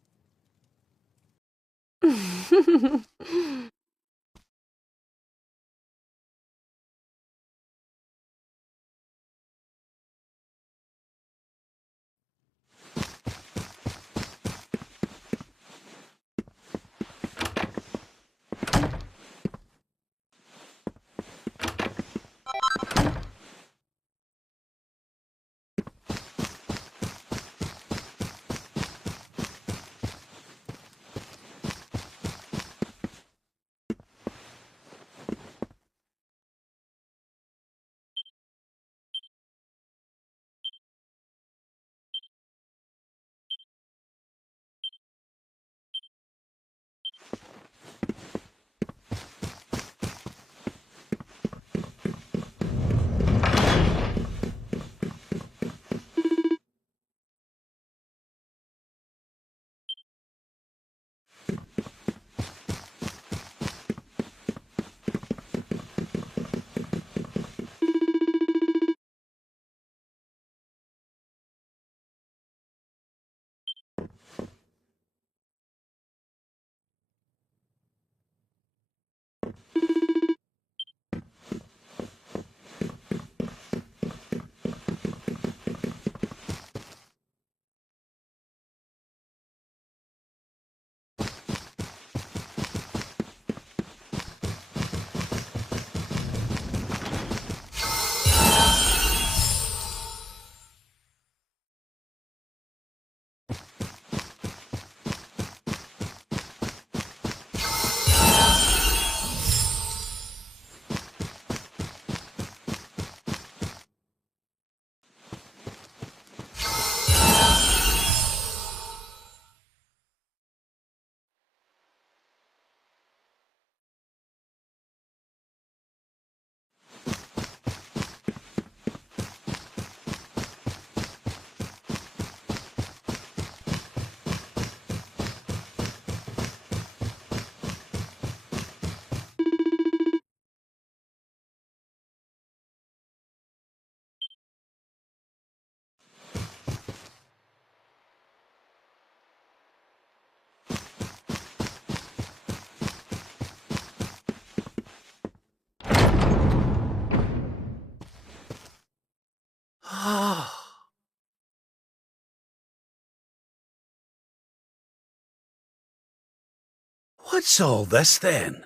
What's all this then?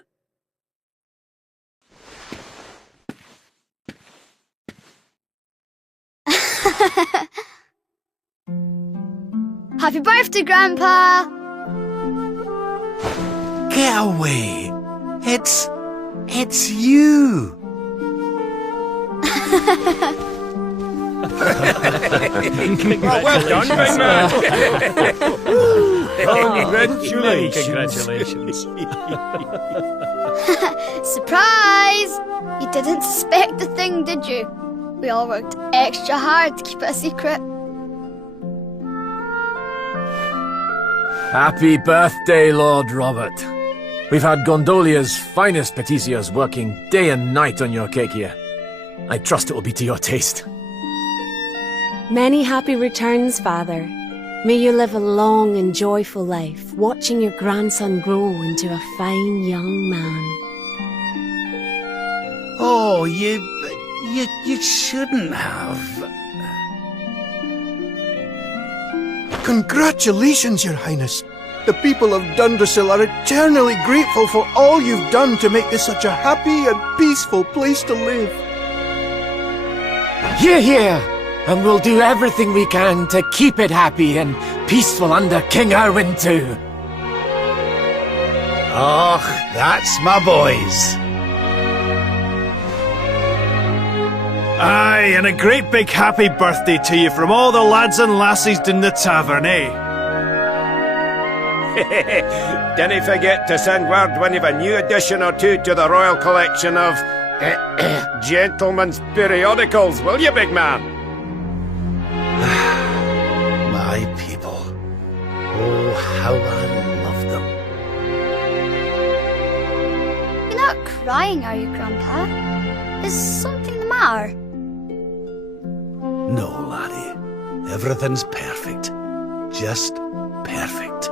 Happy birthday, Grandpa! Get away! It's you! Well done, big man! Congratulations. Surprise! You didn't suspect the thing, did you? We all worked extra hard to keep it a secret. Happy birthday, Lord Robert. We've had Gondolia's finest patissiers working day and night on your cake here. I trust it will be to your taste. Many happy returns, Father. May you live a long and joyful life, watching your grandson grow into a fine young man. Oh, you shouldn't have. Congratulations, Your Highness. The people of Dundrasil are eternally grateful for all you've done to make this such a happy and peaceful place to live. Hear, hear! And we'll do everything we can to keep it happy and peaceful under King Erwin too. Oh, that's my boys. Aye, and a great big happy birthday to you from all the lads and lassies in the tavern, eh? Didn't forget to send word when you've a new edition or two to the Royal Collection of gentlemen's periodicals, will you, big man? My people. Oh, how I love them. You're not crying, are you, Grandpa? Is something the matter? No, laddie. Everything's perfect. Just perfect.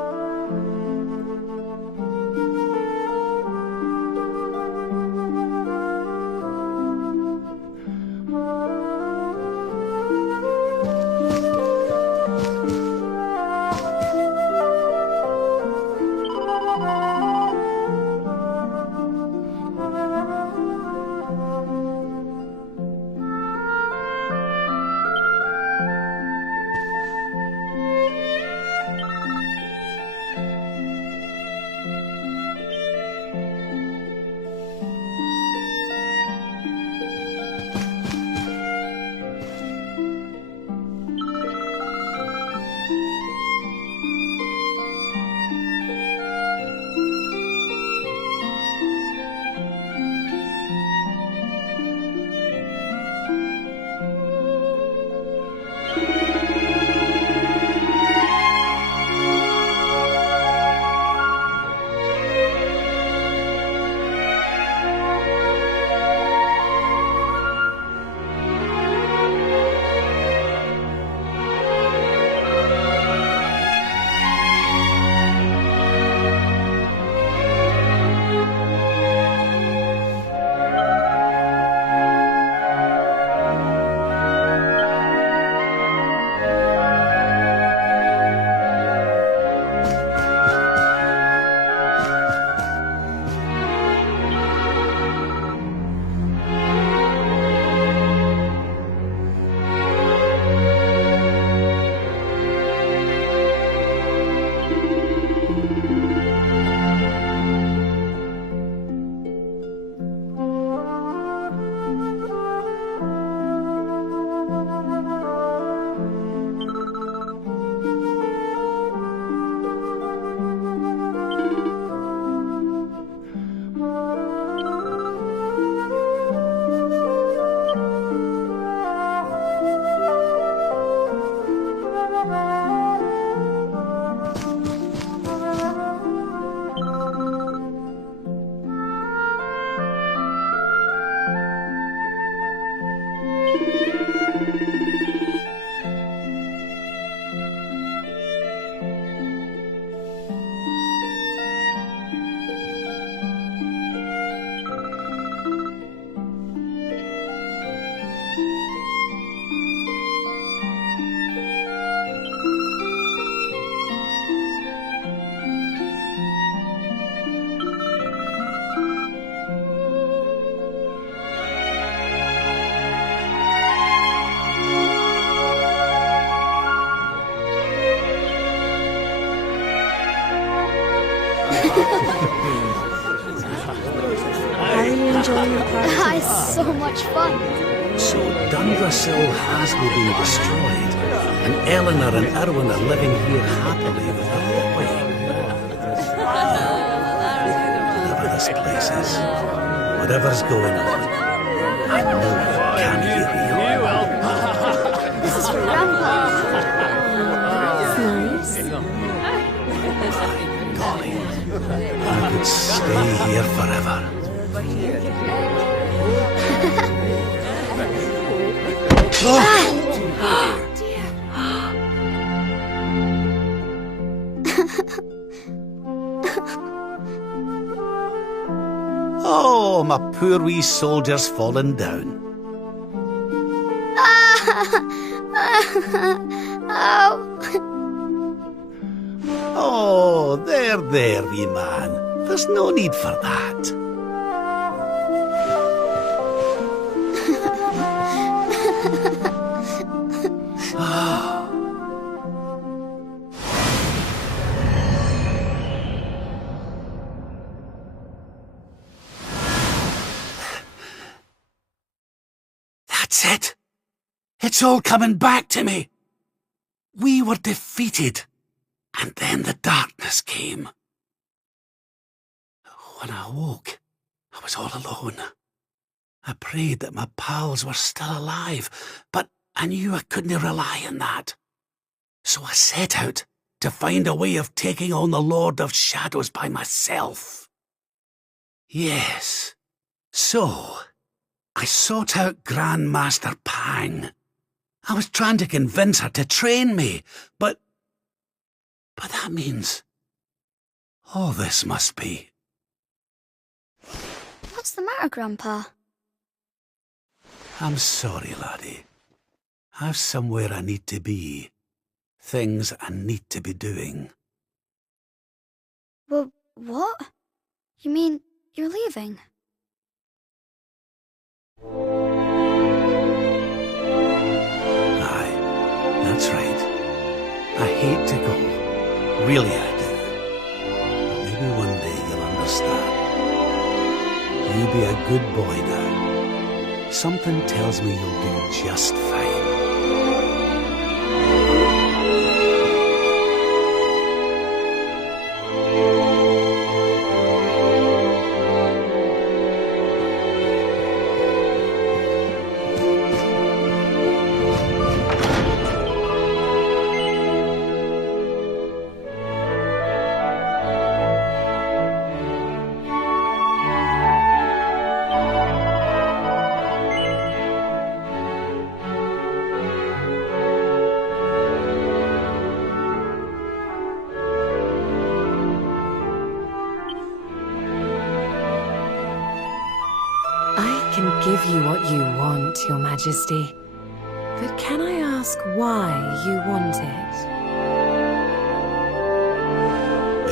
I really enjoy your party. It's so much fun. So Dundrasil has me being destroyed, and Eleanor and Erwin are living here happily without the plague. Whatever this place is, whatever's going on, I know it can't be real. This is for Grandpa. It's nice. Golly, I could stay here forever. Oh, my poor wee soldier's fallen down. Oh, there, wee man. There's no need for that. That's it. It's all coming back to me. We were defeated, and then the darkness came. When I woke, I was all alone. I prayed that my pals were still alive, but I knew I couldn't rely on that. So I set out to find a way of taking on the Lord of Shadows by myself. Yes, so I sought out Grandmaster Pang. I was trying to convince her to train me, but that means all this must be. What's the matter, Grandpa? I'm sorry, laddie. I've somewhere I need to be. Things I need to be doing. Well, what? You mean you're leaving? Aye, that's right. I hate to go. Really I do. But maybe one day you'll understand. You be a good boy now. Something tells me you'll do just fine. Give you what you want, Your Majesty. But can I ask why you want it?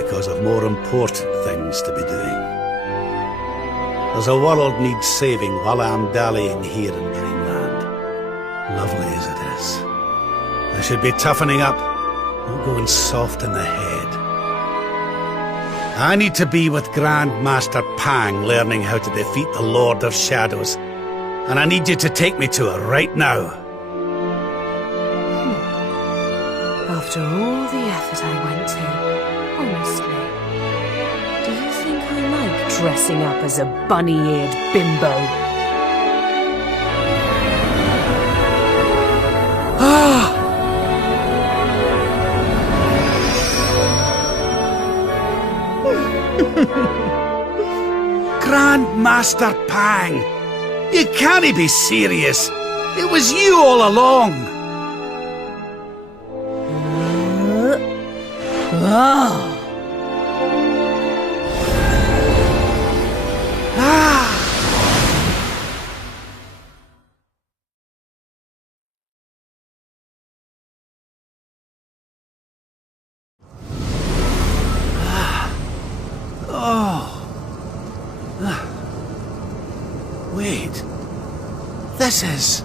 Because of more important things to be doing. There's a world needs saving while I'm dallying here in Dreamland. Lovely as it is. I should be toughening up, not going soft in the head. I need to be with Grandmaster Pang learning how to defeat the Lord of Shadows. And I need you to take me to her right now. After all the effort I went to, honestly, do you think I like dressing up as a bunny-eared bimbo? Grandmaster Pang! You can't be serious! It was you all along! Wait. This is...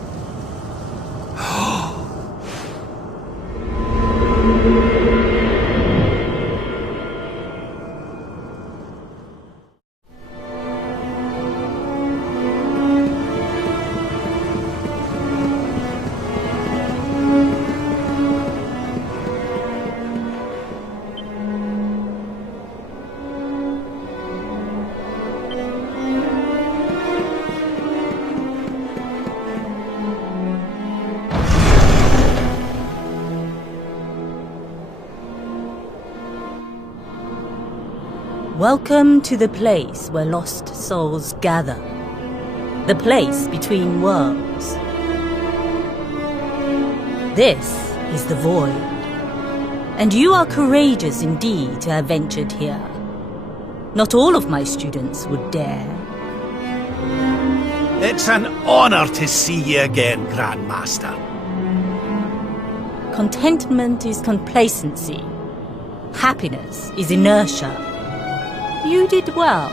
Welcome to the place where lost souls gather. The place between worlds. This is the Void. And you are courageous indeed to have ventured here. Not all of my students would dare. It's an honor to see you again, Grandmaster. Contentment is complacency. Happiness is inertia. You did well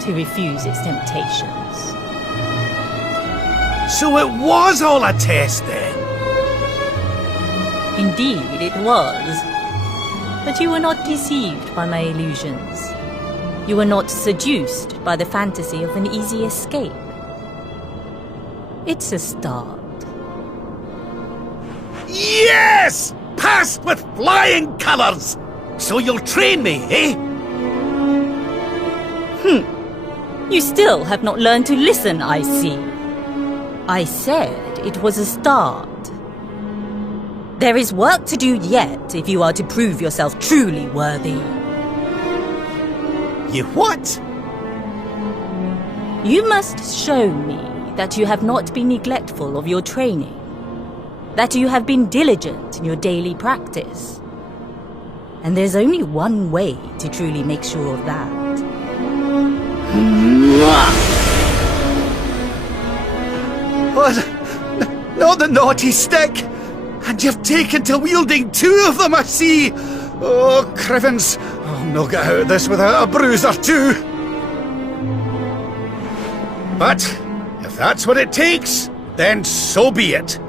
to refuse its temptations. So it was all a test then? Indeed, it was. But you were not deceived by my illusions. You were not seduced by the fantasy of an easy escape. It's a start. Yes! Passed with flying colours! So you'll train me, eh? You still have not learned to listen, I see. I said it was a start. There is work to do yet if you are to prove yourself truly worthy. You what? You must show me that you have not been neglectful of your training. That you have been diligent in your daily practice. And there's only one way to truly make sure of that. What? Not the naughty stick! And you've taken to wielding two of them, I see! Oh, Crivens, I'll not get out of this without a bruise or two! But, if that's what it takes, then so be it.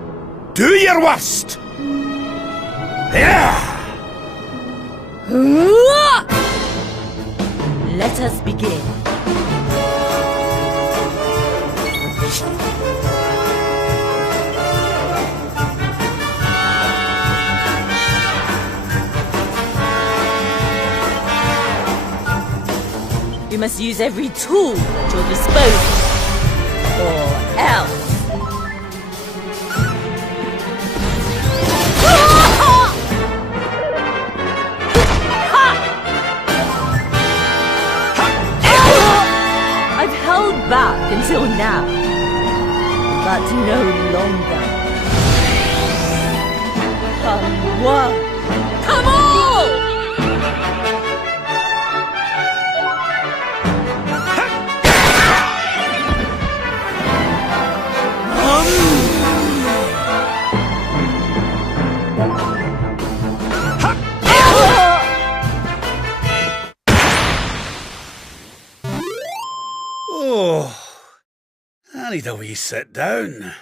Do your worst! Yeah! Let us begin. You must use every tool at your disposal, or else. I've held back until now, but no longer. Come one, come all! Oh, I need a wee sit down.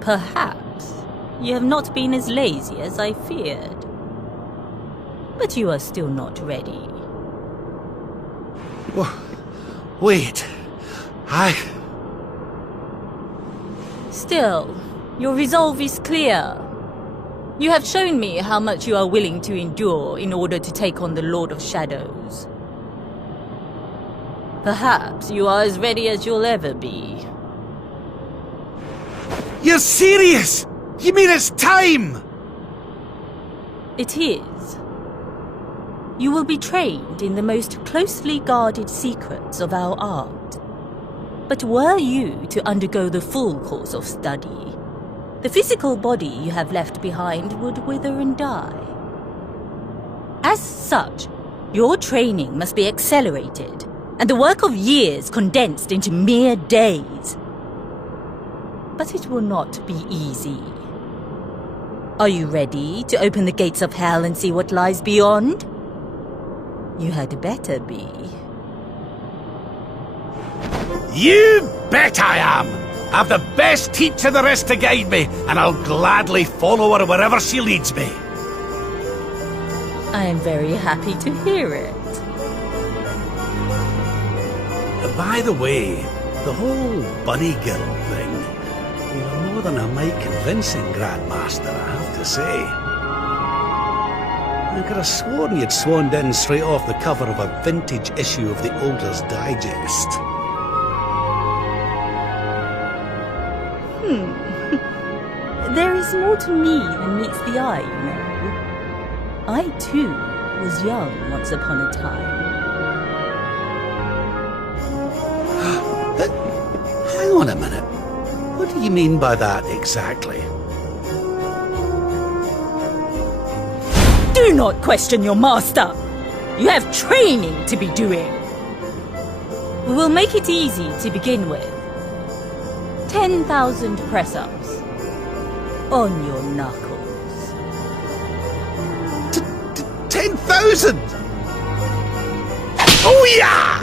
Perhaps you have not been as lazy as I feared. But you are still not ready. Wait, Still, your resolve is clear. You have shown me how much you are willing to endure in order to take on the Lord of Shadows. Perhaps you are as ready as you'll ever be. You're serious? You mean it's time? It is. You will be trained in the most closely guarded secrets of our art. But were you to undergo the full course of study, the physical body you have left behind would wither and die. As such, your training must be accelerated, and the work of years condensed into mere days. But it will not be easy. Are you ready to open the gates of hell and see what lies beyond? You had better be. You bet I am! I've the best teacher there is to guide me, and I'll gladly follow her wherever she leads me. I am very happy to hear it. By the way, the whole bunny guild thing, you were more than a mite convincing, Grandmaster, I have to say. I could have sworn you'd swaned in straight off the cover of a vintage issue of the Older's Digest. There is more to me than meets the eye, you know. I, too, was young once upon a time. Hang on a minute. What do you mean by that exactly? Do not question your master! You have training to be doing. We will make it easy to begin with. 10,000 press-ups. On your knuckles. 10,000! Oh yeah!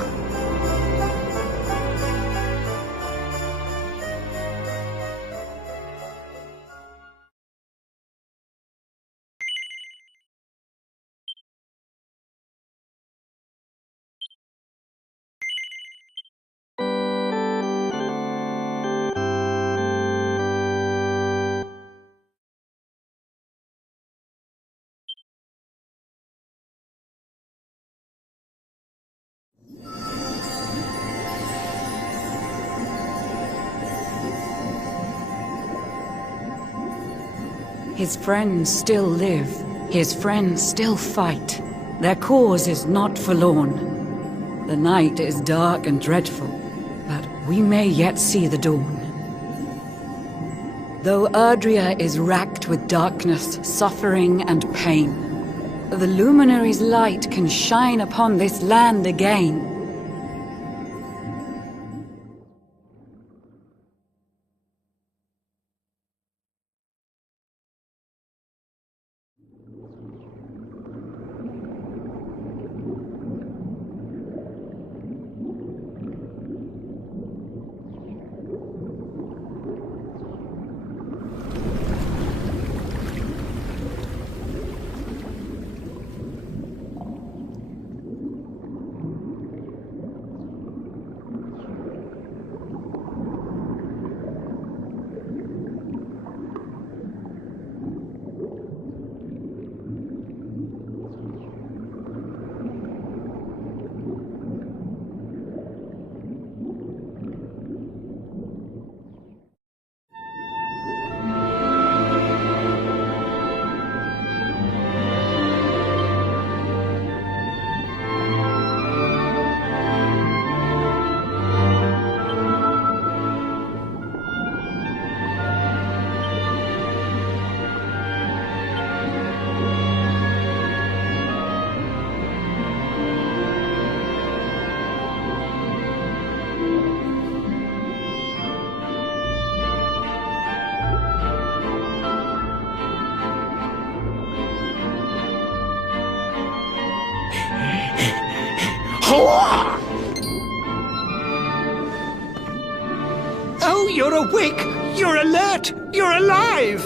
His friends still live. His friends still fight. Their cause is not forlorn. The night is dark and dreadful, but we may yet see the dawn. Though Erdrea is racked with darkness, suffering, and pain, the Luminary's light can shine upon this land again. Oh, you're awake! You're alert! You're alive!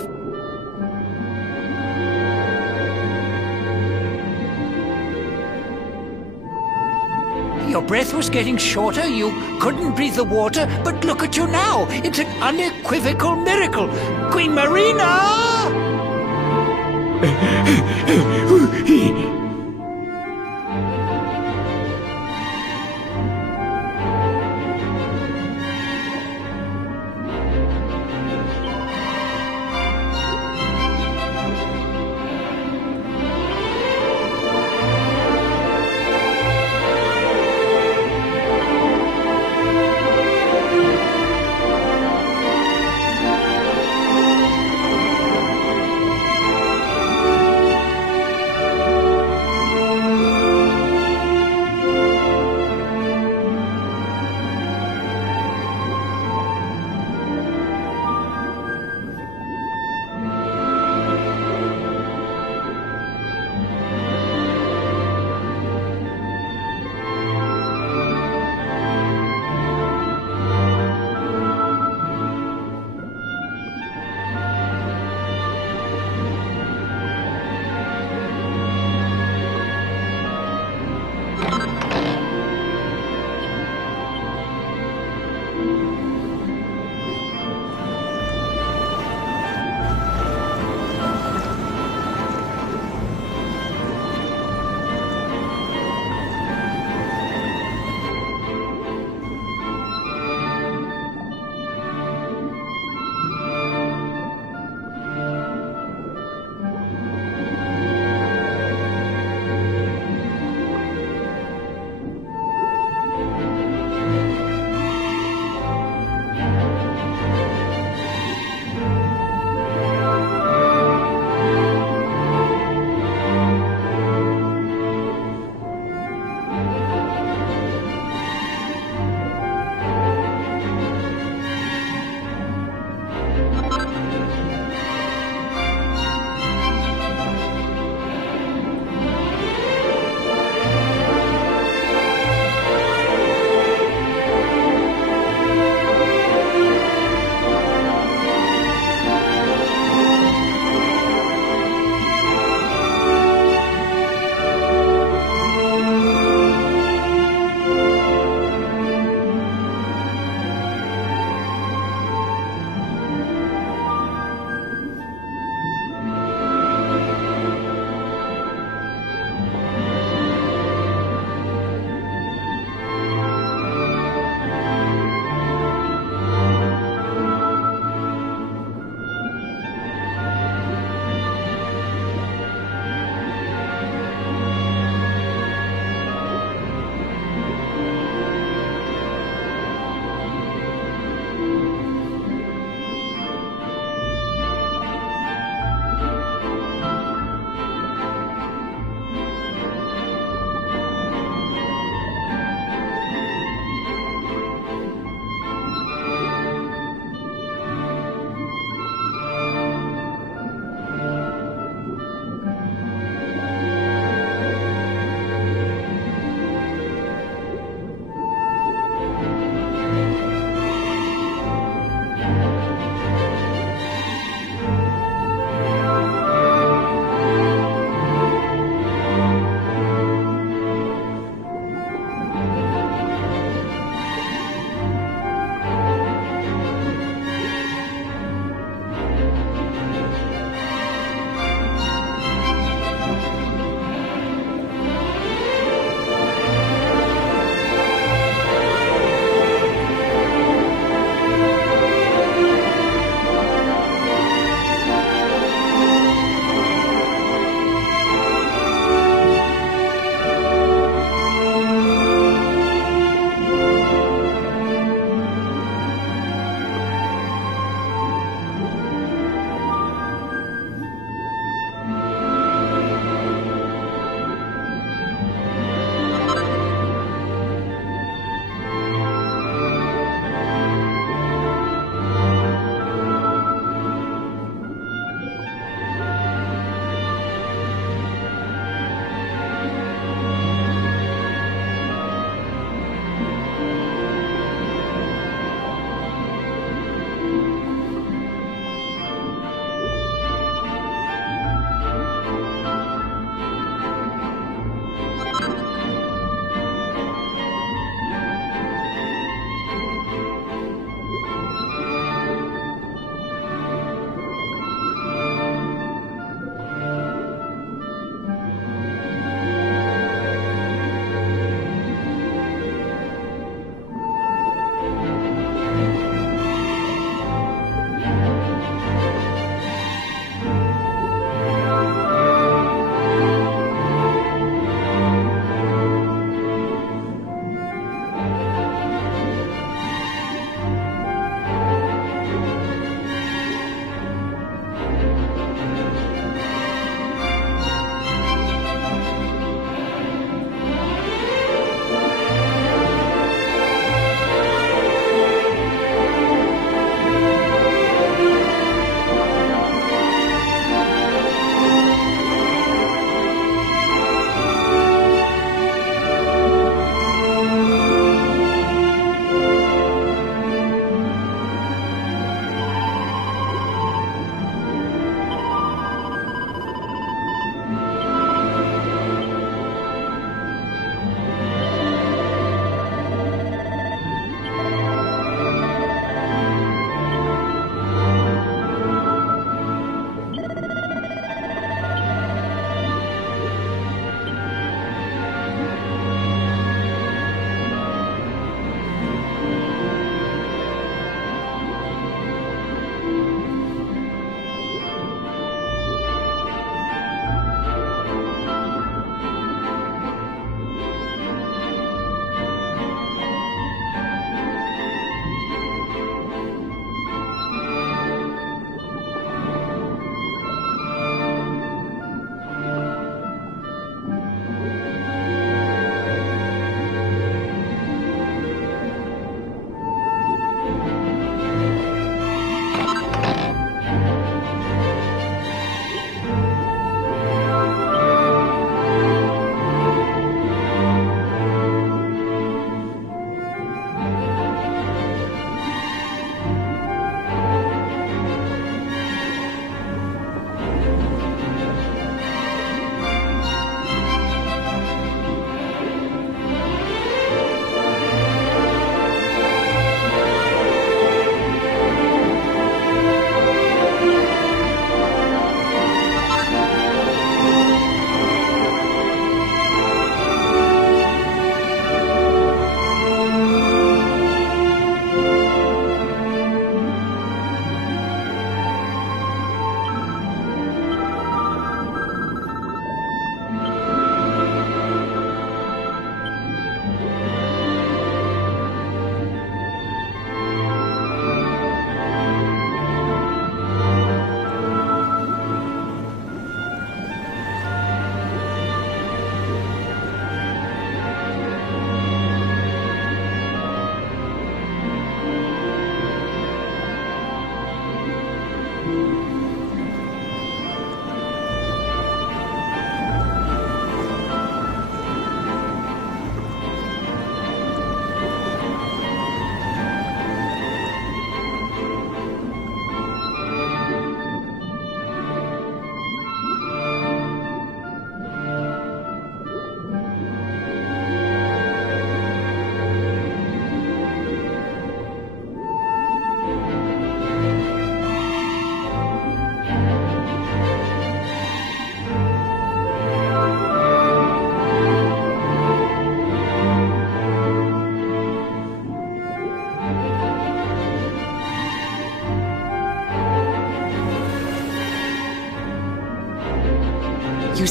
Your breath was getting shorter, you couldn't breathe the water, but look at you now! It's an unequivocal miracle! Queen Marina!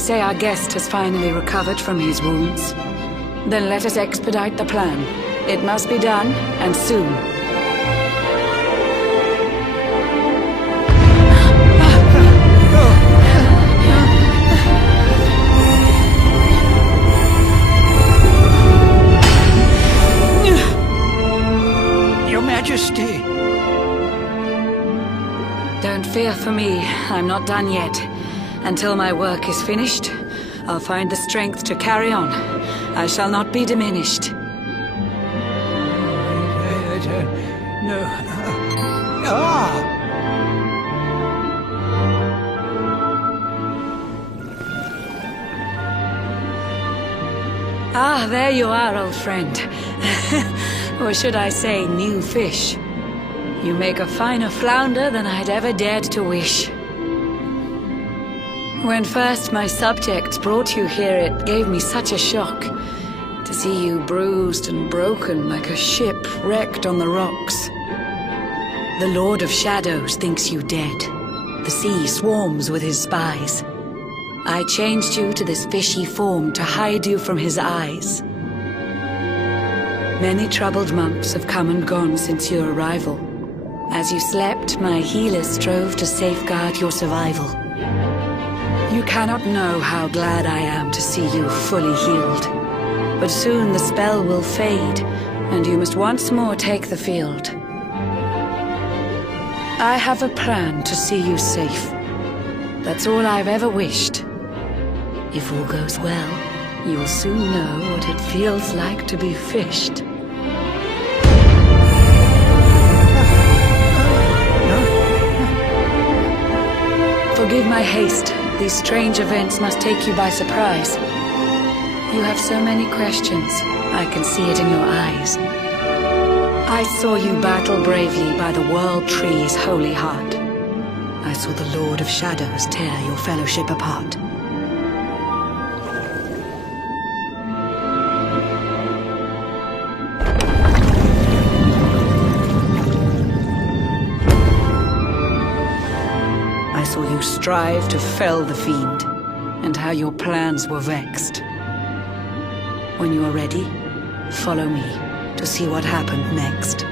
say our guest has finally recovered from his wounds. Then let us expedite the plan. It must be done, and soon. Your Majesty! Don't fear for me. I'm not done yet. Until my work is finished, I'll find the strength to carry on. I shall not be diminished. No. Ah, there you are, old friend. Or should I say, new fish. You make a finer flounder than I'd ever dared to wish. When first my subjects brought you here, it gave me such a shock to see you bruised and broken like a ship wrecked on the rocks. The Lord of Shadows thinks you dead. The sea swarms with his spies. I changed you to this fishy form to hide you from his eyes. Many troubled months have come and gone since your arrival. As you slept, my healers strove to safeguard your survival. You cannot know how glad I am to see you fully healed. But soon the spell will fade, and you must once more take the field. I have a plan to see you safe. That's all I've ever wished. If all goes well, you'll soon know what it feels like to be fished. Forgive my haste. These strange events must take you by surprise. You have so many questions. I can see it in your eyes. I saw you battle bravely by the World Tree's holy heart. I saw the Lord of Shadows tear your fellowship apart. I saw you strive to fell the fiend, and how your plans were vexed. When you are ready, follow me to see what happened next.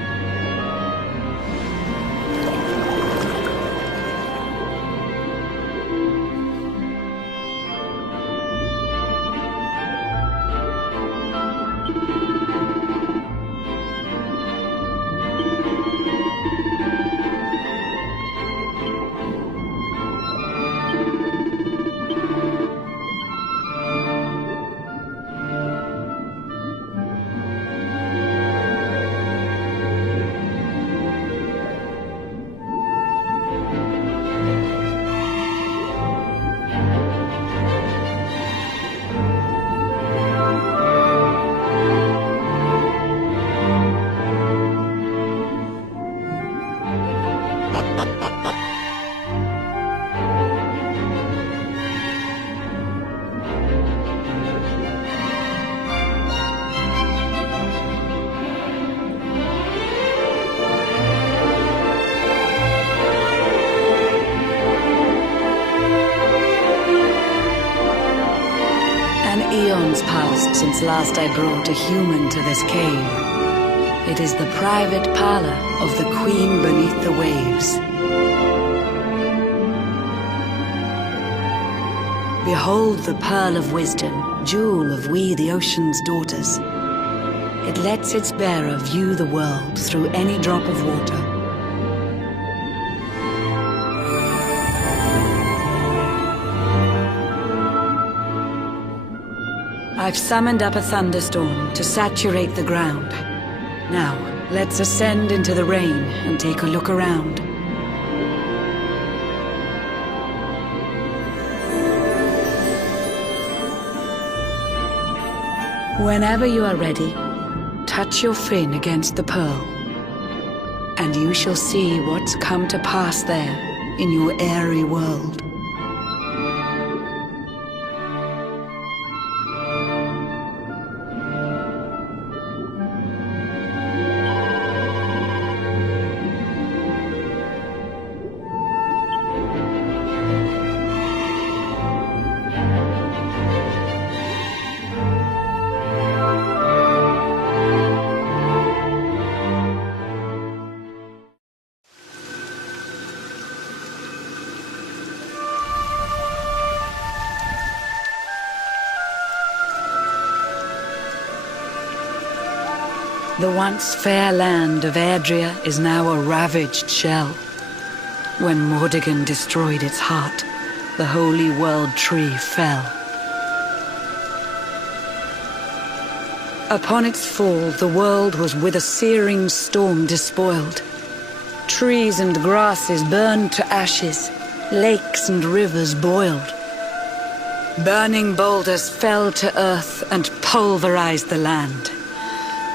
Eons passed since last I brought a human to this cave. It is the private parlor of the Queen beneath the waves. Behold the pearl of wisdom, jewel of we the ocean's daughters. It lets its bearer view the world through any drop of water. I've summoned up a thunderstorm to saturate the ground. Now, let's ascend into the rain and take a look around. Whenever you are ready, touch your fin against the pearl, and you shall see what's come to pass there in your airy world. The once fair land of Erdrea is now a ravaged shell. When Mordegon destroyed its heart, the holy world tree fell. Upon its fall, the world was with a searing storm despoiled. Trees and grasses burned to ashes, lakes and rivers boiled. Burning boulders fell to earth and pulverized the land.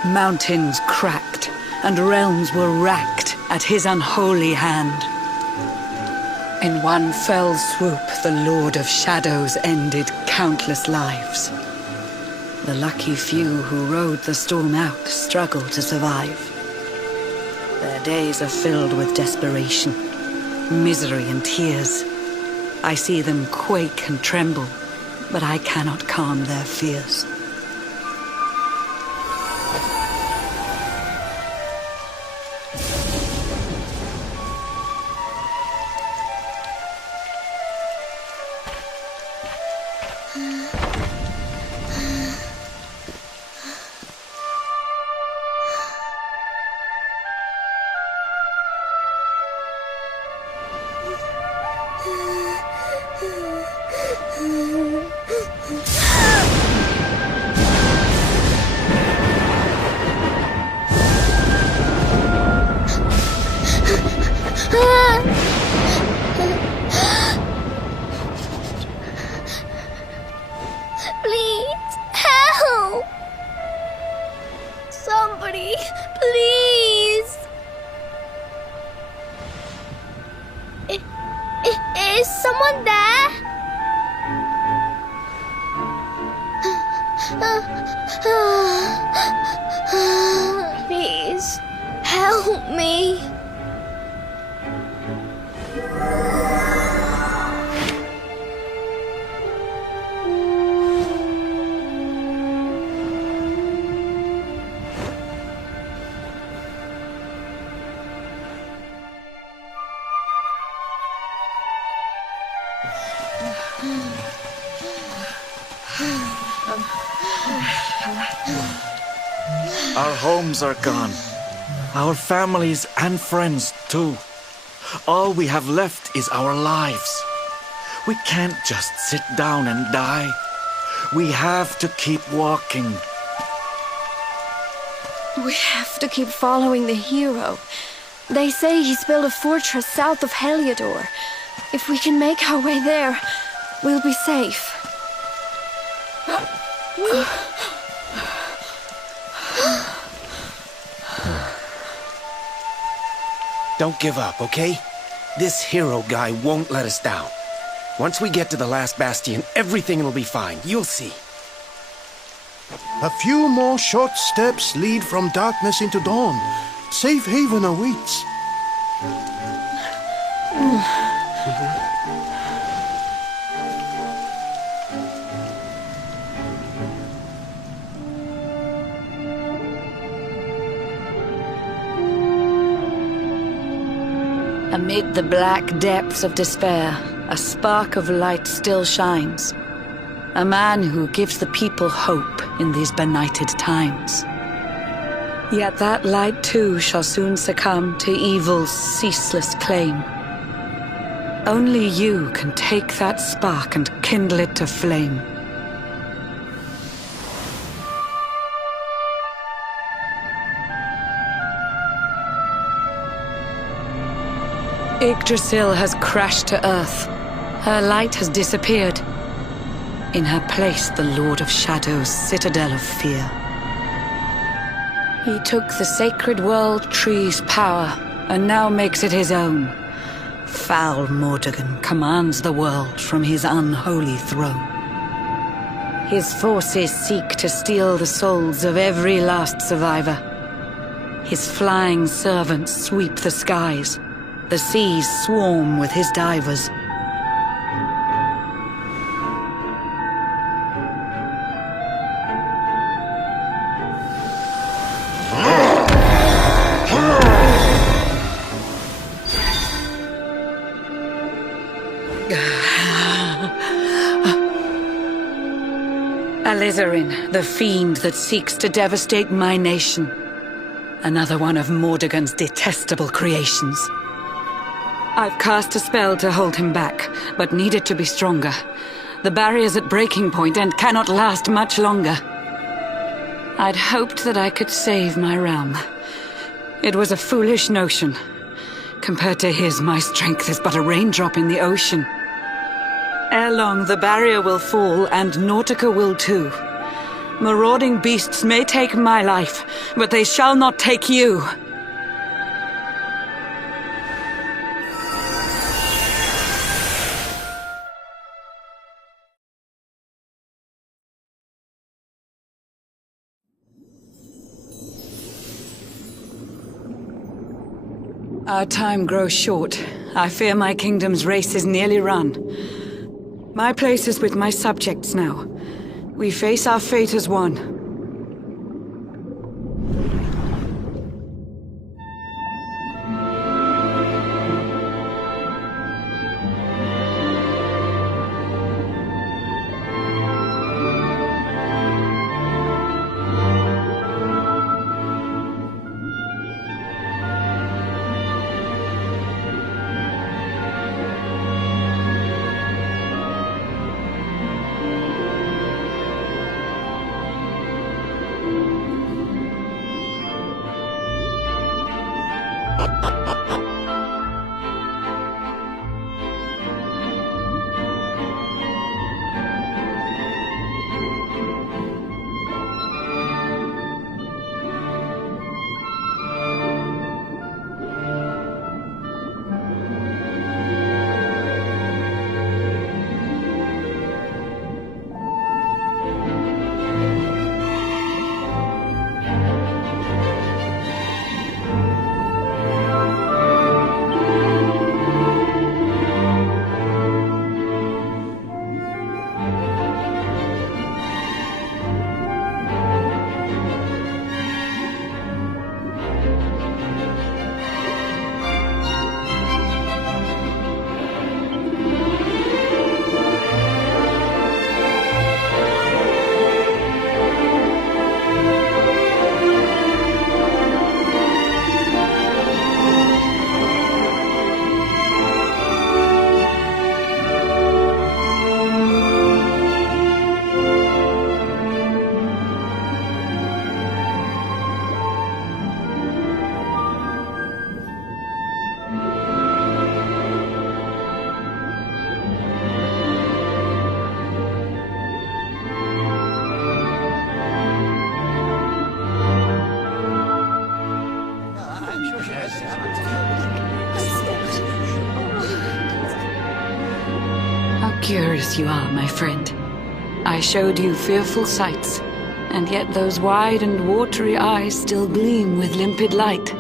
Mountains cracked, and realms were racked at his unholy hand. In one fell swoop, the Lord of Shadows ended countless lives. The lucky few who rode the storm out struggled to survive. Their days are filled with desperation, misery and tears. I see them quake and tremble, but I cannot calm their fears. Please, help! Somebody, please! Is someone there? Please, help me. Our homes are gone. Our families and friends, too. All we have left is our lives. We can't just sit down and die. We have to keep walking. We have to keep following the hero. They say he's built a fortress south of Heliodor. If we can make our way there, we'll be safe. Don't give up, okay? This hero guy won't let us down. Once we get to the last bastion, everything will be fine. You'll see. A few more short steps lead from darkness into dawn. Safe haven awaits. Amid the black depths of despair, a spark of light still shines. A man who gives the people hope in these benighted times. Yet that light too shall soon succumb to evil's ceaseless claim. Only you can take that spark and kindle it to flame. Yggdrasil has crashed to earth. Her light has disappeared. In her place, the Lord of Shadows' citadel of fear. He took the sacred world tree's power, and now makes it his own. Foul Mordegon commands the world from his unholy throne. His forces seek to steal the souls of every last survivor. His flying servants sweep the skies. The seas swarm with his divers. Alizarin, the fiend that seeks to devastate my nation. Another one of Mordegon's detestable creations. I've cast a spell to hold him back, but need it to be stronger. The barrier's at breaking point and cannot last much longer. I'd hoped that I could save my realm. It was a foolish notion. Compared to his, my strength is but a raindrop in the ocean. Ere long, the barrier will fall, and Nautica will too. Marauding beasts may take my life, but they shall not take you. Our time grows short. I fear my kingdom's race is nearly run. My place is with my subjects now. We face our fate as one. Curious you are, my friend. I showed you fearful sights, and yet those wide and watery eyes still gleam with limpid light.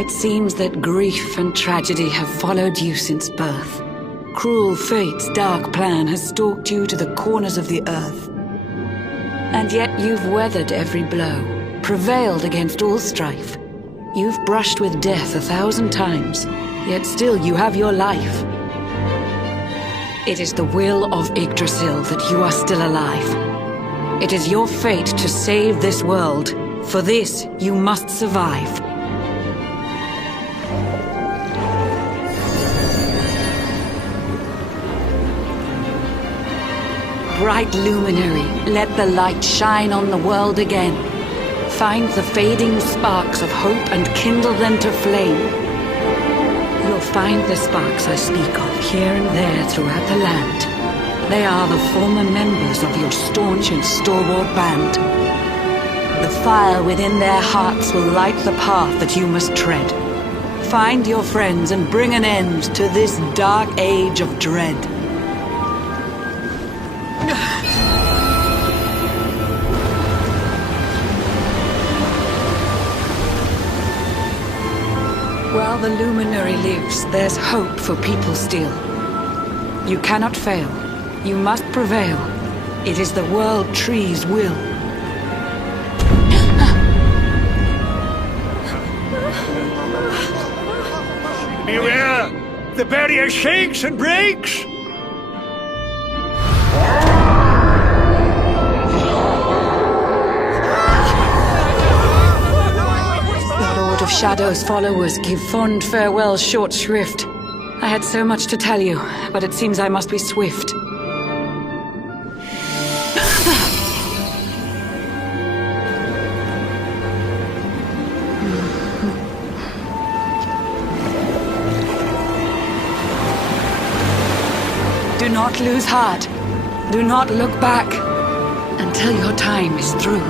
It seems that grief and tragedy have followed you since birth. Cruel fate's dark plan has stalked you to the corners of the earth. And yet you've weathered every blow, prevailed against all strife. You've brushed with death 1,000 times, yet still you have your life. It is the will of Yggdrasil that you are still alive. It is your fate to save this world. For this, you must survive. Bright luminary, let the light shine on the world again. Find the fading sparks of hope and kindle them to flame. You'll find the sparks I speak of here and there throughout the land. They are the former members of your staunch and stalwart band. The fire within their hearts will light the path that you must tread. Find your friends and bring an end to this dark age of dread. While the luminary lives, there's hope for people still. You cannot fail. You must prevail. It is the World Tree's will. Beware! The barrier shakes and breaks! The Lord of Shadows' followers give fond farewell short shrift. I had so much to tell you, but it seems I must be swift. Do not lose heart. Do not look back until your time is through.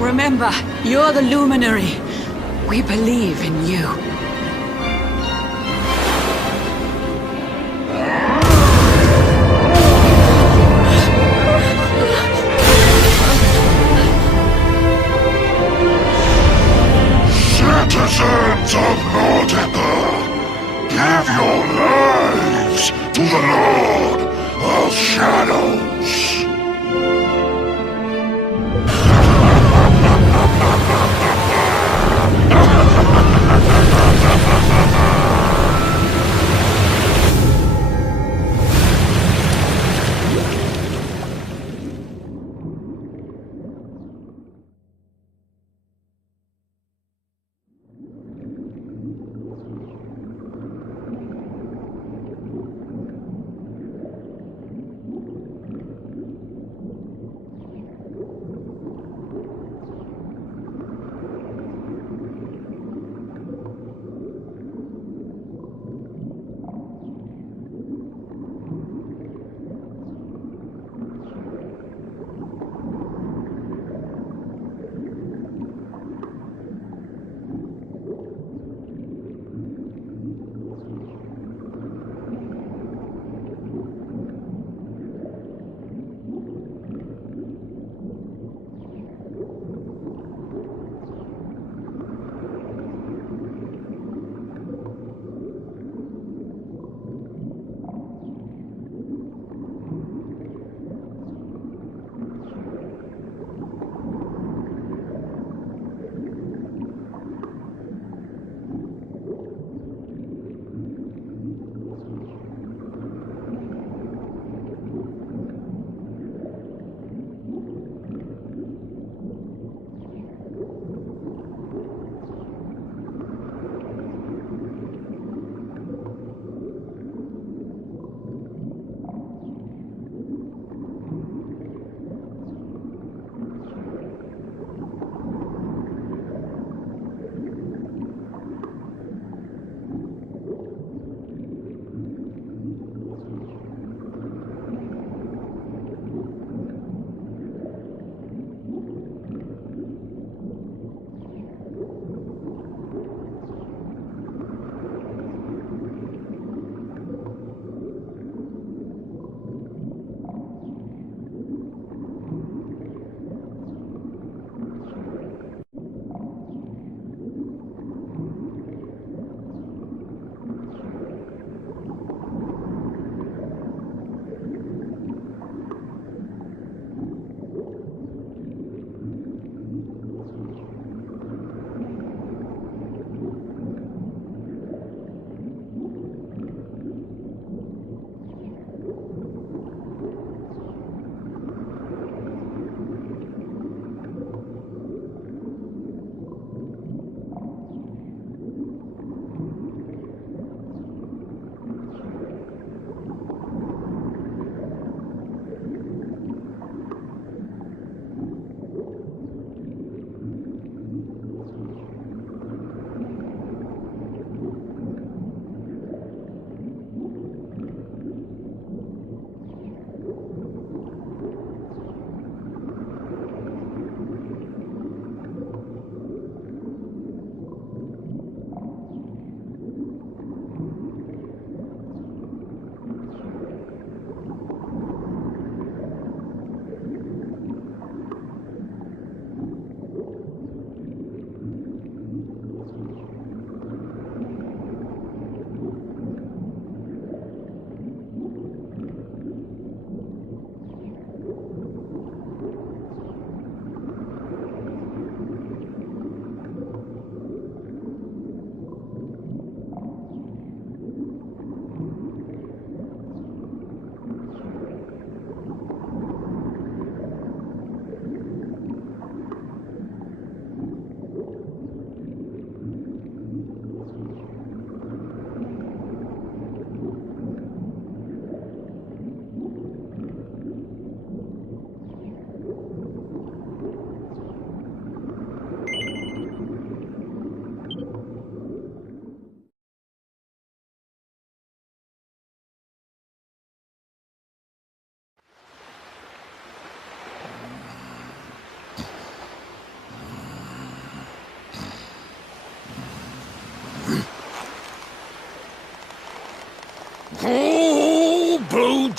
Remember, you're the luminary. We believe in you. Citizens of Mortimer, give your lives to the Lord of Shadows.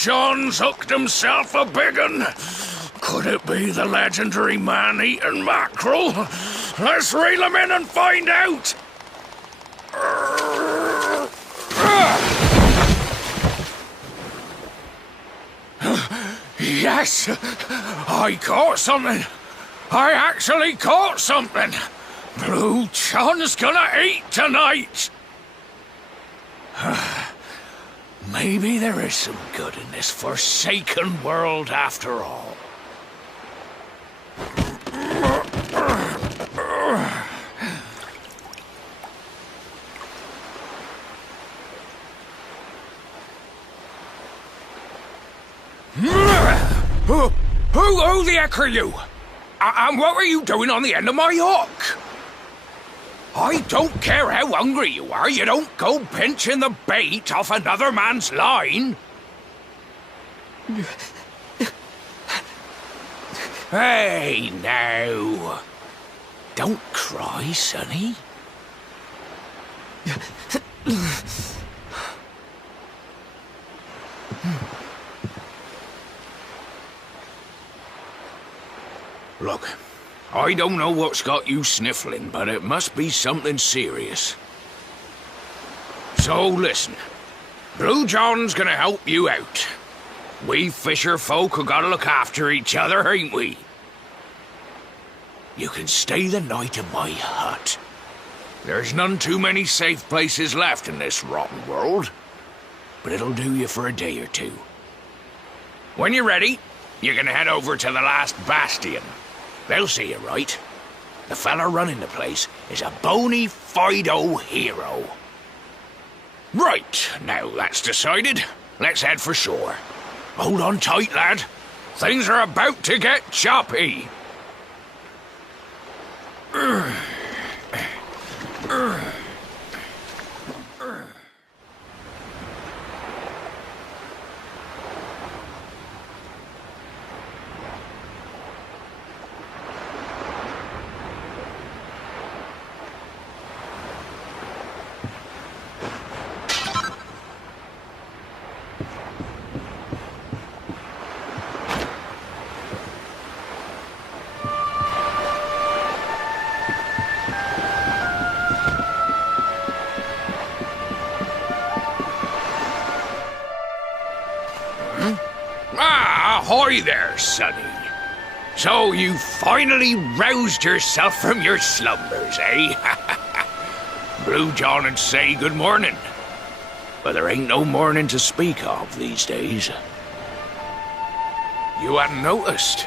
John's hooked himself a big un. Could it be the legendary man-eating mackerel? Let's reel him in and find out! Yes! I caught something! I actually caught something! Blue John's gonna eat tonight! Maybe there is some good in this forsaken world after all. Who the heck are you? And what were you doing on the end of my hook? I don't care how hungry you are, you don't go pinching the bait off another man's line. Hey, now. Don't cry, sonny. Look, I don't know what's got you sniffling, but it must be something serious. So listen, Blue John's gonna help you out. We fisher folk have gotta look after each other, ain't we? You can stay the night in my hut. There's none too many safe places left in this rotten world, but it'll do you for a day or two. When you're ready, you can head over to the last bastion. They'll see you right. The fella running the place is a bona fide hero. Right, now that's decided, let's head for shore. Hold on tight, lad. Things are about to get choppy. Ahoy there, sonny. So you finally roused yourself from your slumbers, eh? Blue John would say good morning. But there ain't no morning to speak of these days. You hadn't noticed?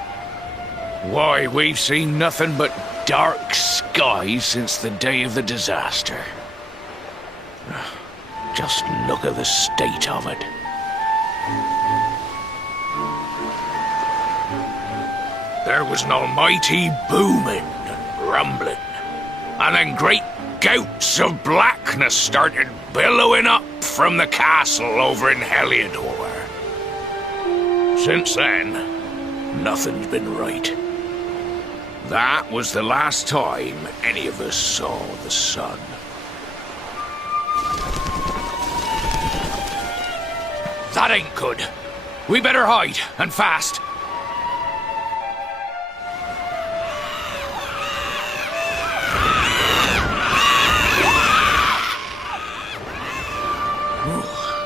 Why, we've seen nothing but dark skies since the day of the disaster. Just look at the state of it. There was an almighty booming and rumbling, and then great gouts of blackness started billowing up from the castle over in Heliodor. Since then, nothing's been right. That was the last time any of us saw the sun. That ain't good. We better hide, and fast.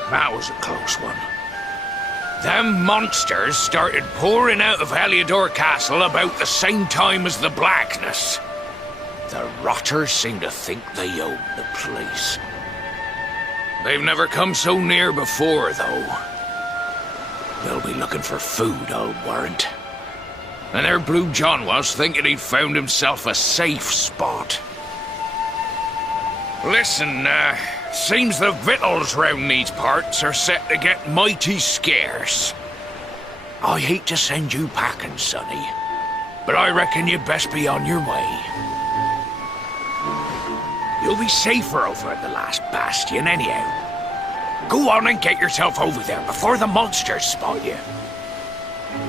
That was a close one. Them monsters started pouring out of Heliodor Castle about the same time as the blackness. The rotters seem to think they own the place. They've never come so near before, though. They'll be looking for food, I'll warrant. And there Blue John was, thinking he'd found himself a safe spot. Listen, seems the victuals round these parts are set to get mighty scarce. I hate to send you packing, sonny, but I reckon you'd best be on your way. You'll be safer over at the last bastion anyhow. Go on and get yourself over there before the monsters spot you.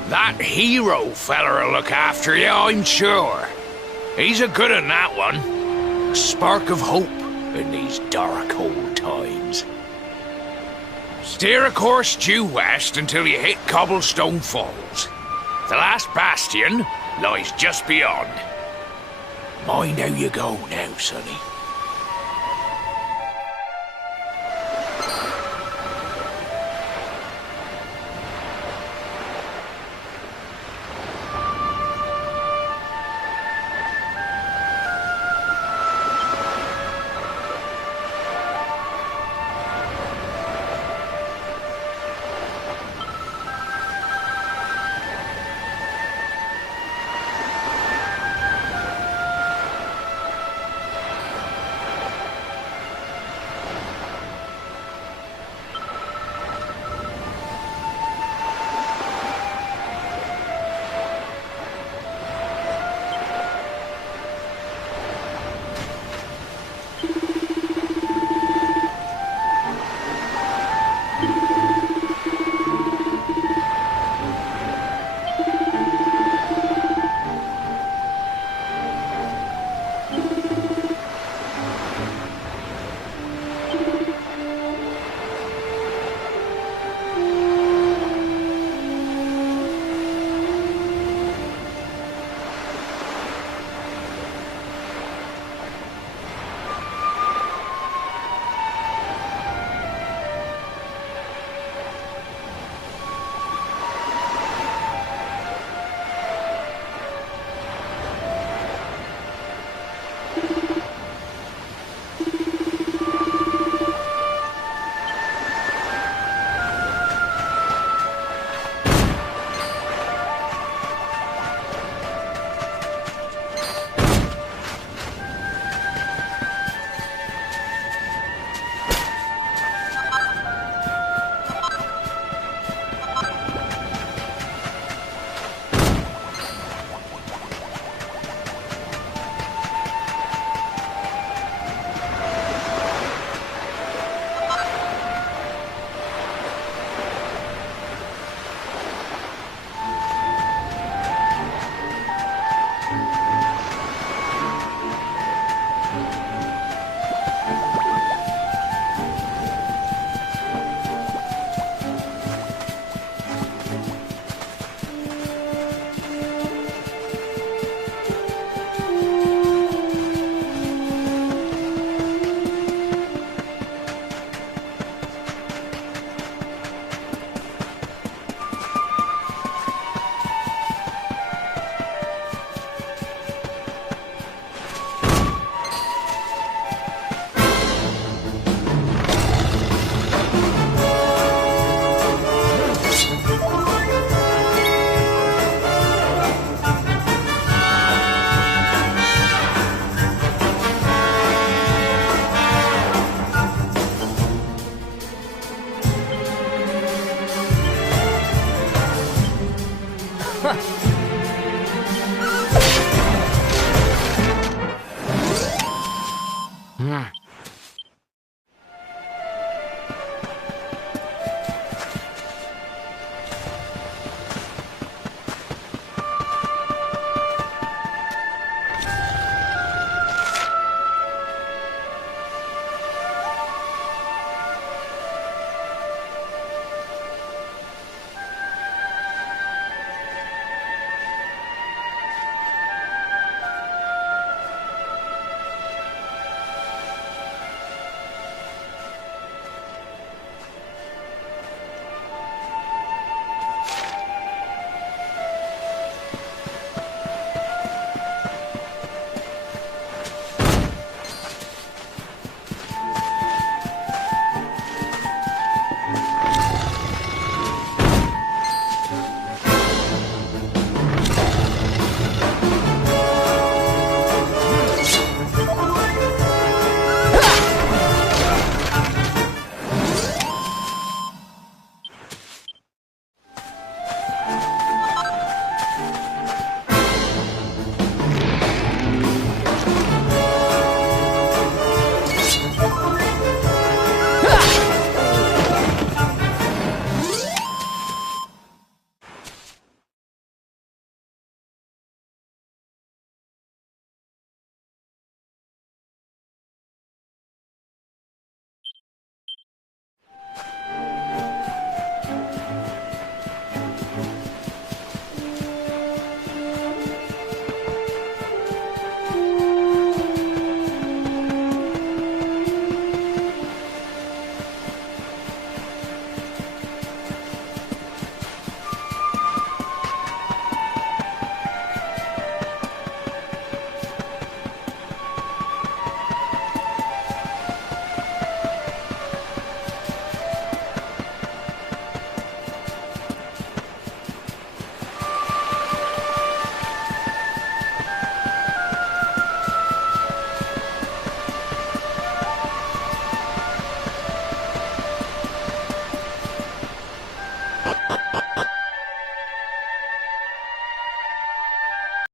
That hero feller'll look after you, I'm sure. He's a good un, that one. A spark of hope in these dark old times. Steer a course due west until you hit Cobblestone Falls. The last bastion lies just beyond. Mind how you go now, sonny.